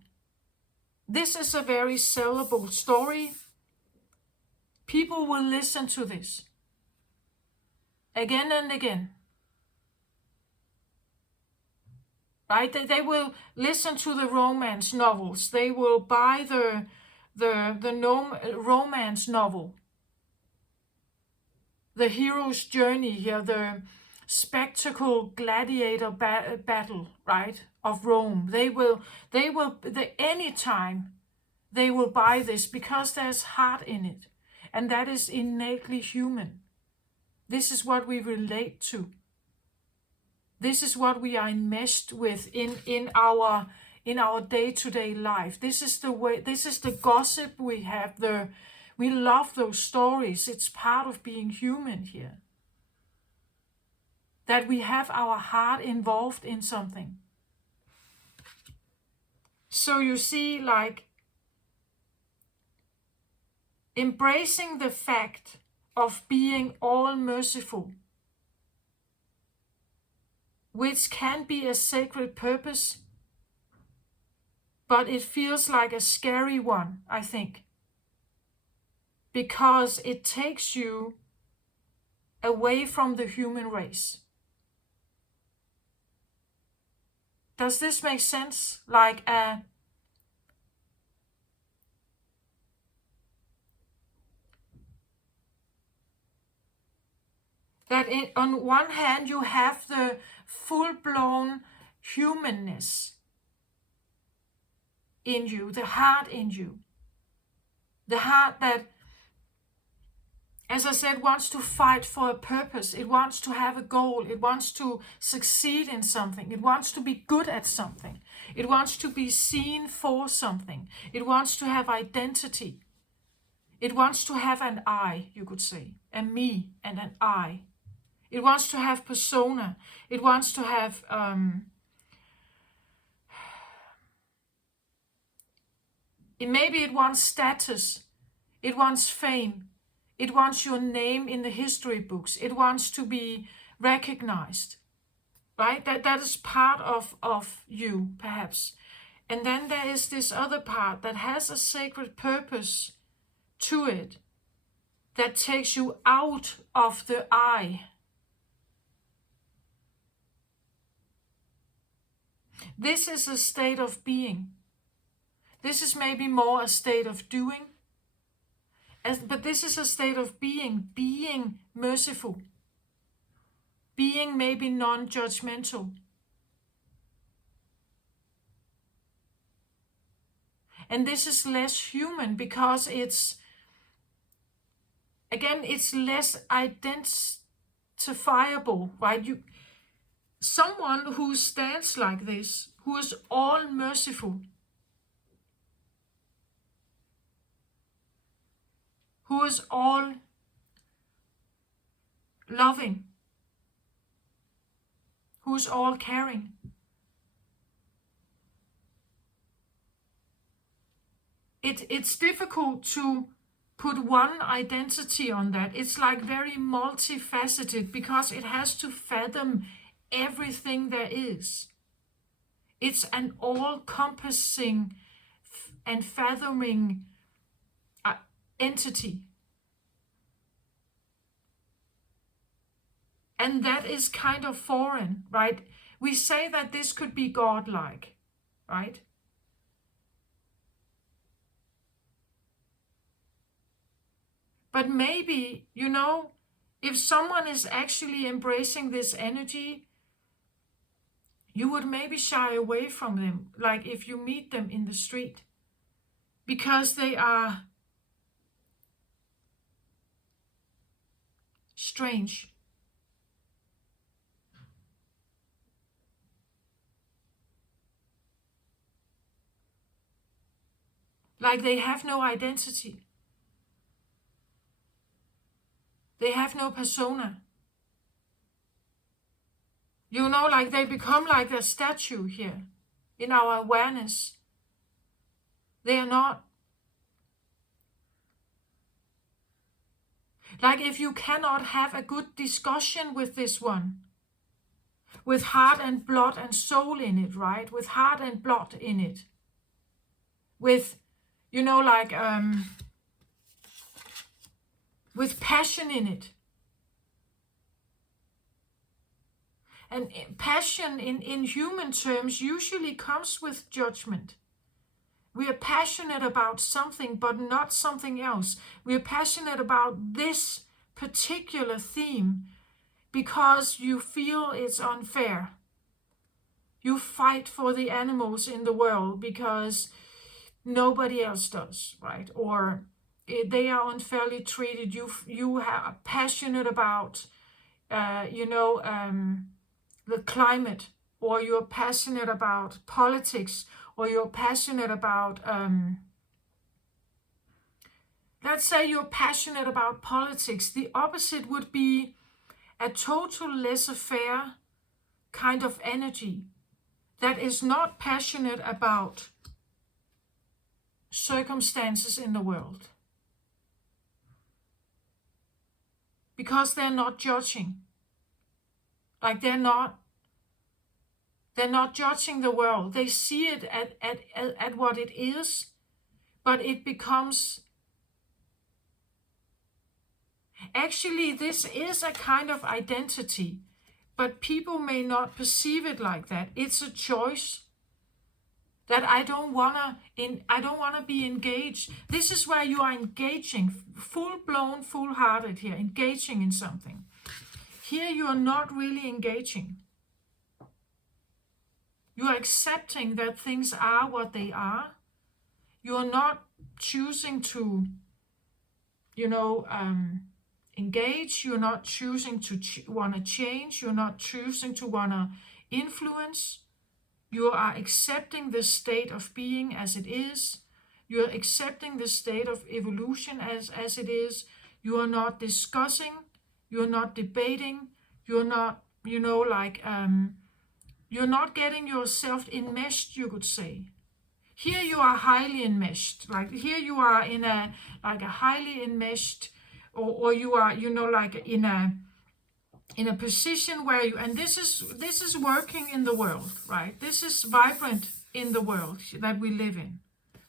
This is a very sellable story. People will listen to this again and again. Right? They will listen to the romance novels. They will buy the romance novel. The hero's journey here, the spectacle gladiator battle, right, of Rome. Anytime they will buy this, because there's heart in it, and that is innately human. This is what we relate to. This is what we are enmeshed with in our day-to-day life. This is the way. This is the gossip we have. We love those stories. It's part of being human here. That we have our heart involved in something. So you see, like, embracing the fact of being all merciful, which can be a sacred purpose, but it feels like a scary one, I think, because it takes you away from the human race. Does this make sense? Like on one hand you have the full-blown humanness in you, the heart in you, the heart that, as I said, wants to fight for a purpose. It wants to have a goal. It wants to succeed in something. It wants to be good at something. It wants to be seen for something. It wants to have identity. It wants to have an I, you could say, a me and an I. It wants to have persona. It wants to have maybe it wants status. It wants fame. It wants your name in the history books. It wants to be recognized, right? That is part of you, perhaps. And then there is this other part that has a sacred purpose to it, that takes you out of the I. This is a state of being. This is maybe more a state of doing. But this is a state of being merciful, being maybe non-judgmental. And this is less human because it's less identifiable, right? Someone who stands like this, who is all merciful, who is all loving, who is all caring. It's difficult to put one identity on that. It's like very multifaceted because it has to fathom everything there is. It's an all-encompassing and fathoming entity. And that is kind of foreign, right? We say that this could be godlike, right? But maybe, if someone is actually embracing this energy, you would maybe shy away from them, like if you meet them in the street, because they are strange. Like they have no identity. They have no persona. Like they become like a statue here in our awareness. They are not. Like if you cannot have a good discussion with this one, with heart and blood and soul in it, right? With heart and blood in it. With, with passion in it. And passion in human terms usually comes with judgment. We are passionate about something, but not something else. We are passionate about this particular theme because you feel it's unfair. You fight for the animals in the world because nobody else does, right? Or they are unfairly treated. You are passionate about, the climate, or you're passionate about politics, or you're passionate about, let's say you're passionate about politics. The opposite would be a total laissez-faire kind of energy that is not passionate about circumstances in the world. Because they're not judging. Like they're not judging the world. They see it at what it is, but it becomes... Actually, this is a kind of identity, but people may not perceive it like that. It's a choice that I don't wanna be engaged. This is where you are engaging, full-blown, full-hearted here, engaging in something. Here you are not really engaging. You are accepting that things are what they are. You are not choosing to, engage. You're not choosing to want to change. You're not choosing to want to influence. You are accepting the state of being as it is. You are accepting the state of evolution as it is. You are not discussing. You're not debating. You're not, you're not getting yourself enmeshed, you could say. Here you are highly enmeshed. Like here you are in a highly enmeshed, or you are, in a position where you, and this is working in the world, right? This is vibrant in the world that we live in.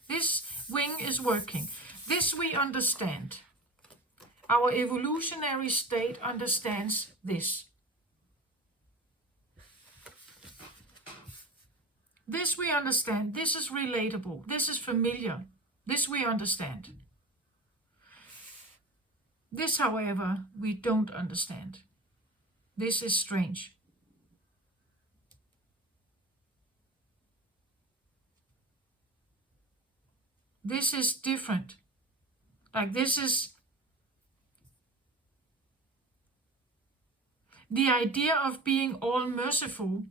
This wing is working. This we understand. Our evolutionary state understands this. This we understand. This is relatable. This is familiar. This we understand. This, however, we don't understand. This is strange. This is different. Like this is the idea of being all merciful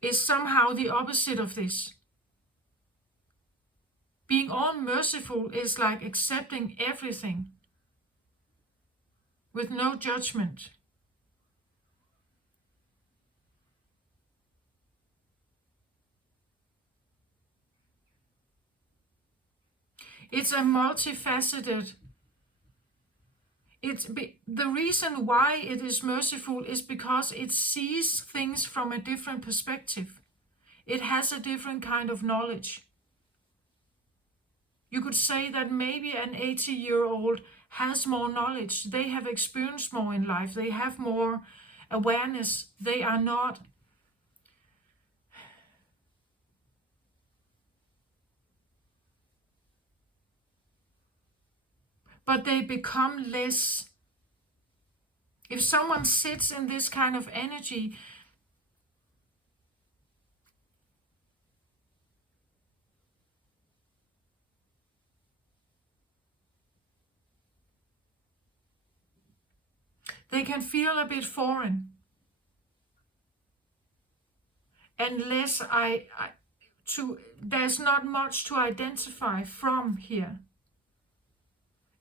is somehow the opposite of this. Being all merciful is like accepting everything with no judgment. It's a multifaceted. The reason why it is merciful is because it sees things from a different perspective. It has a different kind of knowledge. You could say that maybe an 80-year-old has more knowledge. They have experienced more in life. They have more awareness. They are not but they become less. If someone sits in this kind of energy, they can feel a bit foreign and less there's not much to identify from here.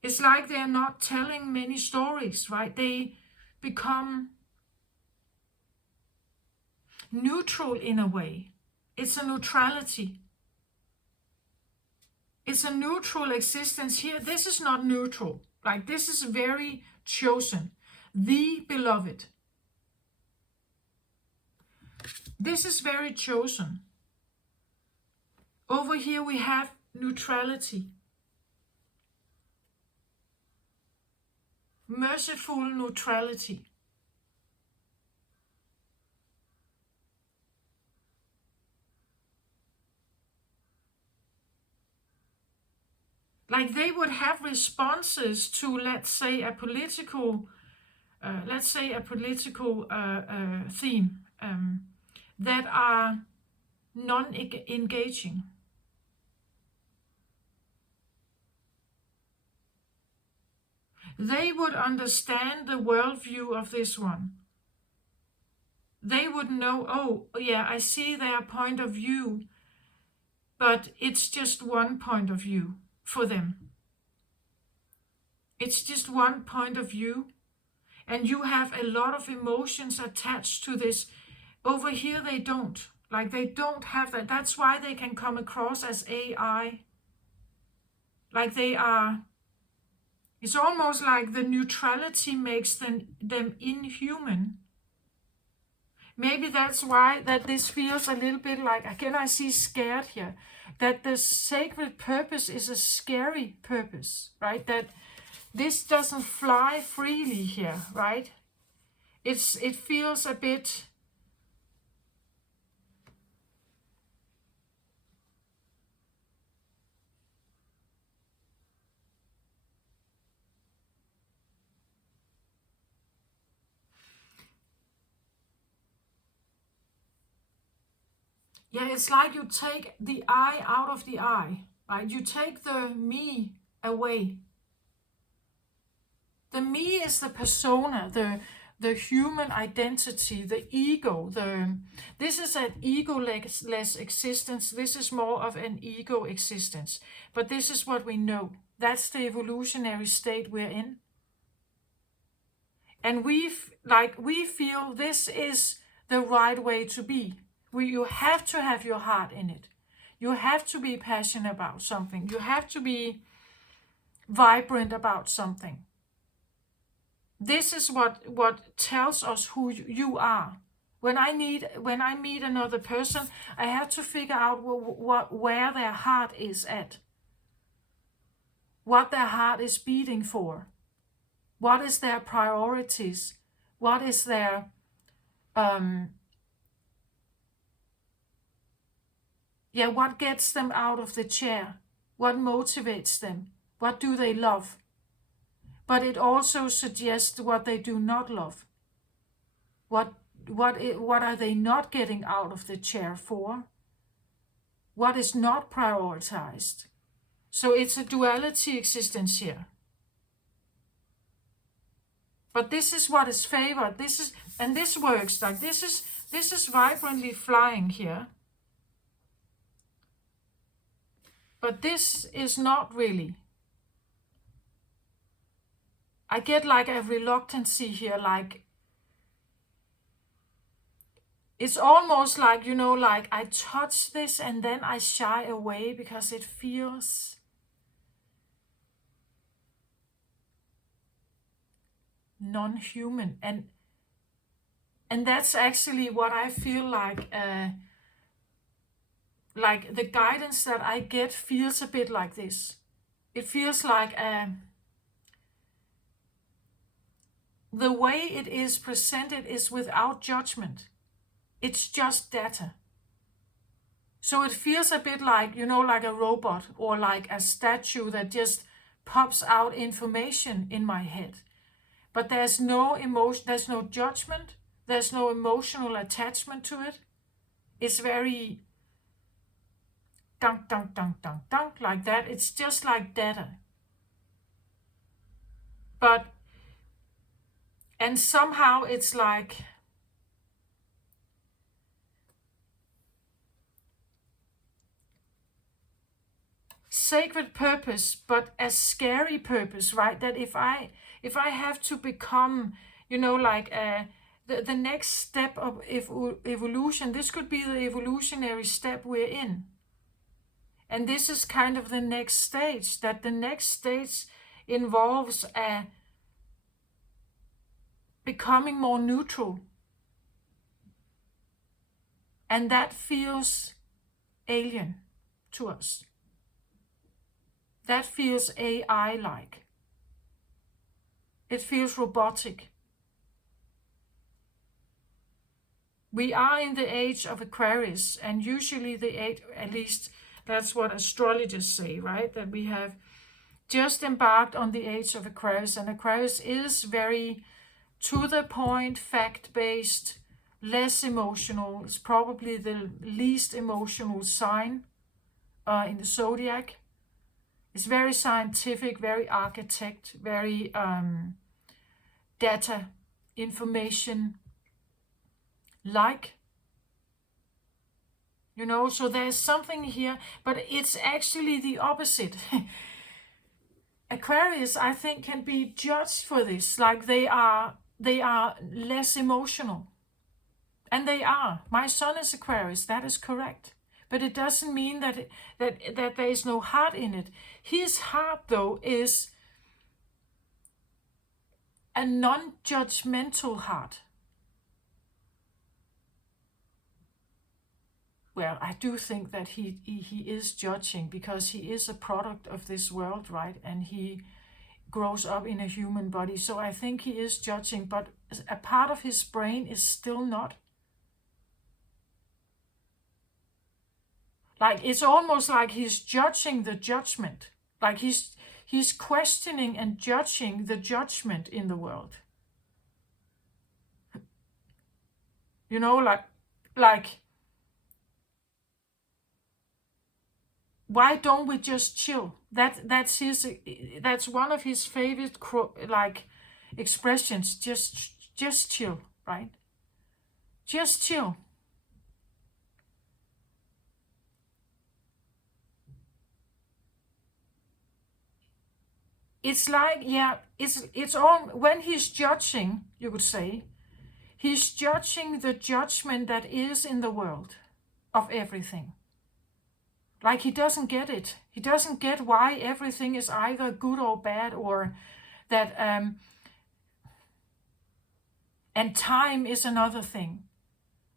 It's like they're not telling many stories, right? They become neutral in a way. It's a neutrality. It's a neutral existence here. This is not neutral. Like, this is very chosen. The beloved. This is very chosen. Over here we have neutrality. Merciful neutrality. Like, they would have responses to, let's say, a political theme that are non-engaging. They would understand the worldview of this one. They would know, oh, yeah, I see their point of view, but it's just one point of view for them. It's just one point of view, and you have a lot of emotions attached to this. Over here, they don't. Like, they don't have that. That's why they can come across as AI. Like, they are... It's almost like the neutrality makes them inhuman. Maybe that's why that this feels a little bit like, again, I see scared here. That the sacred purpose is a scary purpose, right? That this doesn't fly freely here, right? It feels a bit... Yeah, it's like you take the I out of the I, right? You take the me away. The me is the persona, the human identity, the ego. This is an ego-less existence. This is more of an ego existence. But this is what we know. That's the evolutionary state we're in. And we feel this is the right way to be. You have to have your heart in it. You have to be passionate about something. You have to be vibrant about something. This is what tells us who you are. When I meet another person, I have to figure out where their heart is at. What their heart is beating for. What is their priorities? What is their what gets them out of the chair? What motivates them? What do they love? But it also suggests what they do not love. What are they not getting out of the chair for? What is not prioritized? So it's a duality existence here. But this is what is favored. This works. Like, this is vibrantly flying here. But this is not really. I get like a reluctancy here, like it's almost like, like I touch this and then I shy away because it feels non-human. And that's actually what I feel like the guidance that I get feels a bit like this. It feels like the way it is presented is without judgment. It's just data. So it feels a bit like, like a robot or like a statue that just pops out information in my head. But there's no emotion, there's no judgment, there's no emotional attachment to it. It's very dunk, dunk, dunk, dunk, dunk, like that. It's just like data. And somehow it's like sacred purpose, but a scary purpose, right? That if I have to become, like the next step of evolution, this could be the evolutionary step we're in. And this is kind of the next stage, that the next stage involves becoming more neutral. And that feels alien to us. That feels AI-like. It feels robotic. We are in the age of Aquarius, and usually the age, at least that's what astrologers say, right? That we have just embarked on the age of Aquarius, and Aquarius is very to the point, fact-based, less emotional. It's probably the least emotional sign in the zodiac. It's very scientific, very architect, very data, information, like. So there's something here, but it's actually the opposite. Aquarius, I think, can be judged for this. Like they are less emotional. And they are. My son is Aquarius, that is correct. But it doesn't mean that there is no heart in it. His heart, though, is a non-judgmental heart. Well, I do think that he is judging, because he is a product of this world, right? And he grows up in a human body. So I think he is judging, but a part of his brain is still not. Like, it's almost like he's judging the judgment. Like he's questioning and judging the judgment in the world. Like why don't we just chill? That's one of his favorite expressions. Just chill, right? Just chill. It's like, it's all, when he's judging, you could say, he's judging the judgment that is in the world of everything. Like he doesn't get it. He doesn't get why everything is either good or bad, or that, and time is another thing.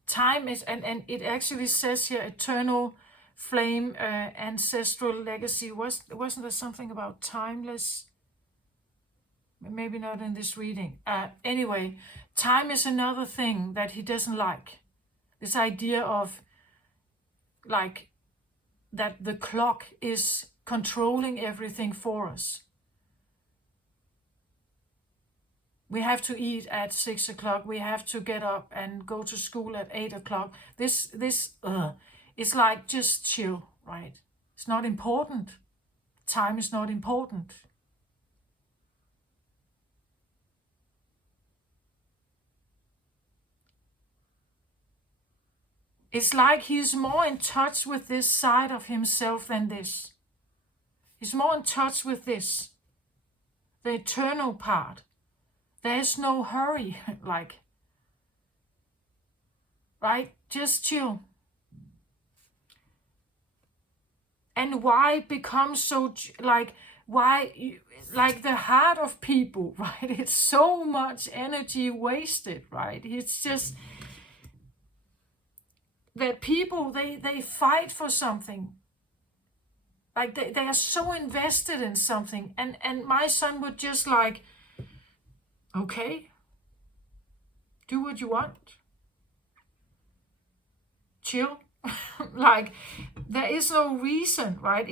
Time is, and it actually says here, eternal flame, ancestral legacy. Wasn't there something about timeless? Maybe not in this reading. Anyway, time is another thing that he doesn't like. This idea of like that the clock is controlling everything for us. We have to eat at 6 o'clock. We have to get up and go to school at 8 o'clock. This is like, just chill, right? It's not important. Time is not important. It's like he's more in touch with this side of himself than this. He's more in touch with this, the eternal part. There's no hurry, like, right? Just chill. And why become so, like, why, like the heart of people, right? It's so much energy wasted, right? It's just that people, they fight for something. Like they are so invested in something. And my son would just like, okay, Do what you want. Chill. Like, there is no reason, right?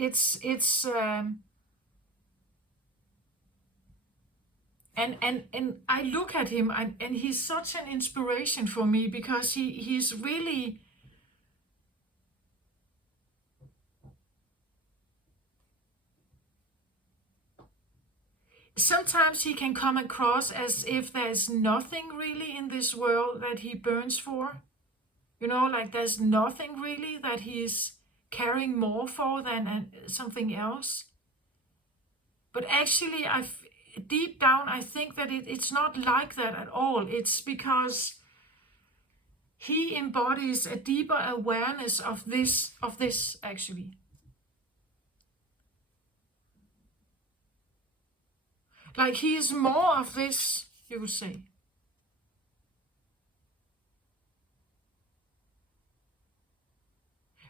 And I look at him, and he's such an inspiration for me, because he's really, sometimes he can come across as if there's nothing really in this world that he burns for. Like, there's nothing really that he's caring more for than something else. But actually, deep down, I think that it's not like that at all. It's because he embodies a deeper awareness of this actually. Like, he is more of this, you would say.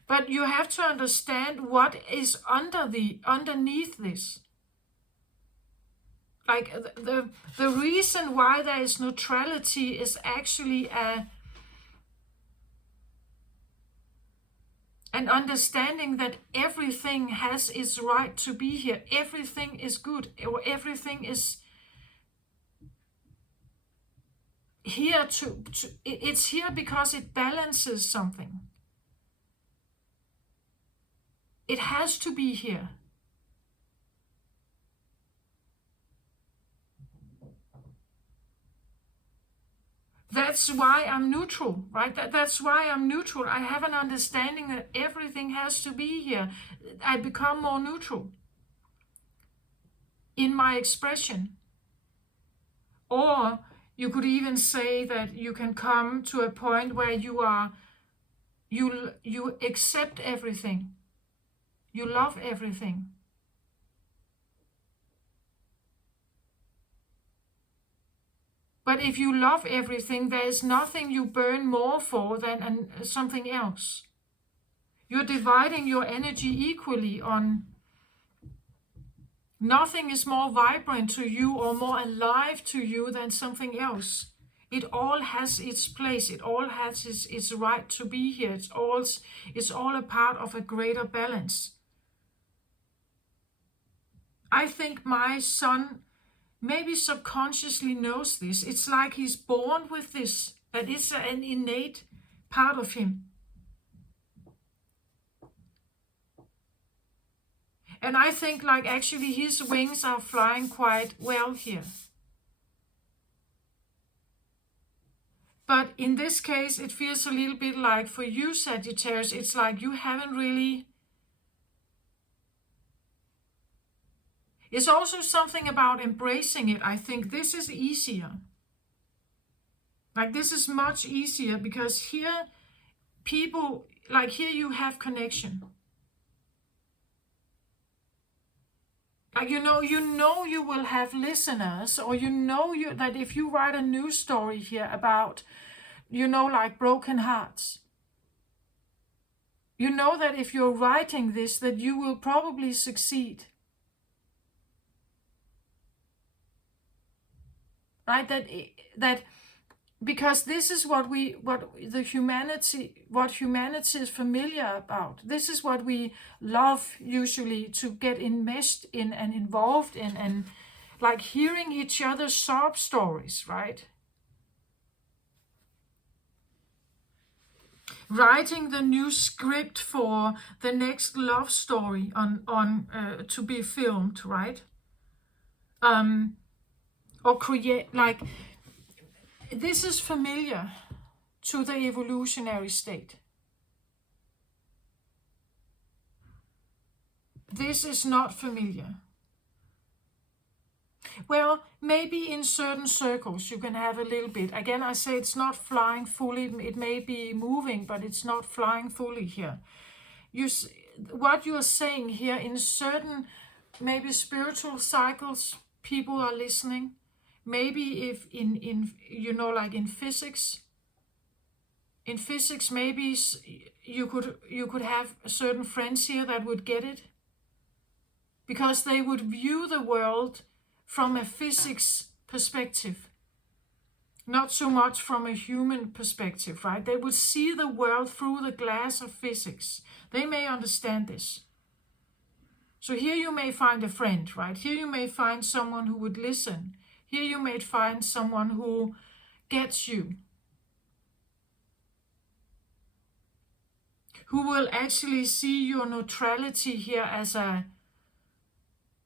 But you have to understand what is underneath this. Like, the reason why there is neutrality is actually an understanding that everything has its right to be here. Everything is good, or everything is here it's here because it balances something. It has to be here. That's why I'm neutral, right? That's why I'm neutral. I have an understanding that everything has to be here. I become more neutral in my expression. Or you could even say that you can come to a point where you accept everything. You love everything. But if you love everything, there is nothing you burn more for than something else. You're dividing your energy equally on. Nothing is more vibrant to you or more alive to you than something else. It all has its place. It all has its right to be here. It's all a part of a greater balance. I think my son maybe subconsciously knows this. It's like he's born with this, that it's an innate part of him. And I think, like, actually his wings are flying quite well here. But in this case, it feels a little bit like, for you, Sagittarius, it's like you haven't really. It's also something about embracing it. I think this is easier. Like, this is much easier, because here people, like, here you have connection. Like, you know you will have listeners, or that if you write a news story here about, like, broken hearts, you know that if you're writing this, that you will probably succeed. Right? That because this is what humanity is familiar about. This is what we love usually to get enmeshed in and involved in, and like hearing each other's sob stories, right? Writing the new script for the next love story on to be filmed, right? Or create, like, this is familiar to the evolutionary state. This is not familiar. Well, maybe in certain circles you can have a little bit. Again, I say it's not flying fully. It may be moving, but it's not flying fully here. What you are saying here, in certain maybe spiritual cycles, people are listening. Maybe if in like in physics, maybe you could have certain friends here that would get it, because they would view the world from a physics perspective. not so much from a human perspective, right? They will see the world through the glass of physics. They may understand this. So here you may find a friend, right? Here you may find someone who would listen. Here you may find someone who gets you, who will actually see your neutrality here as a,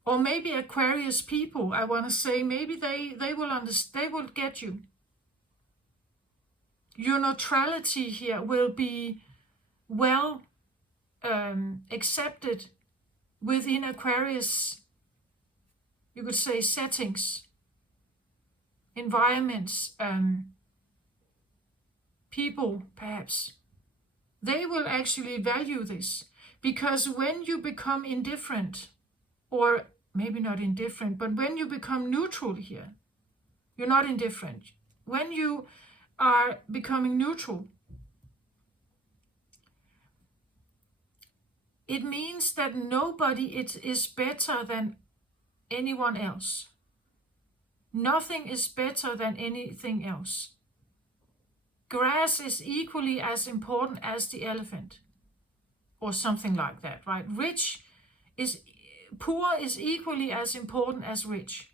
or maybe Aquarius people, I want to say, maybe they will understand, they will get you. Your neutrality here will be well accepted within Aquarius, you could say, settings, environments, people perhaps. They will actually value this, because when you become indifferent, or maybe not indifferent, but when you become neutral here, you're not indifferent. When you are becoming neutral, it means that nobody is better than anyone else. Nothing is better than anything else. Grass is equally as important as the elephant, or something like that, right? Poor is equally as important as rich,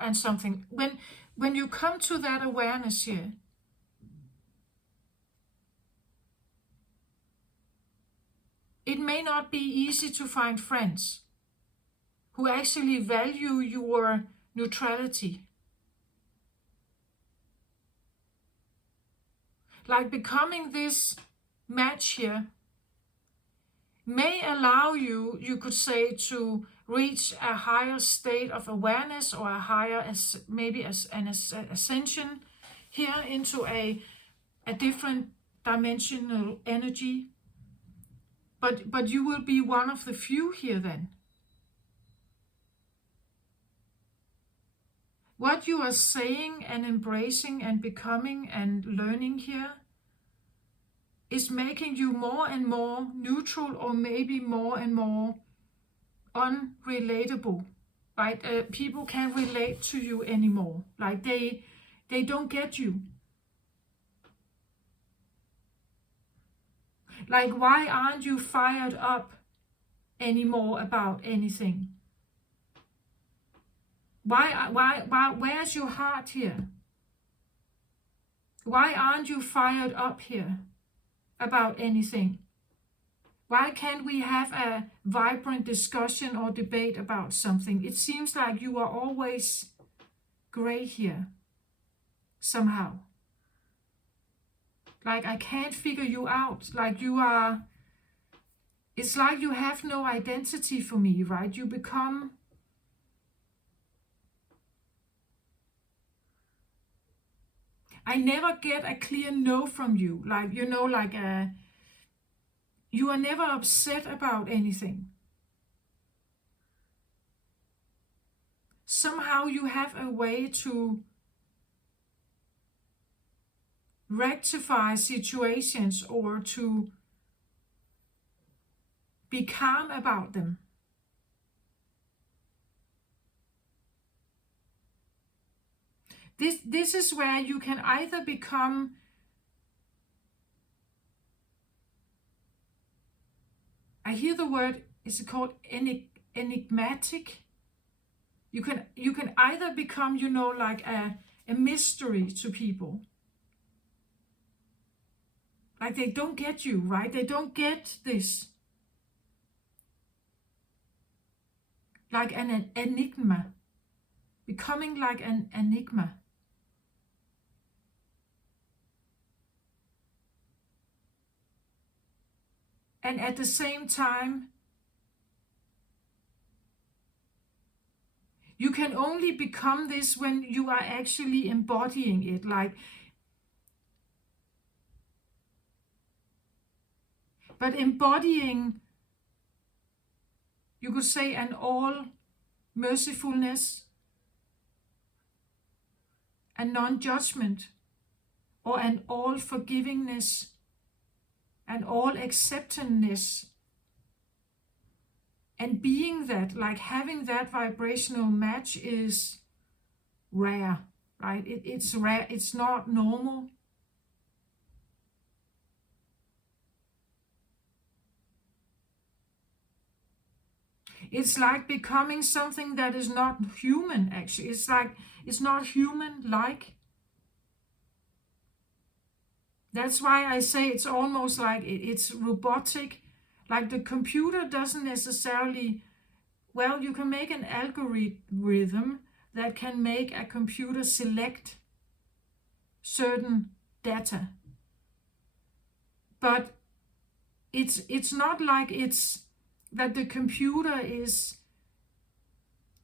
and something. When you come to that awareness here, it may not be easy to find friends who actually value your neutrality. Like becoming this match here may allow you, you could say, to reach a higher state of awareness, or a higher, maybe as an ascension here into a different dimensional energy. But you will be one of the few here then. What you are saying and embracing and becoming and learning here is making you more and more neutral, or maybe more and more unrelatable, right? People can't relate to you anymore. Like they don't get you. Like, why aren't you fired up anymore about anything? Why, where's your heart here? Why aren't you fired up here about anything? Why can't we have a vibrant discussion or debate about something? It seems like you are always gray here, somehow. Like I can't figure you out. Like you are, it's like you have no identity for me, right? You become, I never get a clear no from you. Like, you know, like you are never upset about anything. Somehow you have a way to rectify situations, or to be calm about them. This is where you can either become I hear the word, is it called enigmatic? You can either become, you know, like a mystery to people. Like they don't get you, right? They don't get this. Like an enigma. Becoming like an enigma. And at the same time, you can only become this when you are actually embodying it. Like, but embodying, you could say, an all mercifulness, a non-judgment, or an all forgivingness, an all acceptance. And being that, like having that vibrational match, is rare. right? It's rare, it's not normal. It's like becoming something that is not human, actually. It's like, it's not human-like. That's why I say it's almost like it's robotic. Like the computer doesn't necessarily, well, you can make an algorithm that can make a computer select certain data. But it's not like it's that the computer is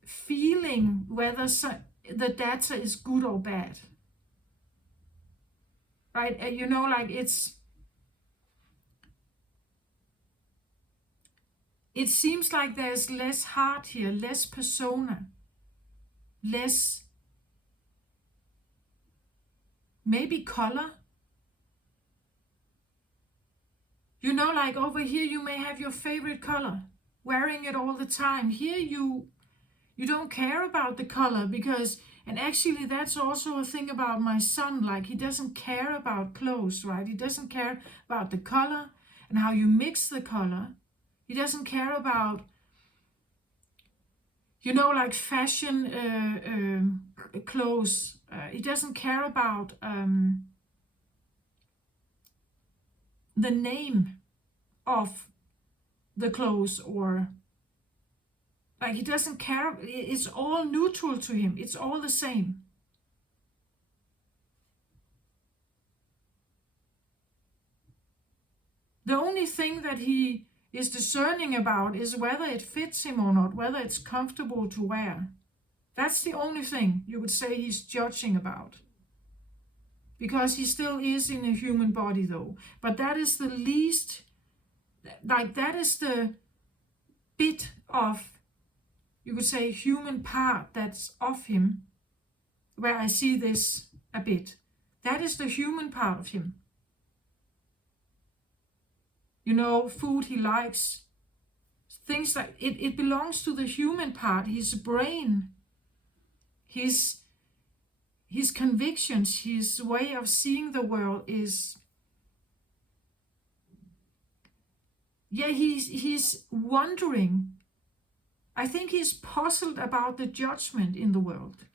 feeling whether the data is good or bad. Right? Like it seems like there's less heart here, less persona, less maybe color. Like over here you may have your favorite color, wearing it all the time. Here you don't care about the color because, and actually that's also a thing about my son, like he doesn't care about clothes, right? He doesn't care about the color and how you mix the color. He doesn't care about, like fashion clothes. He doesn't care about the name of the clothes, or like he doesn't care. It's all neutral to him. It's all the same. The only thing that he is discerning about is whether it fits him or not, whether it's comfortable to wear. That's the only thing you would say he's judging about. Because he still is in a human body though. But that is the least, like that is the bit of, you could say, human part that's of him, where I see this a bit. That is the human part of him. Food he likes, things like it belongs to the human part, his brain, his convictions, his way of seeing the world is, he's wondering. I think he's puzzled about the judgment in the world.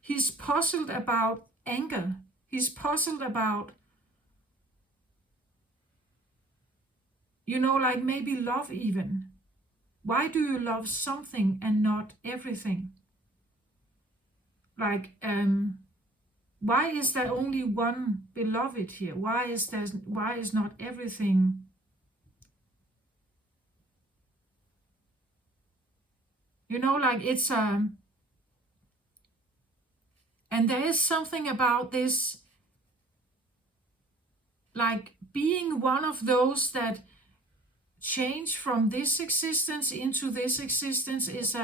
He's puzzled about anger. He's puzzled about, like maybe love even. Why do you love something and not everything? Like, why is there only one beloved here? Why is not everything? Like it's and there is something about this, like being one of those that change from this existence into this existence is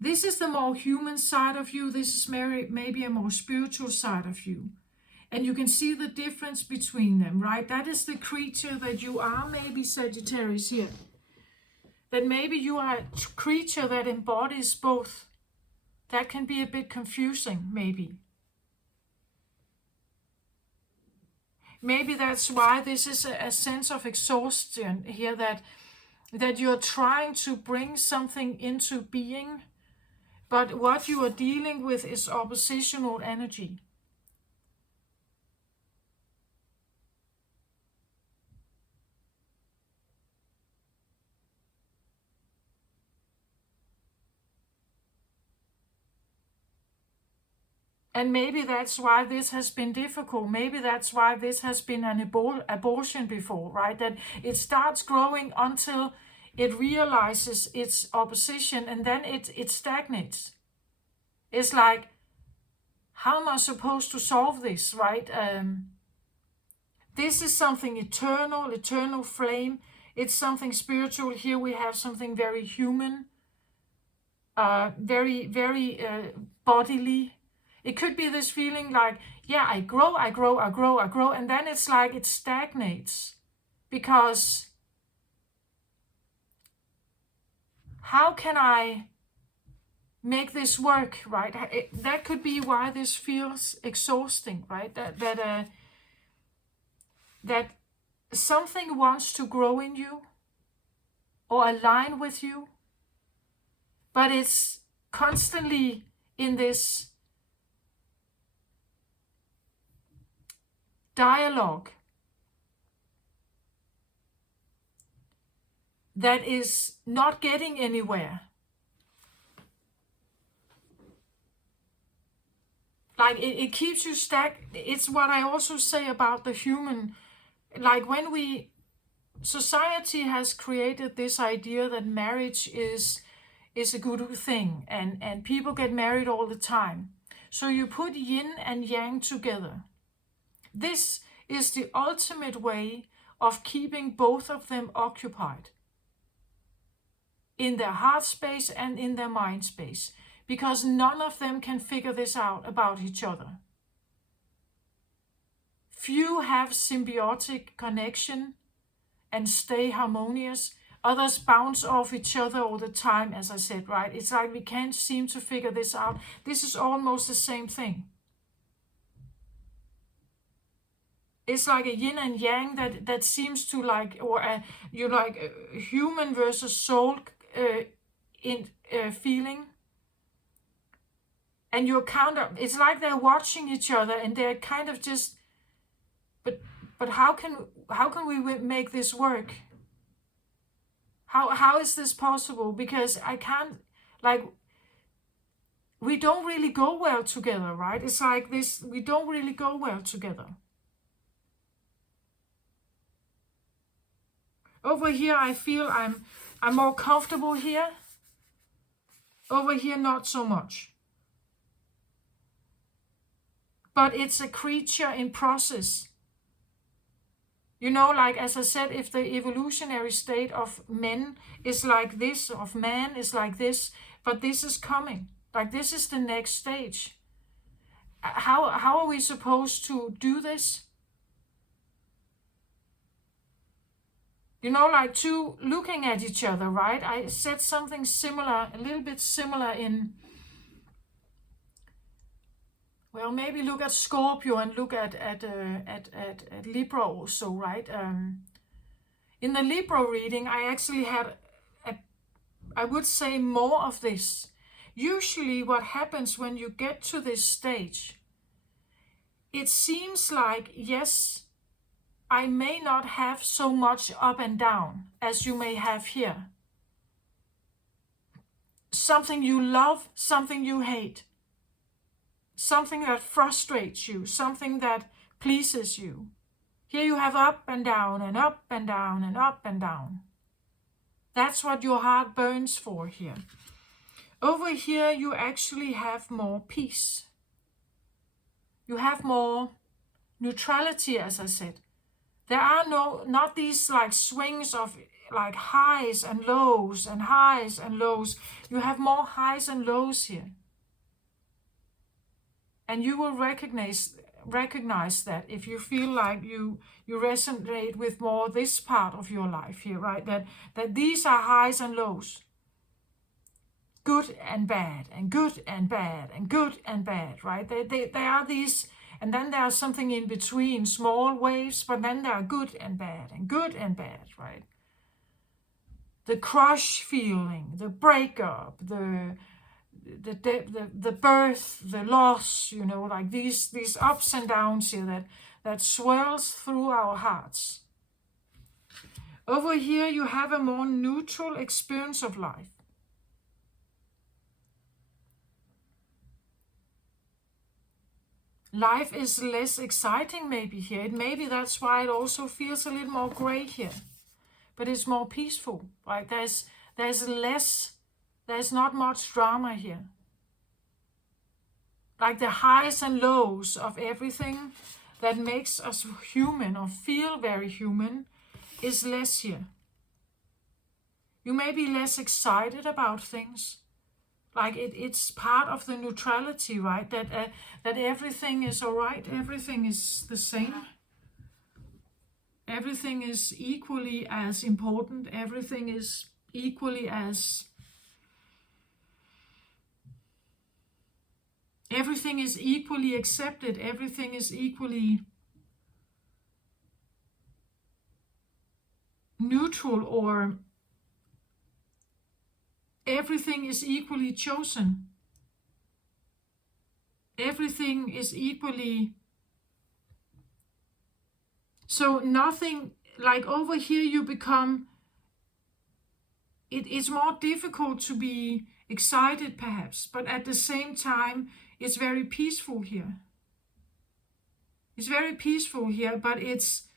this is the more human side of you. This is maybe a more spiritual side of you. And you can see the difference between them, right? That is the creature that you are, maybe Sagittarius here. That maybe you are a creature that embodies both. That can be a bit confusing, maybe. Maybe that's why this is a sense of exhaustion here, that you're trying to bring something into being, but what you are dealing with is oppositional energy. And maybe that's why this has been difficult. Maybe that's why this has been an abortion before, right? That it starts growing until it realizes its opposition, and then it stagnates. It's like, how am I supposed to solve this, right? This is something eternal flame. It's something spiritual. Here we have something very human, very, very bodily. It could be this feeling like, yeah, I grow, and then it's like it stagnates because how can I make this work, right? That could be why this feels exhausting, right? That something wants to grow in you or align with you, but it's constantly in this dialogue that is not getting anywhere. Like it keeps you stuck. It's what I also say about the human. Like when society has created this idea that marriage is a good thing, and people get married all the time. So you put yin and yang together. This is the ultimate way of keeping both of them occupied in their heart space and in their mind space, because none of them can figure this out about each other. Few have symbiotic connection and stay harmonious. Others bounce off each other all the time, as I said, right? It's like we can't seem to figure this out. This is almost the same thing. It's like a yin and yang that seems to like, or you like a human versus soul feeling. And you're it's like they're watching each other and they're kind of just, but how can we make this work? How is this possible? Because I can't, like, we don't really go well together, right? It's like this, we don't really go well together. Over here, I feel I'm more comfortable here. Over here, not so much. But it's a creature in process. You know, like as I said, if the evolutionary state of men is like this, of man is like this, but this is coming. Like this is the next stage. How are we supposed to do this? You know, like two looking at each other, right? I said something similar, a little bit similar in, well, maybe look at Scorpio and look at Libra also, right? In the Libra reading, I actually had, I would say, more of this. Usually what happens when you get to this stage, it seems like, yes, I may not have so much up and down as you may have here. Something you love, something you hate. Something that frustrates you, something that pleases you. Here you have up and down and up and down and up and down. That's what your heart burns for here. Over here you actually have more peace. You have more neutrality, as I said. There are not these like swings of like highs and lows and highs and lows. You have more highs and lows here. And you will recognize that if you feel like you resonate with more this part of your life here, right? That these are highs and lows. Good and bad, and good and bad, and good and bad, right? They are these, and then there's something in between, small waves, but then there are good and bad, right? The crush feeling, the breakup, the birth, the loss, you know, like these ups and downs here that swirls through our hearts. Over here you have a more neutral experience of life. Life is less exciting maybe here. Maybe that's why it also feels a little more gray here. But it's more peaceful, right? There's not much drama here. Like the highs and lows of everything that makes us human or feel very human is less here. You may be less excited about things. Like it's part of the neutrality, right? That everything is all right, everything is the same. Everything is equally as important, everything is equally as Everything is equally accepted. Everything is equally neutral, or everything is equally chosen. Everything is equally. So nothing, like over here you become, it's more difficult to be excited perhaps, but at the same time it's very peaceful here. It's very peaceful here, but it's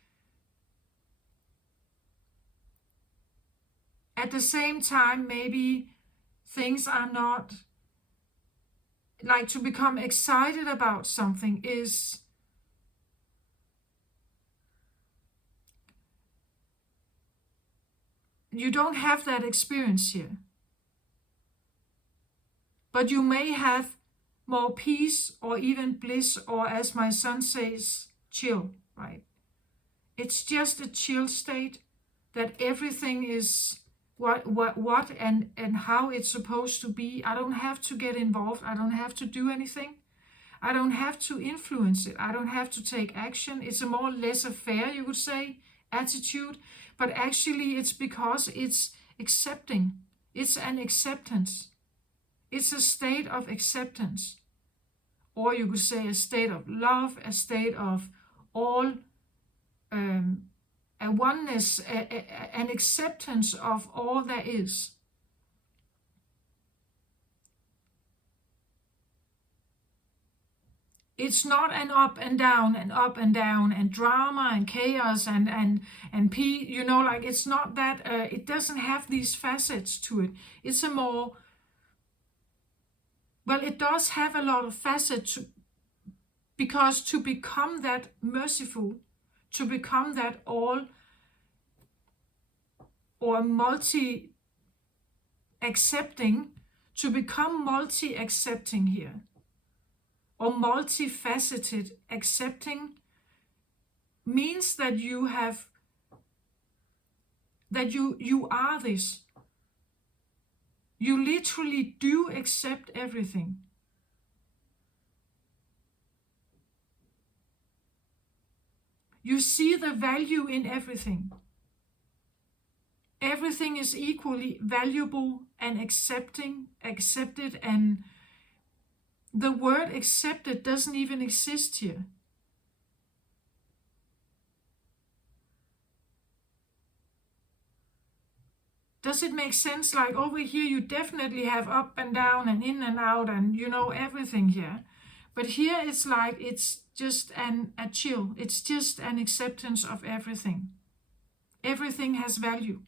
at the same time maybe things are not, like, to become excited about something is, you don't have that experience here. But you may have more peace or even bliss, or as my son says, chill, right? It's just a chill state, that everything is what and how it's supposed to be. I don't have to get involved. I don't have to do anything. I don't have to influence it. I don't have to take action. It's a more laissez-faire, you would say, attitude. But actually it's because it's accepting. It's an acceptance. It's a state of acceptance. Or you could say a state of love, a state of all, a oneness, an acceptance of all there is. It's not an up and down and up and down and drama and chaos and peace, like, it's not that, it doesn't have these facets to it. It's a more, well, it does have a lot of facets, because to become that merciful, to become that all or multi-accepting, to become multi-accepting here, or multifaceted accepting, means that you are this. You literally do accept everything. You see the value in everything. Everything is equally valuable and accepted, and the word accepted doesn't even exist here. Does it make sense? Like over here you definitely have up and down and in and out and everything here. But here it's like, it's just a chill. It's just an acceptance of everything. Everything has value.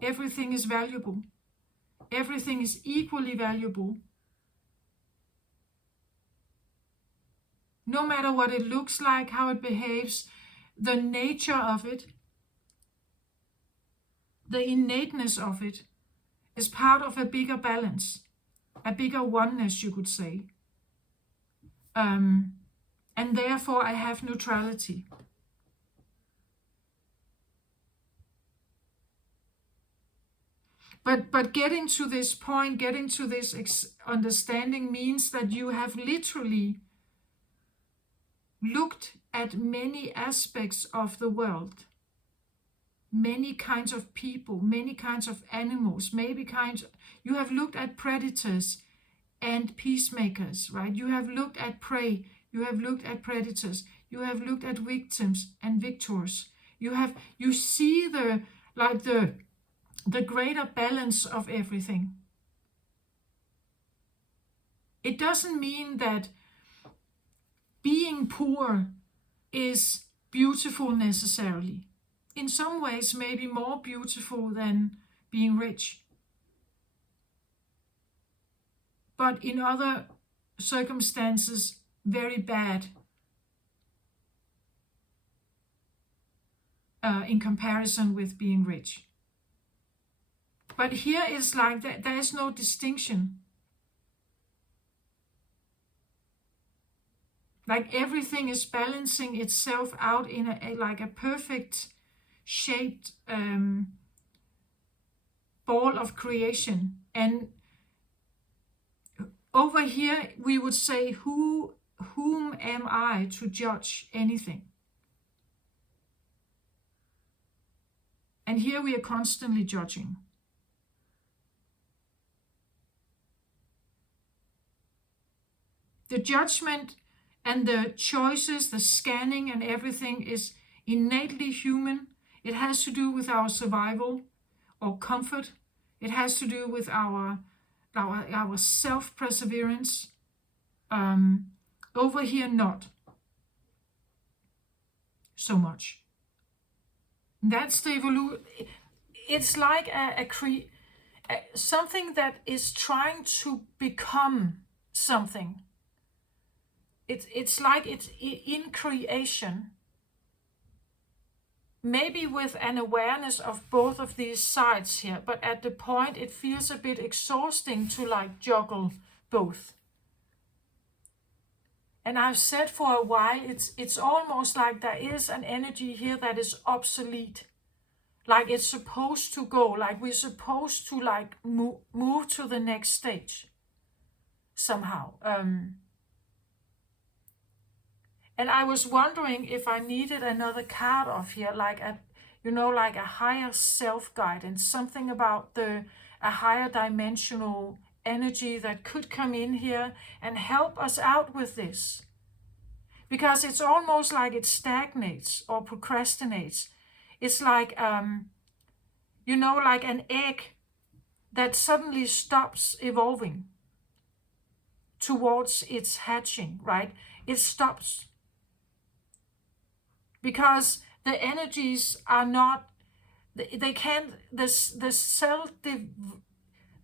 Everything is valuable. Everything is equally valuable. No matter what it looks like, how it behaves, the nature of it, the innateness of it, is part of a bigger balance, a bigger oneness, you could say. And therefore I have neutrality. But getting to this point, getting to this understanding, means that you have literally looked at many aspects of the world, many kinds of people, many kinds of animals, you have looked at predators and peacemakers, right? You have looked at prey, you have looked at predators, you have looked at victims and victors. You see the greater balance of everything. It doesn't mean that being poor is beautiful necessarily. In some ways, maybe more beautiful than being rich. But in other circumstances, very bad in comparison with being rich. But here it's like there is no distinction. Like everything is balancing itself out in a perfect shaped ball of creation. And Over here, we would say, whom am I to judge anything? And here we are constantly judging. The judgment and the choices, the scanning and everything is innately human. It has to do with our survival or comfort. It has to do with our self-perseverance. Over here, not so much. That's the evolution. It's like something that is trying to become something. It's like it's in creation, maybe with an awareness of both of these sides here, but at the point it feels a bit exhausting to like juggle both. And I've said for a while, it's almost like there is an energy here that is obsolete. Like it's supposed to go, like we're supposed to like move to the next stage somehow. And I was wondering if I needed another card off here, like like a higher self-guidance, something about a higher dimensional energy that could come in here and help us out with this. Because it's almost like it stagnates or procrastinates. It's like, like an egg that suddenly stops evolving towards its hatching, right? It stops. Because the energies are not, they can't, the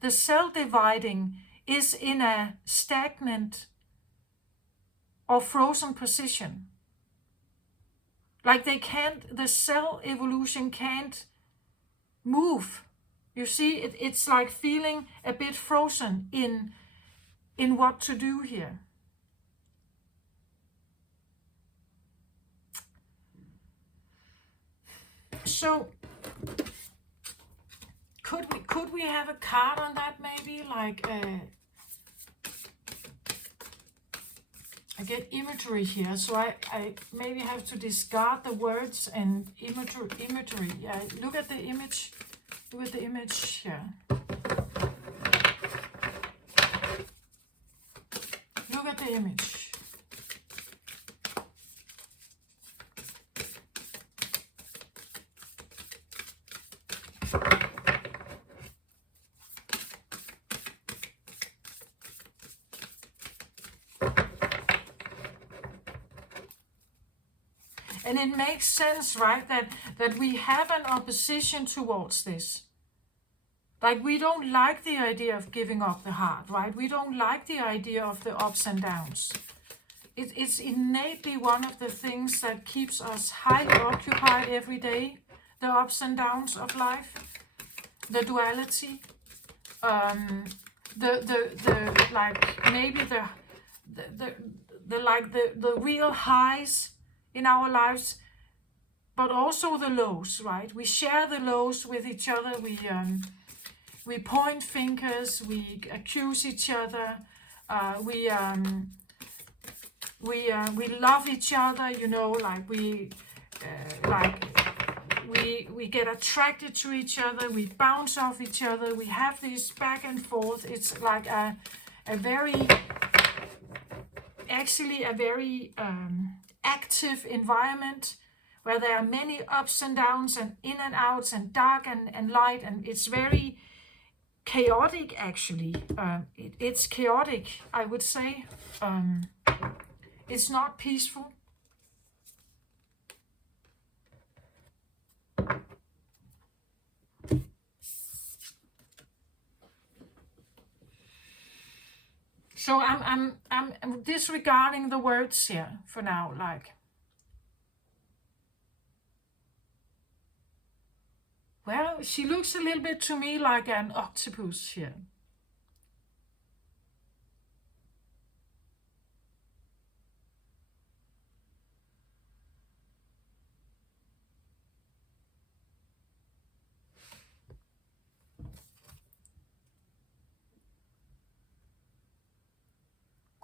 cell dividing is in a stagnant or frozen position. Like the cell evolution can't move. You see, it's like feeling a bit frozen in what to do here. So could we have a card on that maybe? Like I get imagery here, so I maybe have to discard the words and imagery. Yeah, look at the image. Look at the image here. Look at the image. And it makes sense, right, that we have an opposition towards this. Like, we don't like the idea of giving up the heart, right? We don't like the idea of the ups and downs. It's innately one of the things that keeps us highly occupied every day, the ups and downs of life, the duality, the real highs in our lives, but also the lows, right? We share the lows with each other. We point fingers. We accuse each other. We love each other. We get attracted to each other. We bounce off each other. We have this back and forth. It's like a very active environment where there are many ups and downs and in and outs and dark and light, and it's very chaotic actually. It's chaotic, I would say. It's not peaceful. So I'm disregarding the words here for now, like, well, she looks a little bit to me like an octopus here.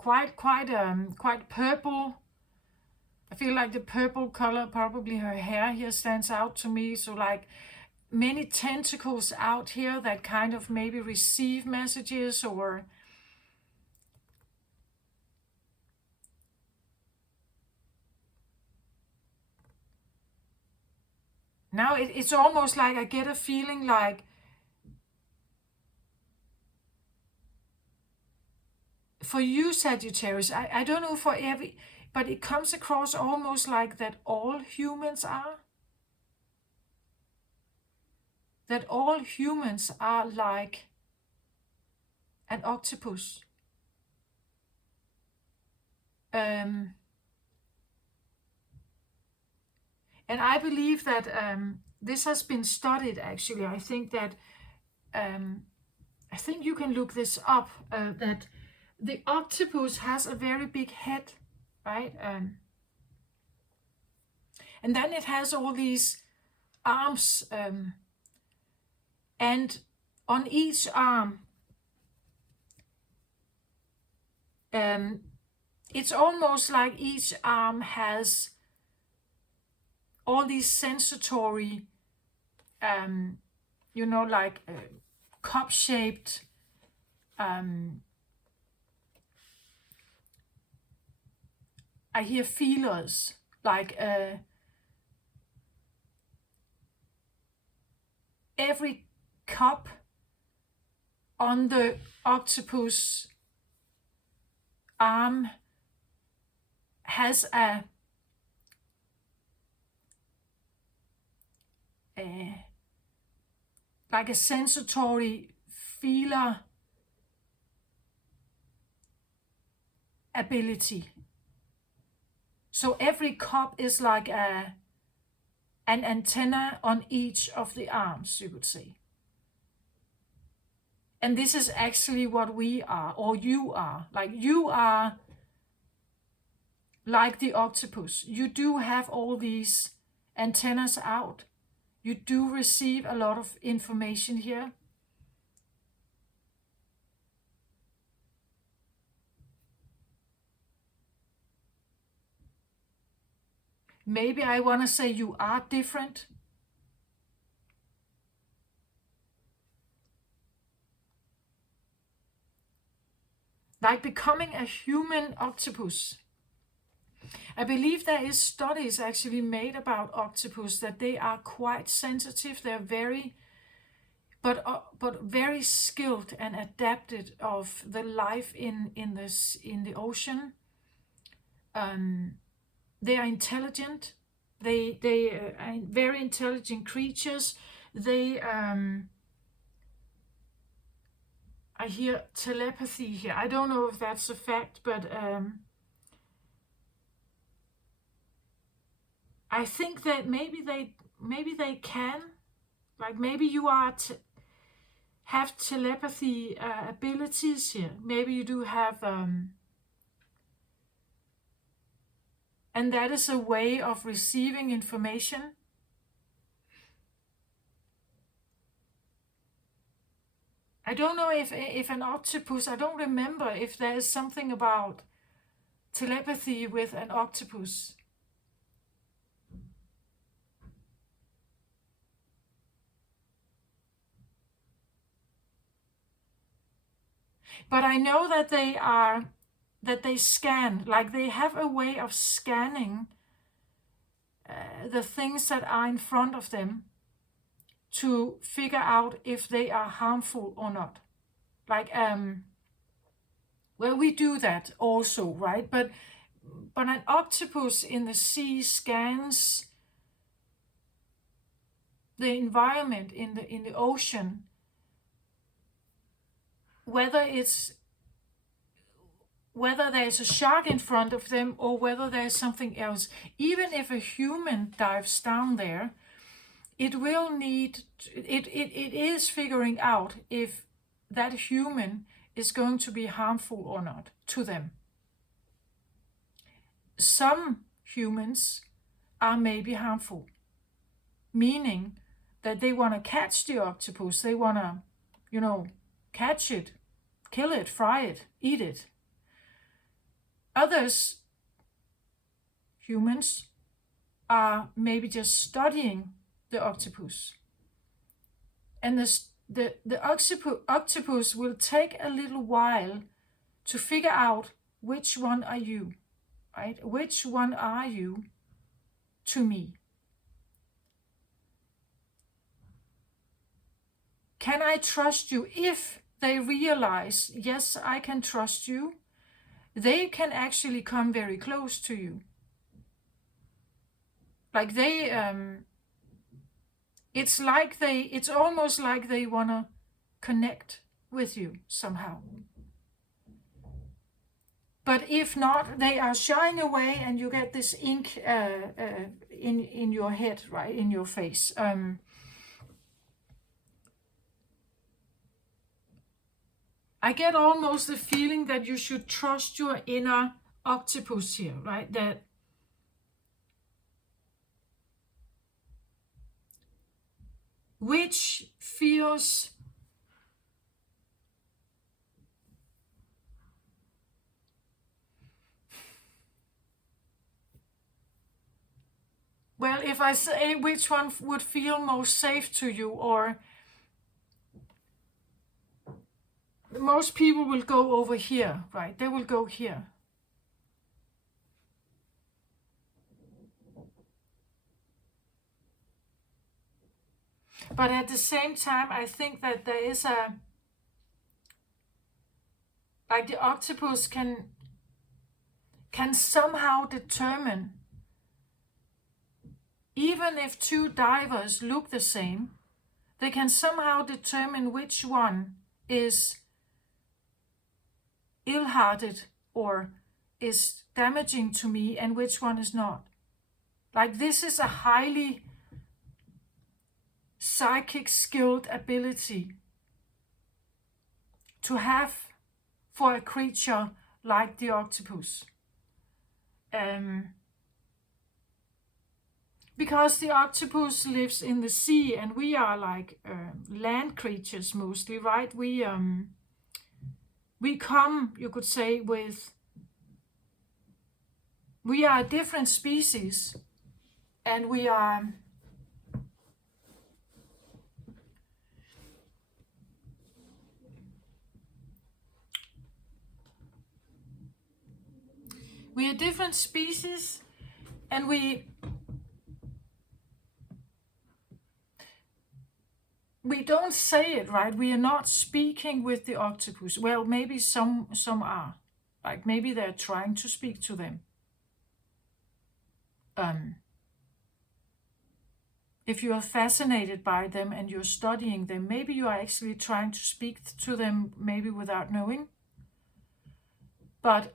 quite purple. I feel like the purple color, probably her hair here, stands out to me. So like many tentacles out here that kind of maybe receive messages, or now it's almost like I get a feeling like for you, Sagittarius, I don't know for every, but it comes across almost like that all humans are. That all humans are like an octopus. And I believe that this has been studied actually. I think that I think you can look this up, that the octopus has a very big head, right? And then it has all these arms, and on each arm, it's almost like each arm has all these sensory, like cup-shaped I hear feelers, like every cup on the octopus arm has a like a sensory feeler ability. So every cup is like an antenna on each of the arms, you could say. And this is actually what we are, or you are. Like you are like the octopus. You do have all these antennas out. You do receive a lot of information here. Maybe I want to say you are different. Like becoming a human octopus. I believe there is studies actually made about octopus that they are quite sensitive. They're very, but very skilled and adapted of the life in the ocean. They are intelligent. They are very intelligent creatures. They I hear telepathy here. I don't know if that's a fact, but I think that maybe they can, like maybe you are have telepathy abilities here. Maybe you do have, and that is a way of receiving information. I don't know if an octopus, I don't remember if there is something about telepathy with an octopus. But I know that they scan, like they have a way of scanning the things that are in front of them to figure out if they are harmful or not. Like, well, we do that also, right? But an octopus in the sea scans the environment in the ocean, whether there's a shark in front of them or whether there's something else. Even if a human dives down there, it is figuring out if that human is going to be harmful or not to them. Some humans are maybe harmful, meaning that they want to catch the octopus, they want to, catch it, kill it, fry it, eat it. Others, humans, are maybe just studying the octopus. And the octopus will take a little while to figure out which one are you, right? Which one are you to me? Can I trust you? If they realize, yes, I can trust you, they can actually come very close to you. Like it's almost like they want to connect with you somehow. But if not, they are shying away, and you get this ink in your head, right, in your face. I get almost the feeling that you should trust your inner octopus here, right? That which feels well, if I say which one would feel most safe to you, or most people will go over here, right? They will go here. But at the same time, I think that there is like the octopus can somehow determine, even if two divers look the same, they can somehow determine which one is ill-hearted or is damaging to me and which one is not. Like, this is a highly psychic skilled ability to have for a creature like the octopus. Because the octopus lives in the sea, and we are like land creatures mostly, right? We come, you could say, we are a different species, and we are different species, and we don't say it, right? We are not speaking with the octopus. Well, maybe some are, like maybe they're trying to speak to them. If you are fascinated by them and you're studying them, maybe you are actually trying to speak to them, maybe without knowing. But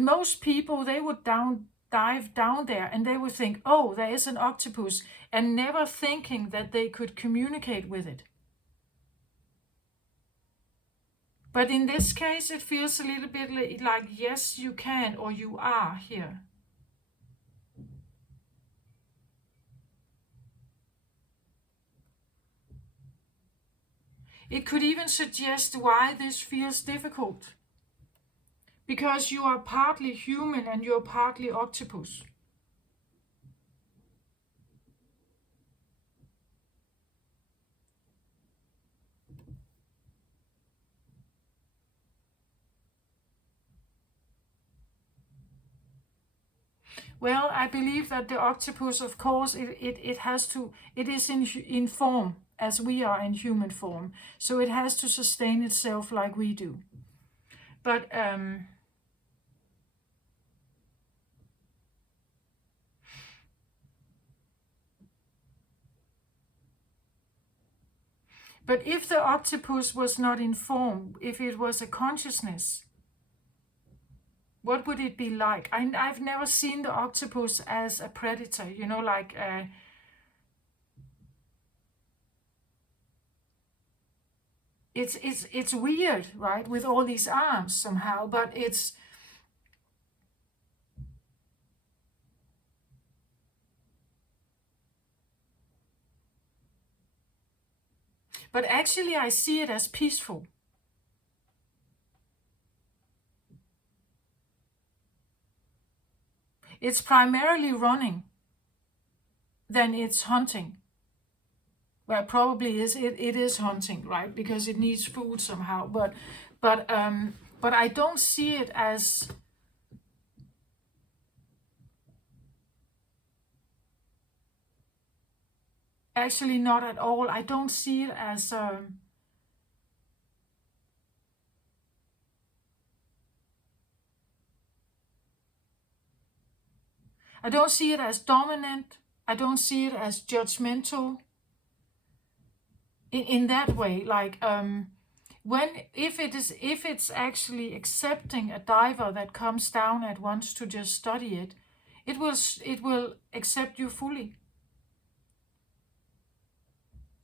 most people, they would dive down there and they would think, oh, there is an octopus, and never thinking that they could communicate with it. But in this case, it feels a little bit like, yes, you can, or you are here. It could even suggest why this feels difficult. Because you are partly human and you're partly octopus. Well, I believe that the octopus, of course, it is in form as we are in human form. So it has to sustain itself like we do. But if the octopus was not in form, if it was a consciousness, what would it be like? I've never seen the octopus as a predator, like it's weird, right? With all these arms somehow, but actually I see it as peaceful. it's primarily running than it's hunting. Well, probably it is hunting, right? Because it needs food somehow. But I don't see it as actually not at all. I don't see it as I don't see it as dominant. I don't see it as judgmental in that way. Like if it's actually accepting a diver that comes down and wants to just study it, it will accept you fully.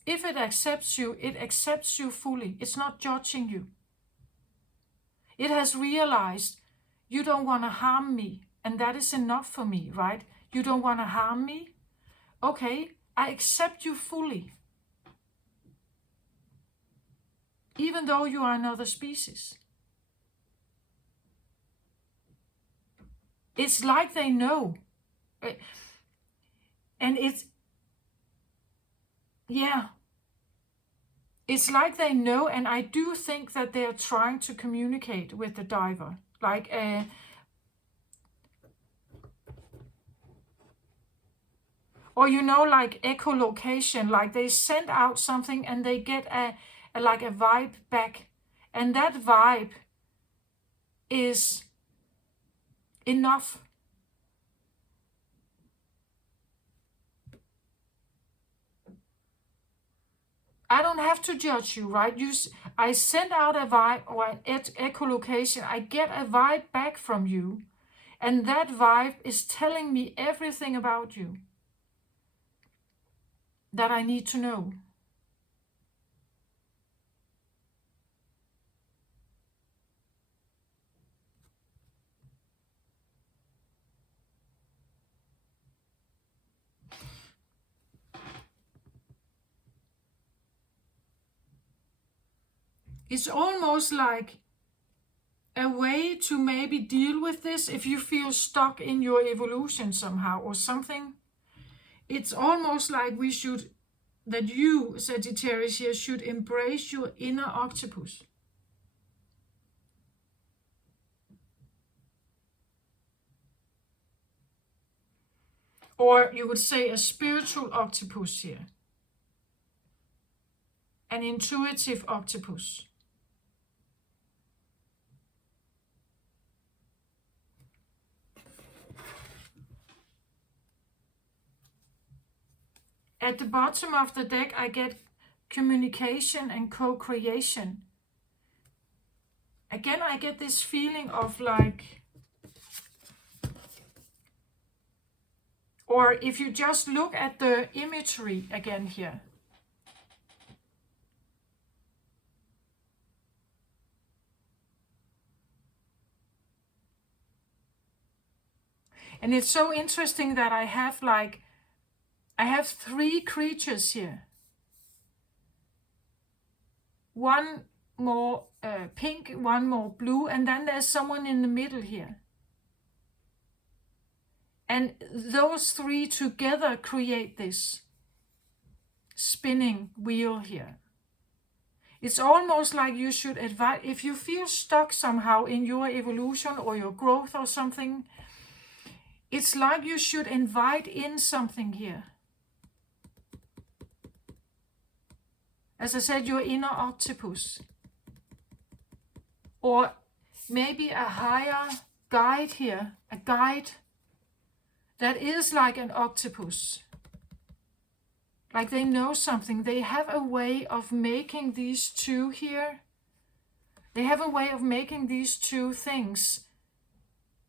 If it accepts you fully. It's not judging you. It has realized you don't want to harm me, and that is enough for me, right? You don't want to harm me? Okay, I accept you fully. Even though you are another species. It's like they know. And it's like they know, and I do think that they're trying to communicate with the diver. Like or like echolocation, like they send out something and they get a vibe back, and that vibe is enough. I don't have to judge you, right? I send out a vibe or an echolocation. I get a vibe back from you, and that vibe is telling me everything about you that I need to know. It's almost like a way to maybe deal with this if you feel stuck in your evolution somehow or something. It's almost like that you, Sagittarius here, should embrace your inner octopus. Or you would say a spiritual octopus here. An intuitive octopus. At the bottom of the deck, I get communication and co-creation. Again, I get this feeling of like, or if you just look at the imagery again here. And it's so interesting that I have 3 creatures here. One more pink, one more blue, and then there's someone in the middle here. And those 3 together create this spinning wheel here. It's almost like you should advise, if you feel stuck somehow in your evolution or your growth or something, it's like you should invite in something here. As I said, your inner octopus. Or maybe a higher guide here, a guide that is like an octopus. Like they know something. They have a way of making these 2 here. They have a way of making these 2 things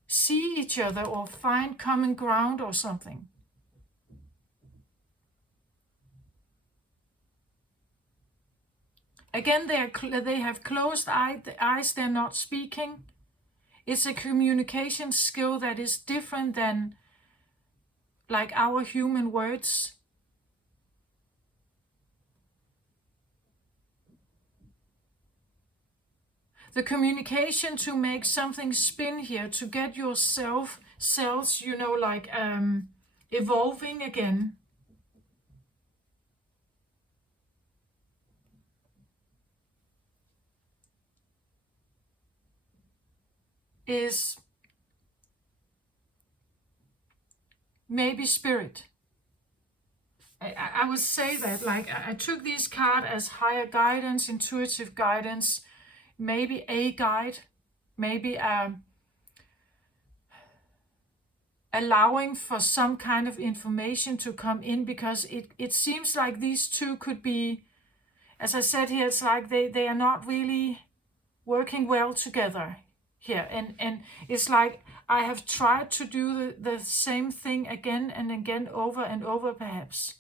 see each other or find common ground or something. Again, they have closed eyes, they're not speaking. It's a communication skill that is different than like our human words. The communication to make something spin here, to get yourself cells, like evolving again. Is maybe spirit. I would say that, like, I took this card as higher guidance, intuitive guidance, maybe a guide, maybe allowing for some kind of information to come in, because it seems like these two could be, as I said here, it's like they are not really working well together here. And it's like I have tried to do the same thing again and again, over and over perhaps.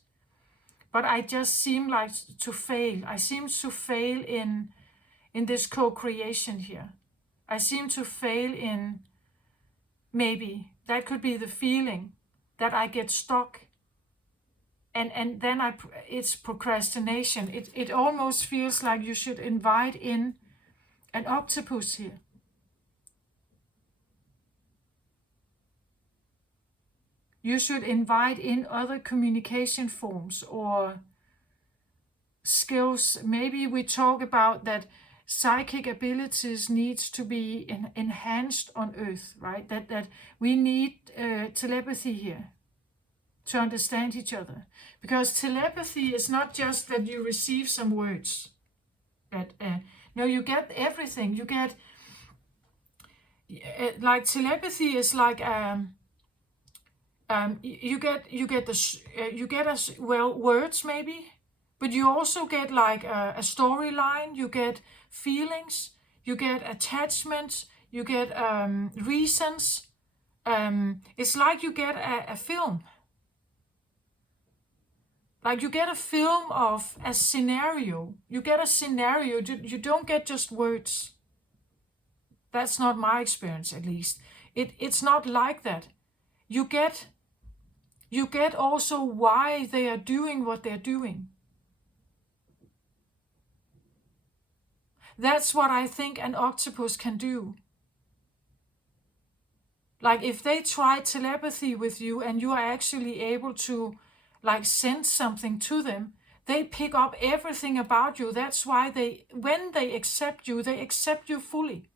But I just seem like to fail. I seem to fail in this co-creation here. I seem to fail in, maybe that could be the feeling, that I get stuck. And then it's procrastination. It almost feels like you should invite in an octopus here. You should invite in other communication forms or skills. Maybe we talk about that psychic abilities needs to be enhanced on Earth, right? That we need telepathy here to understand each other. Because telepathy is not just that you receive some words. That no, you get everything. You get like telepathy is like you get words maybe, but you also get like a storyline. You get feelings. You get attachments. You get reasons. It's like you get a film. Like you get a film of a scenario. You get a scenario. You don't get just words. That's not my experience, at least. It's not like that. You get also why they are doing what they're doing. That's what I think an octopus can do. Like if they try telepathy with you and you are actually able to like send something to them, they pick up everything about you. That's why when they accept you fully.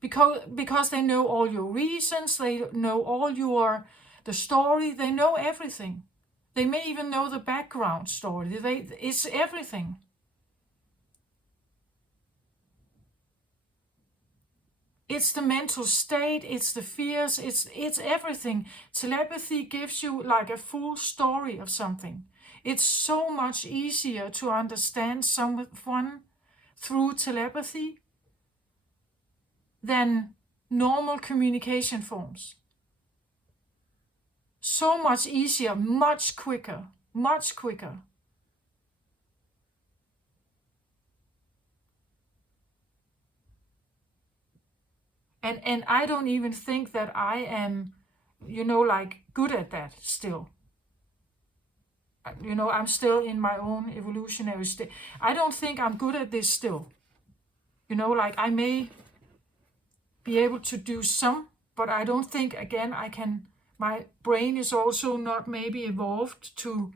Because they know all your reasons, they know all the story, they know everything. They may even know the background story. It's everything. It's the mental state, it's the fears, it's everything. Telepathy gives you like a full story of something. It's so much easier to understand someone through telepathy than normal communication forms. So much easier, much quicker, much quicker. And I don't even think that I am, like good at that still. I'm still in my own evolutionary state. I don't think I'm good at this still. Like I may be able to do some, but I don't think, again, I can. My brain is also not maybe evolved to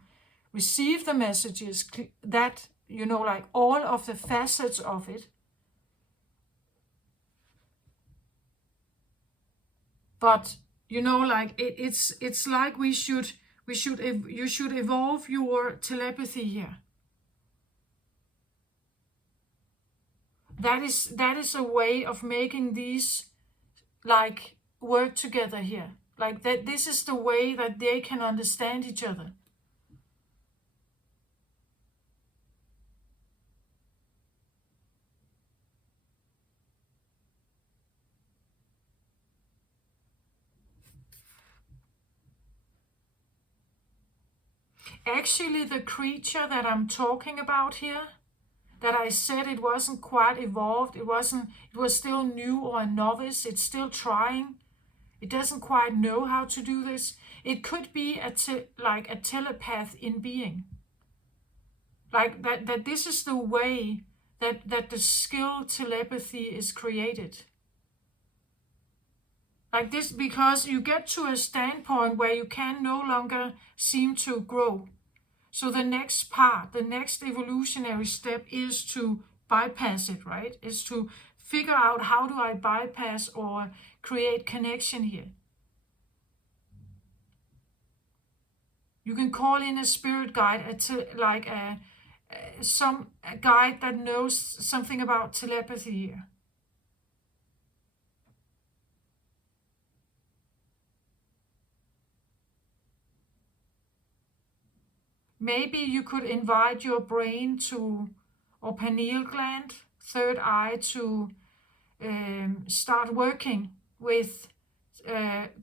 receive the messages that, like all of the facets of it. But, like it's like you should evolve your telepathy here. That is a way of making these like work together here. Like that, this is the way that they can understand each other. Actually, the creature that I'm talking about here, that I said it wasn't quite evolved, it was still new or a novice, it's still trying. It doesn't quite know how to do this. It could be like a telepath in being. Like that this is the way that the skill telepathy is created. Like this, because you get to a standpoint where you can no longer seem to grow. So the next part, the next evolutionary step is to bypass it, right? Is to figure out how do I bypass or create connection here. You can call in a spirit guide, a guide that knows something about telepathy here. Maybe you could invite your brain to, or pineal gland, third eye, to start working with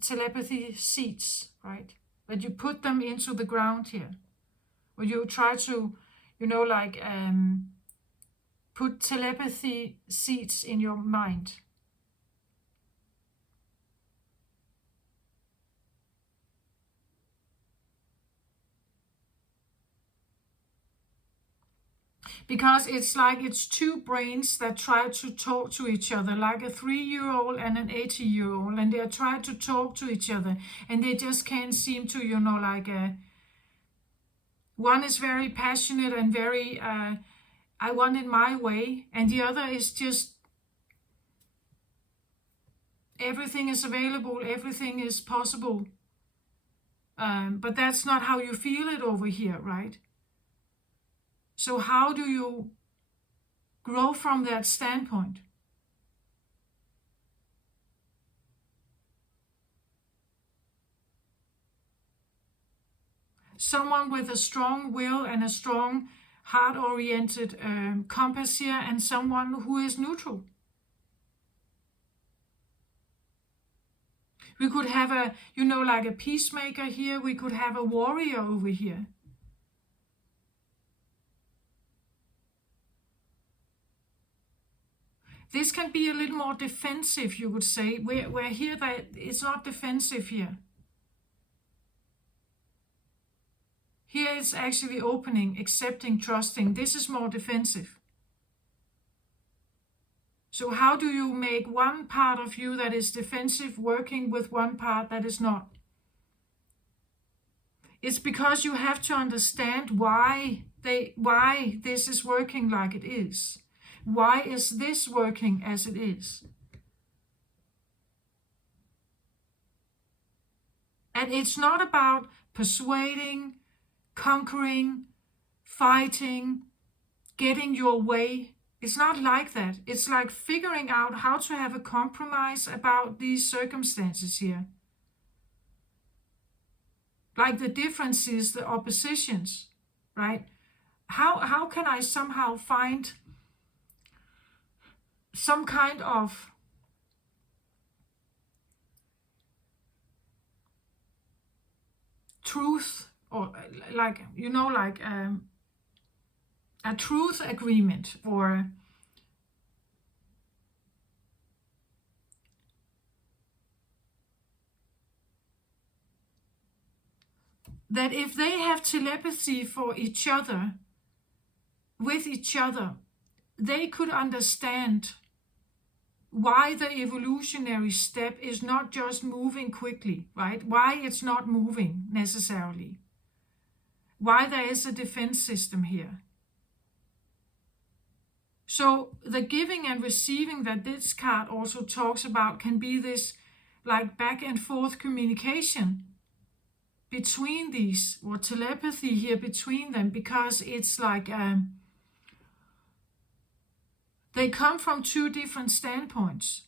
telepathy seeds, right? That you put them into the ground here. Or you try to, put telepathy seeds in your mind. Because it's like it's two brains that try to talk to each other, like a 3-year-old and an 80-year-old, and they're trying to talk to each other, and they just can't seem to, one is very passionate and very, I want it my way, and the other is just, everything is available, everything is possible. But that's not how you feel it over here, right? So how do you grow from that standpoint? Someone with a strong will and a strong heart-oriented compass here, and someone who is neutral. We could have a peacemaker here. We could have a warrior over here. This can be a little more defensive, you could say, where here that it's not defensive here. Here it's actually opening, accepting, trusting. This is more defensive. So how do you make one part of you that is defensive working with one part that is not? It's because you have to understand why this is working like it is. Why is this working as it is? And it's not about persuading, conquering, fighting, getting your way. It's not like that. It's like figuring out how to have a compromise about these circumstances here. Like the differences, the oppositions, right? How can I somehow find some kind of truth, or a truth agreement, or that if they have telepathy for each other, with each other, they could understand why the evolutionary step is not just moving quickly, right? Why it's not moving necessarily. Why there is a defense system here. So the giving and receiving that this card also talks about can be this like back and forth communication between these, or telepathy here between them, because it's like they come from two different standpoints.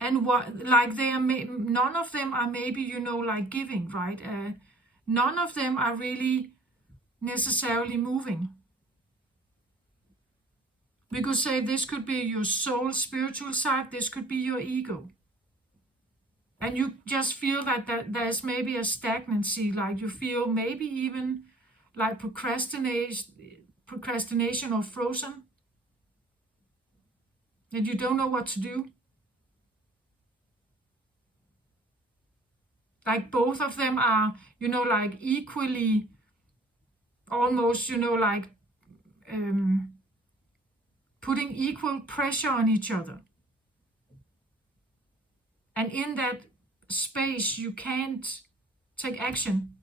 And none of them are maybe, giving, right? None of them are really necessarily moving. We could say this could be your soul, spiritual side, this could be your ego. And you just feel that there's maybe a stagnancy, like you feel maybe even like procrastination or frozen, that you don't know what to do. Like both of them are, equally, almost, putting equal pressure on each other. And in that space, you can't take action.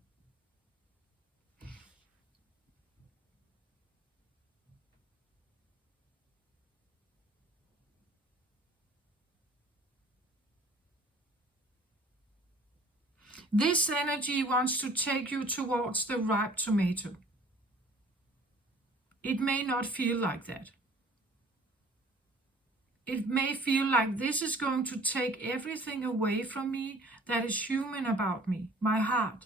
This energy wants to take you towards the ripe tomato. It may not feel like that. It may feel like this is going to take everything away from me that is human about me, my heart.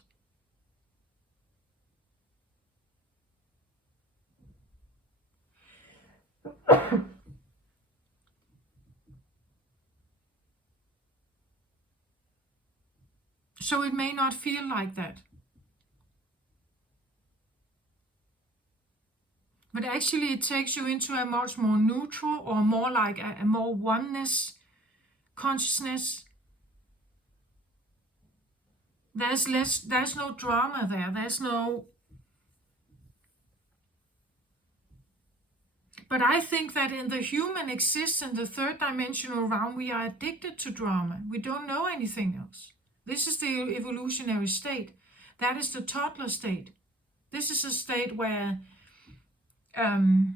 So it may not feel like that. But actually it takes you into a much more neutral or more like a more oneness consciousness. There's no drama there. But I think that in the human existence, the third dimensional realm, we are addicted to drama. We don't know anything else. This is the evolutionary state. That is the toddler state. This is a state where, and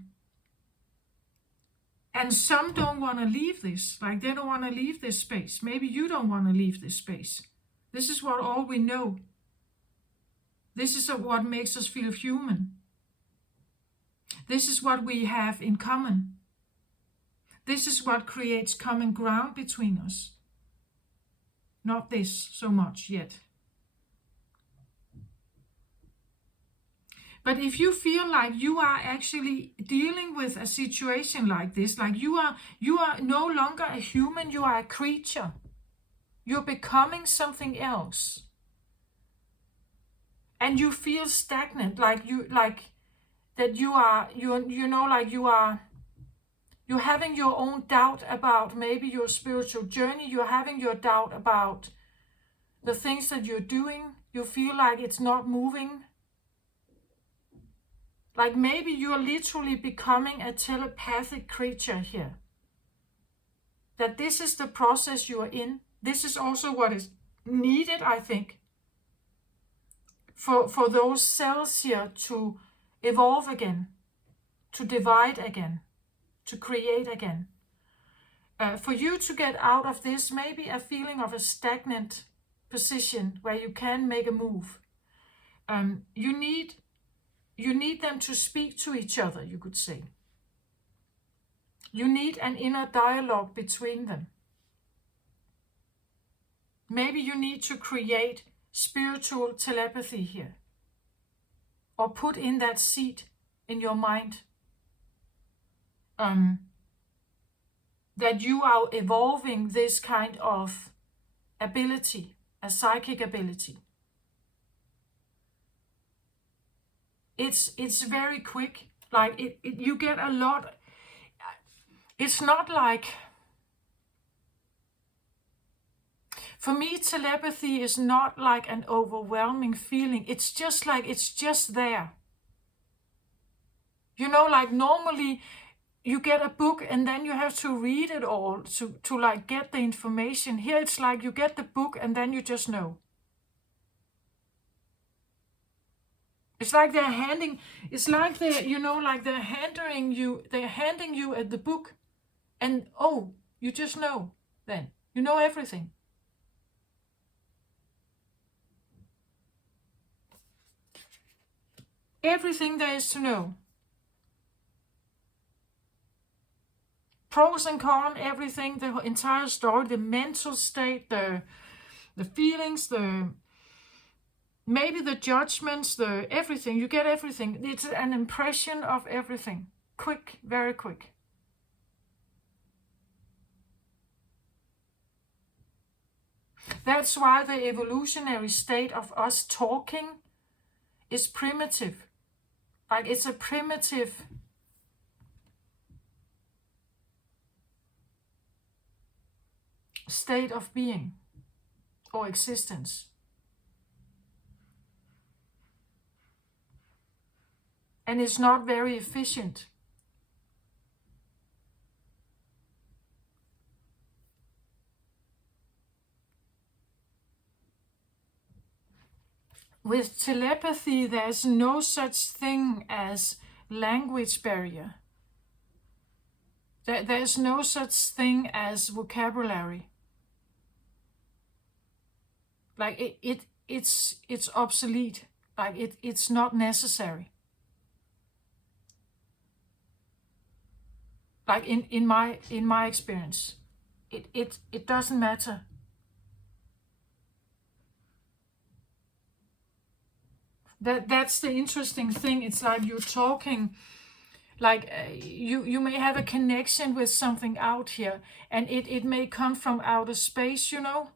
some don't want to leave this. Like they don't want to leave this space. Maybe you don't want to leave this space. This is all we know. This is what makes us feel human. This is what we have in common. This is what creates common ground between us. Not this so much yet. But if you feel like you are actually dealing with a situation like this, like you are no longer a human, you are a creature. You're becoming something else. And you feel stagnant, you're having your own doubt about maybe your spiritual journey. You're having your doubt about the things that you're doing. You feel like it's not moving. Like maybe you're literally becoming a telepathic creature here. That this is the process you are in. This is also what is needed, I think, for those cells here to evolve again, to divide again, to create again. For you to get out of this, maybe a feeling of a stagnant position where you can make a move. You need them to speak to each other, you could say. You need an inner dialogue between them. Maybe you need to create spiritual telepathy here. Or put in that seed in your mind. That you are evolving this kind of ability, a psychic ability. It's very quick. Like you get a lot. It's not like, for me, telepathy is not like an overwhelming feeling. It's just there. You know, like normally you get a book and then you have to read it all to like get the information. Here it's like you get the book and then you just know. It's like they're handing you at the book, and you just know then. You know everything. Everything there is to know. Pros and cons, everything, the entire story, the mental state, the feelings, maybe the judgments, everything. You get everything. It's an impression of everything. Quick, very quick. That's why the evolutionary state of us talking is primitive. Like it's a primitive state of being or existence. And it's not very efficient. with telepathy, there's no such thing as language barrier. There's no such thing as vocabulary. Like it's obsolete. Like it's not necessary. Like in my experience, it doesn't matter. That's the interesting thing. It's like you're talking, like you may have a connection with something out here, and it may come from outer space, you know.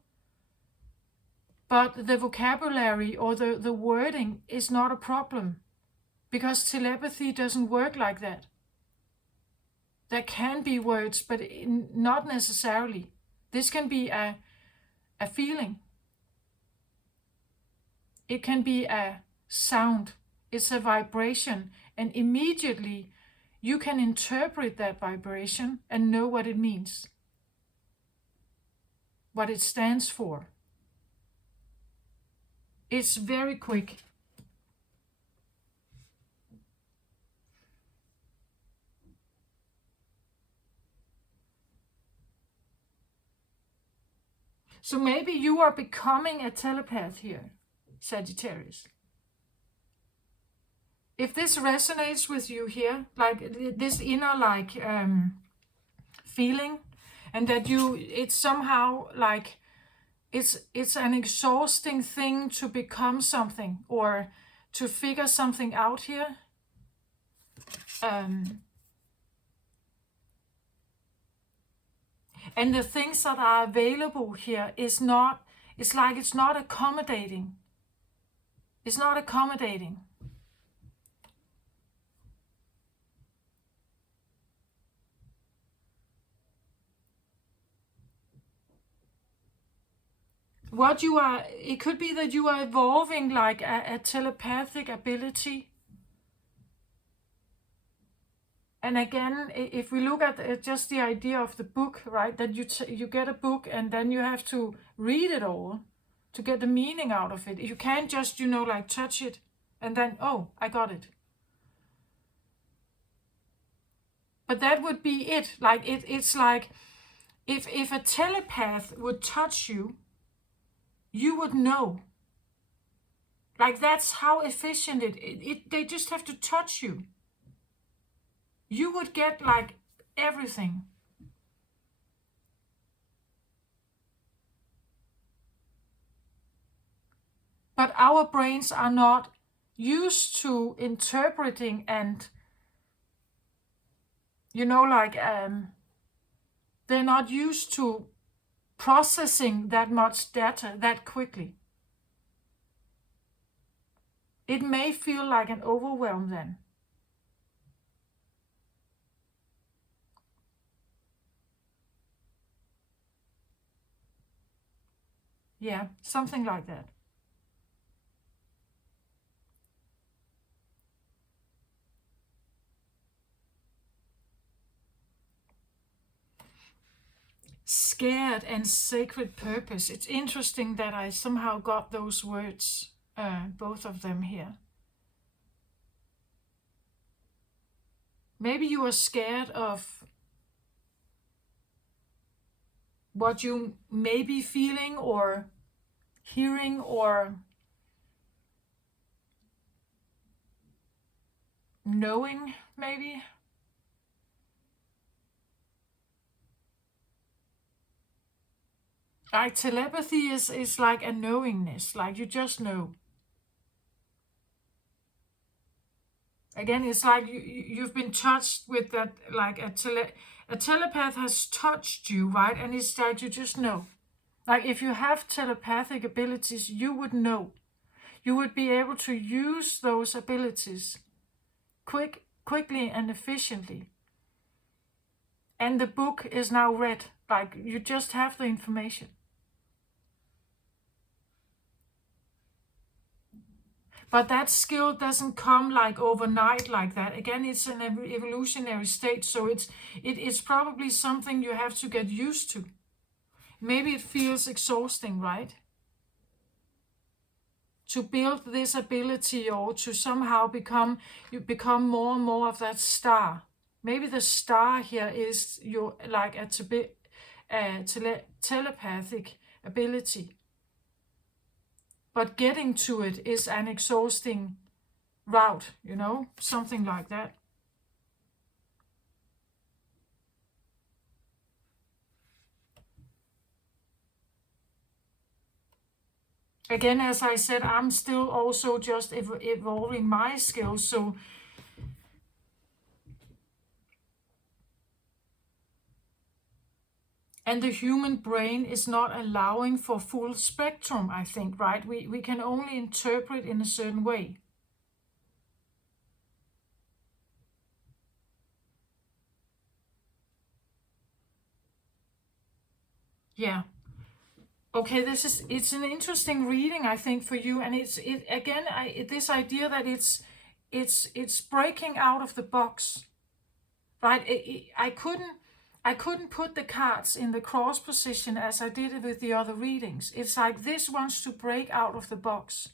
But the vocabulary or the wording is not a problem, because telepathy doesn't work like that. There can be words, but not necessarily. This can be a feeling. It can be a sound. It's a vibration, and immediately you can interpret that vibration and know what it means, what it stands for. It's very quick. So maybe you are becoming a telepath here, Sagittarius. If this resonates with you here, like this inner feeling, and that it's somehow like it's an exhausting thing to become something or to figure something out here. And the things that are available here it's not accommodating. It's not accommodating. It could be that you are evolving like a telepathic ability. And again, if we look at just the idea of the book, right, that you get a book and then you have to read it all to get the meaning out of it. You can't just, like touch it and then, oh, I got it. But that would be it. Like it's like if a telepath would touch you, you would know. Like that's how efficient they just have to touch you. You would get like everything. But our brains are not used to interpreting and, they're not used to processing that much data that quickly. It may feel like an overwhelm then. Yeah, something like that. Scared and sacred purpose. It's interesting that I somehow got those words, both of them here. Maybe you are scared of what you may be feeling or hearing or knowing, maybe. Like telepathy is like a knowingness, like you just know. Again, it's like you've been touched with that, like a telepath has touched you, right? And it's like you just know. Like if you have telepathic abilities, you would know. You would be able to use those abilities quickly and efficiently. And the book is now read. Like you just have the information. But that skill doesn't come like overnight like that. Again, it's an evolutionary state, so it's probably something you have to get used to. Maybe it feels exhausting, right? to build this ability, or to somehow become more and more of that star. Maybe the star here is your like a telepathic ability, but getting to it is an exhausting route, you know, something like that. Again, as I said, I'm still also just evolving my skills, so and the human brain is not allowing for full spectrum, I think, right? We can only interpret in a certain way. Yeah. Okay, it's an interesting reading, I think, for you, and this idea that it's breaking out of the box, right? I couldn't put the cards in the cross position as I did it with the other readings. It's like this wants to break out of the box.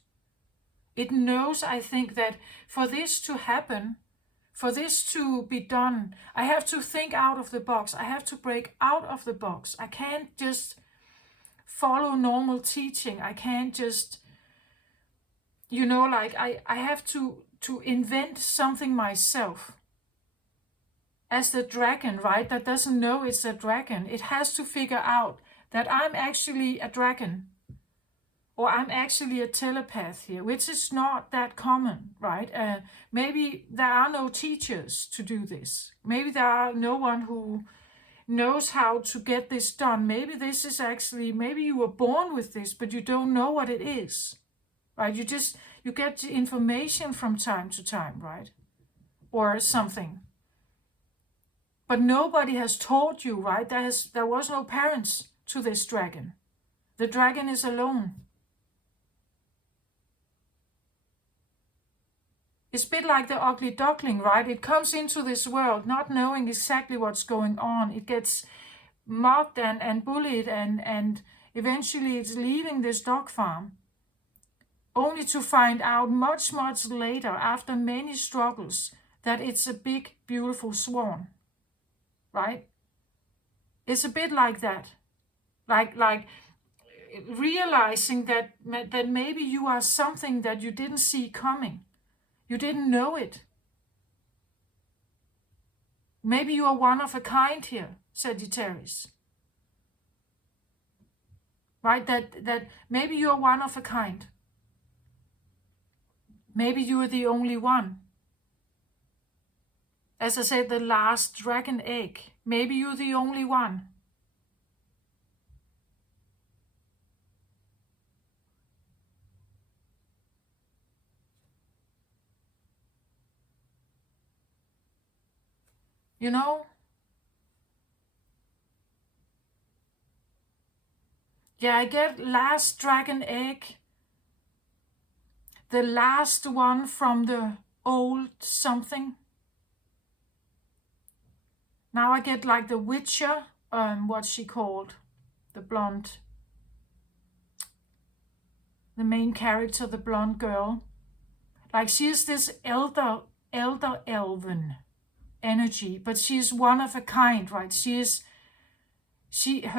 It knows, I think, that for this to happen, for this to be done, I have to think out of the box. I have to break out of the box. I can't just follow normal teaching. I can't just, you know, like I have to invent something myself. As the dragon, right, that doesn't know it's a dragon, it has to figure out that I'm actually a dragon, or I'm actually a telepath here, which is not that common, right? Maybe there are no teachers to do this. Maybe there are no one who knows how to get this done. Maybe this is actually, maybe you were born with this, but you don't know what it is, right? You get information from time to time, right? Or something. But nobody has taught you, right? There was no parents to this dragon. The dragon is alone. It's a bit like the ugly duckling, right? It comes into this world not knowing exactly what's going on. It gets mocked and bullied, and eventually it's leaving this dog farm, only to find out much, much later, after many struggles, that it's a big, beautiful swan, right? It's a bit like that. Like realizing that maybe you are something that you didn't see coming. You didn't know it. Maybe you are one of a kind here, Sagittarius. Right? That maybe you are one of a kind. Maybe you are the only one. As I said, the last dragon egg. Maybe you're the only one. You know? Yeah, I get last dragon egg. The last one from the old something. Now I get like the Witcher, what's she called? The blonde. The main character, the blonde girl. Like she is this elder elven energy, but she is one of a kind, right? Her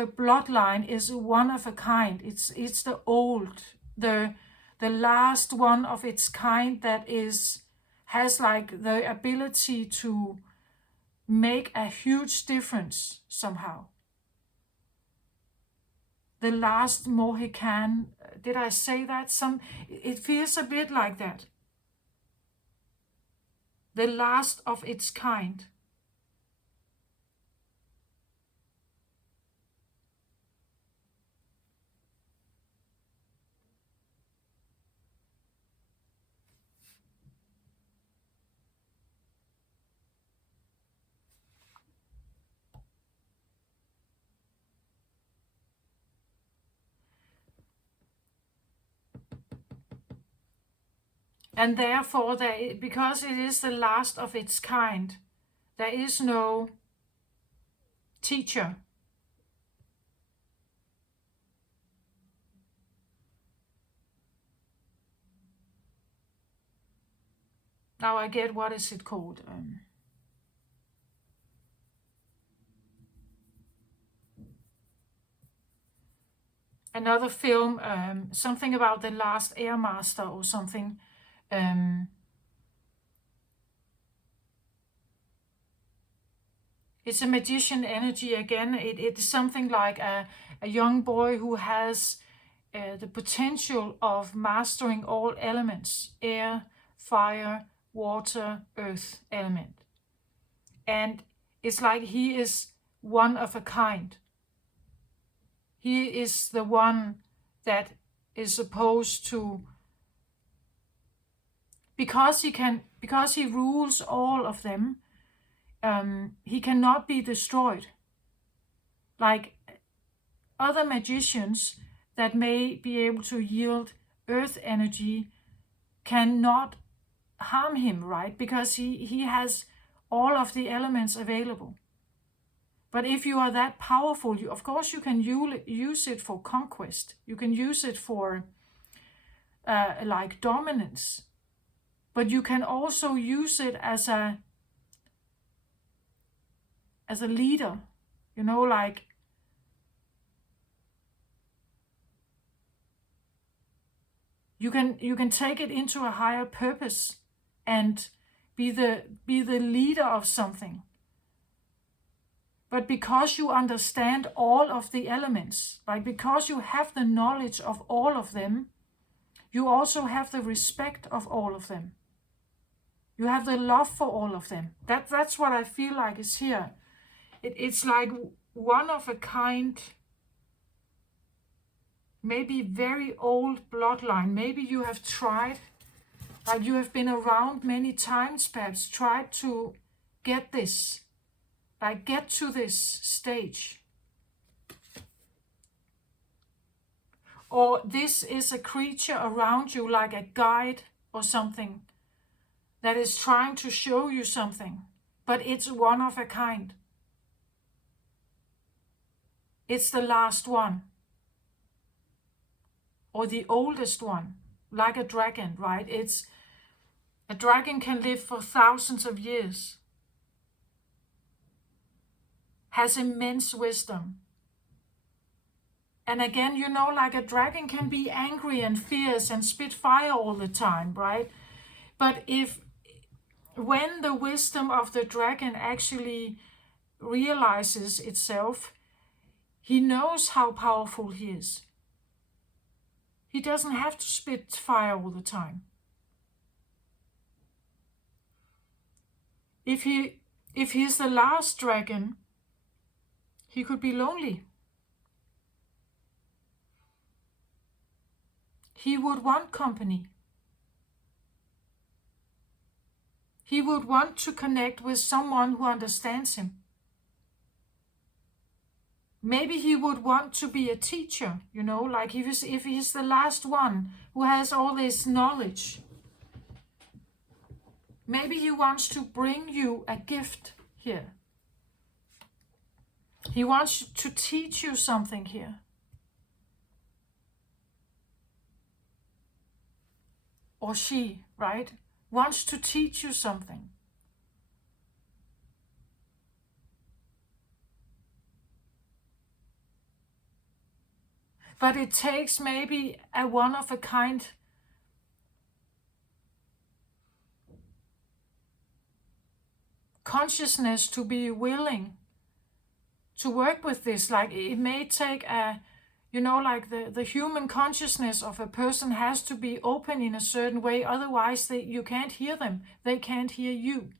bloodline is one of a kind. It's the old, the last one of its kind that has like the ability to make a huge difference somehow. The last Mohican, did I say that? It feels a bit like that. The last of its kind. And therefore, because it is the last of its kind, there is no teacher. Now I get, what is it called? Another film, something about the last Air Master or something. It's a magician energy again. It's something like a young boy who has the potential of mastering all elements: air, fire, water, earth element. And it's like he is one of a kind. He is the one that is supposed to, because he rules all of them, he cannot be destroyed. Like other magicians that may be able to yield earth energy cannot harm him, right? Because he has all of the elements available. But if you are that powerful, of course you can use it for conquest. You can use it for like dominance. But you can also use it as a leader, like you can take it into a higher purpose and be the leader of something. But because you understand all of the elements, like because you have the knowledge of all of them, you also have the respect of all of them. You have the love for all of them. That's what I feel like is here. It's like one of a kind, maybe very old bloodline. Maybe you have tried, like you have been around many times, perhaps tried to get this, like get to this stage. Or this is a creature around you, like a guide or something, that is trying to show you something, but it's one of a kind. It's the last one, or the oldest one, like a dragon, right? A dragon can live for thousands of years, has immense wisdom. And again, like a dragon can be angry and fierce and spit fire all the time, right? But when the wisdom of the dragon actually realizes itself, he knows how powerful he is. He doesn't have to spit fire all the time. If he's the last dragon, he could be lonely. He would want company. He would want to connect with someone who understands him. Maybe he would want to be a teacher, like if he's the last one who has all this knowledge. Maybe he wants to bring you a gift here. He wants to teach you something here. Or she, right, wants to teach you something. But it takes maybe a one-of-a-kind consciousness to be willing to work with this. Like it may take like the human consciousness of a person has to be open in a certain way. Otherwise you can't hear them. They can't hear you.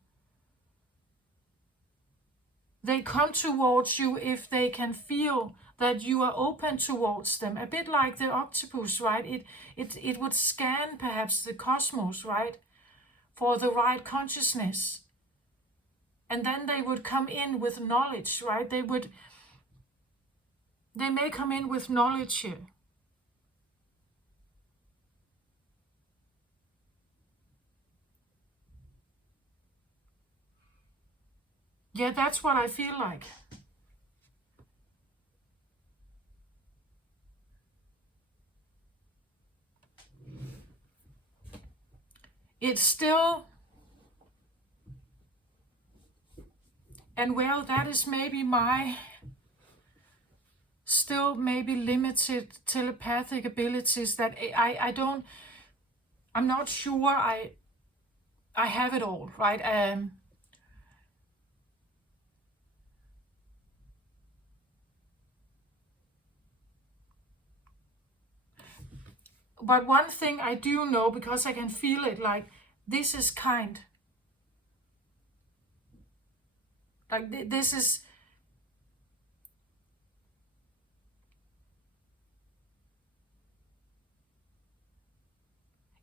They come towards you if they can feel that you are open towards them. A bit like the octopus, right? It would scan perhaps the cosmos, right? For the right consciousness. And then they would come in with knowledge, right? They may come in with knowledge here. Yeah, that's what I feel like. It's still And well, that is maybe my still maybe limited telepathic abilities, that I'm not sure I have it all, right? But one thing I do know, because I can feel it, like this is kind. Like this is,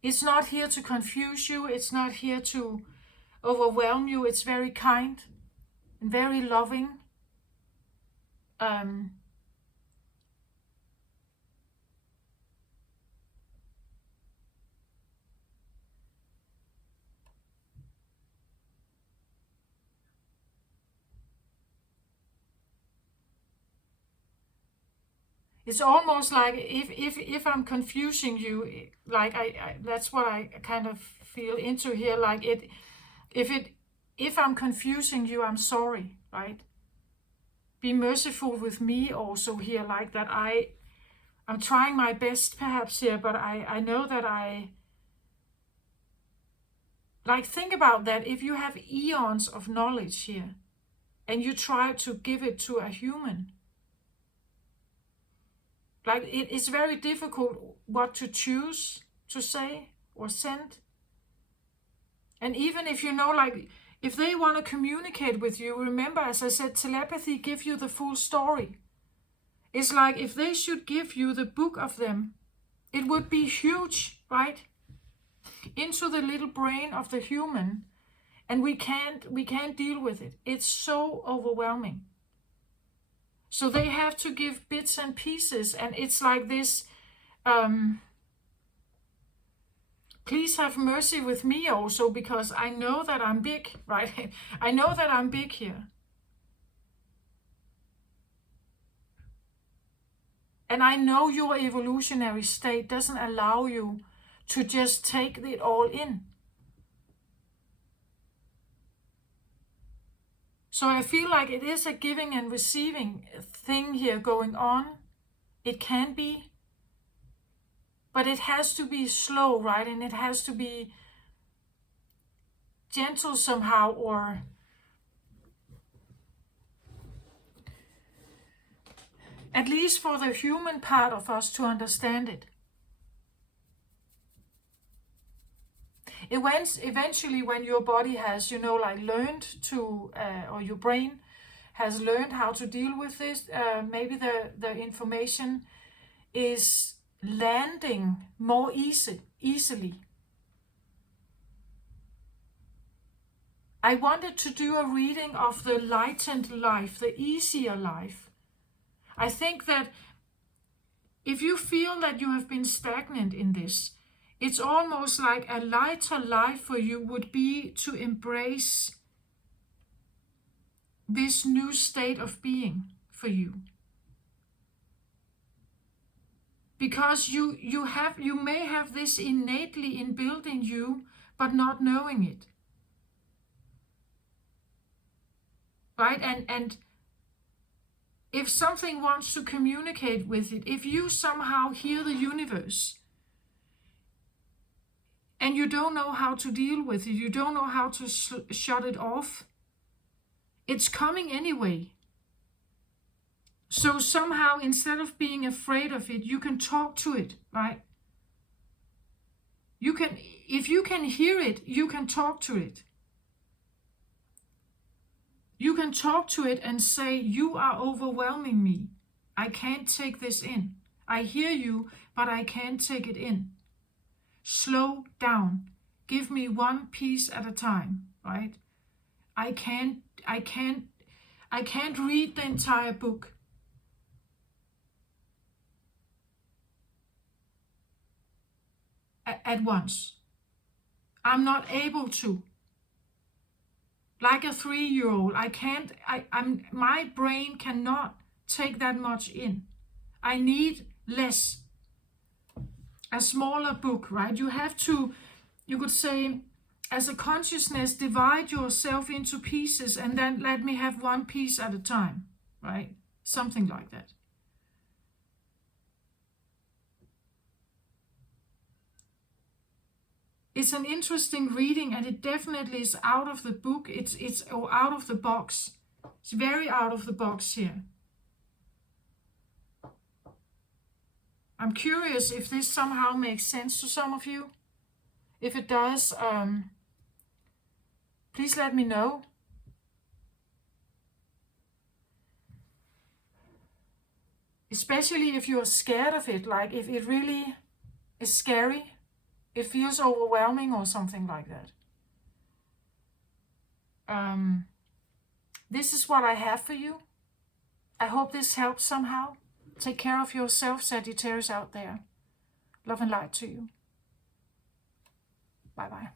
it's not here to confuse you. It's not here to overwhelm you. It's very kind and very loving. Um, it's almost like if I'm confusing you, like I that's what I kind of feel into here. Like if I'm confusing you, I'm sorry, right? Be merciful with me also here, like that I'm trying my best perhaps here, but I know that like, think about that. If you have eons of knowledge here and you try to give it to a human, like it's very difficult what to choose to say or send. And even if you know, like, if they want to communicate with you, remember, as I said, telepathy gives you the full story. It's like if they should give you the book of them, it would be huge, right? Into the little brain of the human, and we can't deal with it. It's so overwhelming. So they have to give bits and pieces, and it's like this, please have mercy with me also, because I know that I'm big, right? I know that I'm big here. And I know your evolutionary state doesn't allow you to just take it all in. So I feel like it is a giving and receiving thing here going on. It can be, but it has to be slow, right? And it has to be gentle somehow, or at least for the human part of us to understand it. Eventually, when your body has, like learned to, or your brain has learned how to deal with this, maybe the information is landing more easily. I wanted to do a reading of the lightened life, the easier life. I think that if you feel that you have been stagnant in this, it's almost like a lighter life for you would be to embrace this new state of being for you. Because you may have this innately inbuilt in you, but not knowing it. Right? And if something wants to communicate with it, if you somehow hear the universe, and you don't know how to deal with it, you don't know how to shut it off, it's coming anyway. So somehow, instead of being afraid of it, you can talk to it, right? If you can hear it, you can talk to it. You can talk to it and say, you are overwhelming me. I can't take this in. I hear you, but I can't take it in. Slow down. Give me one piece at a time, right? I can't read the entire book. At once. I'm not able to. Like a 3-year-old, my brain cannot take that much in. I need less. A smaller book, right? You could say, as a consciousness, divide yourself into pieces and then let me have one piece at a time, right? Something like that. It's an interesting reading, and it definitely is out of the book. It's out of the box. It's very out of the box here. I'm curious if this somehow makes sense to some of you. If it does, please let me know. Especially if you're scared of it, like if it really is scary, it feels overwhelming or something like that. This is what I have for you. I hope this helps somehow. Take care of yourself, Sagittarius out there. Love and light to you. Bye-bye.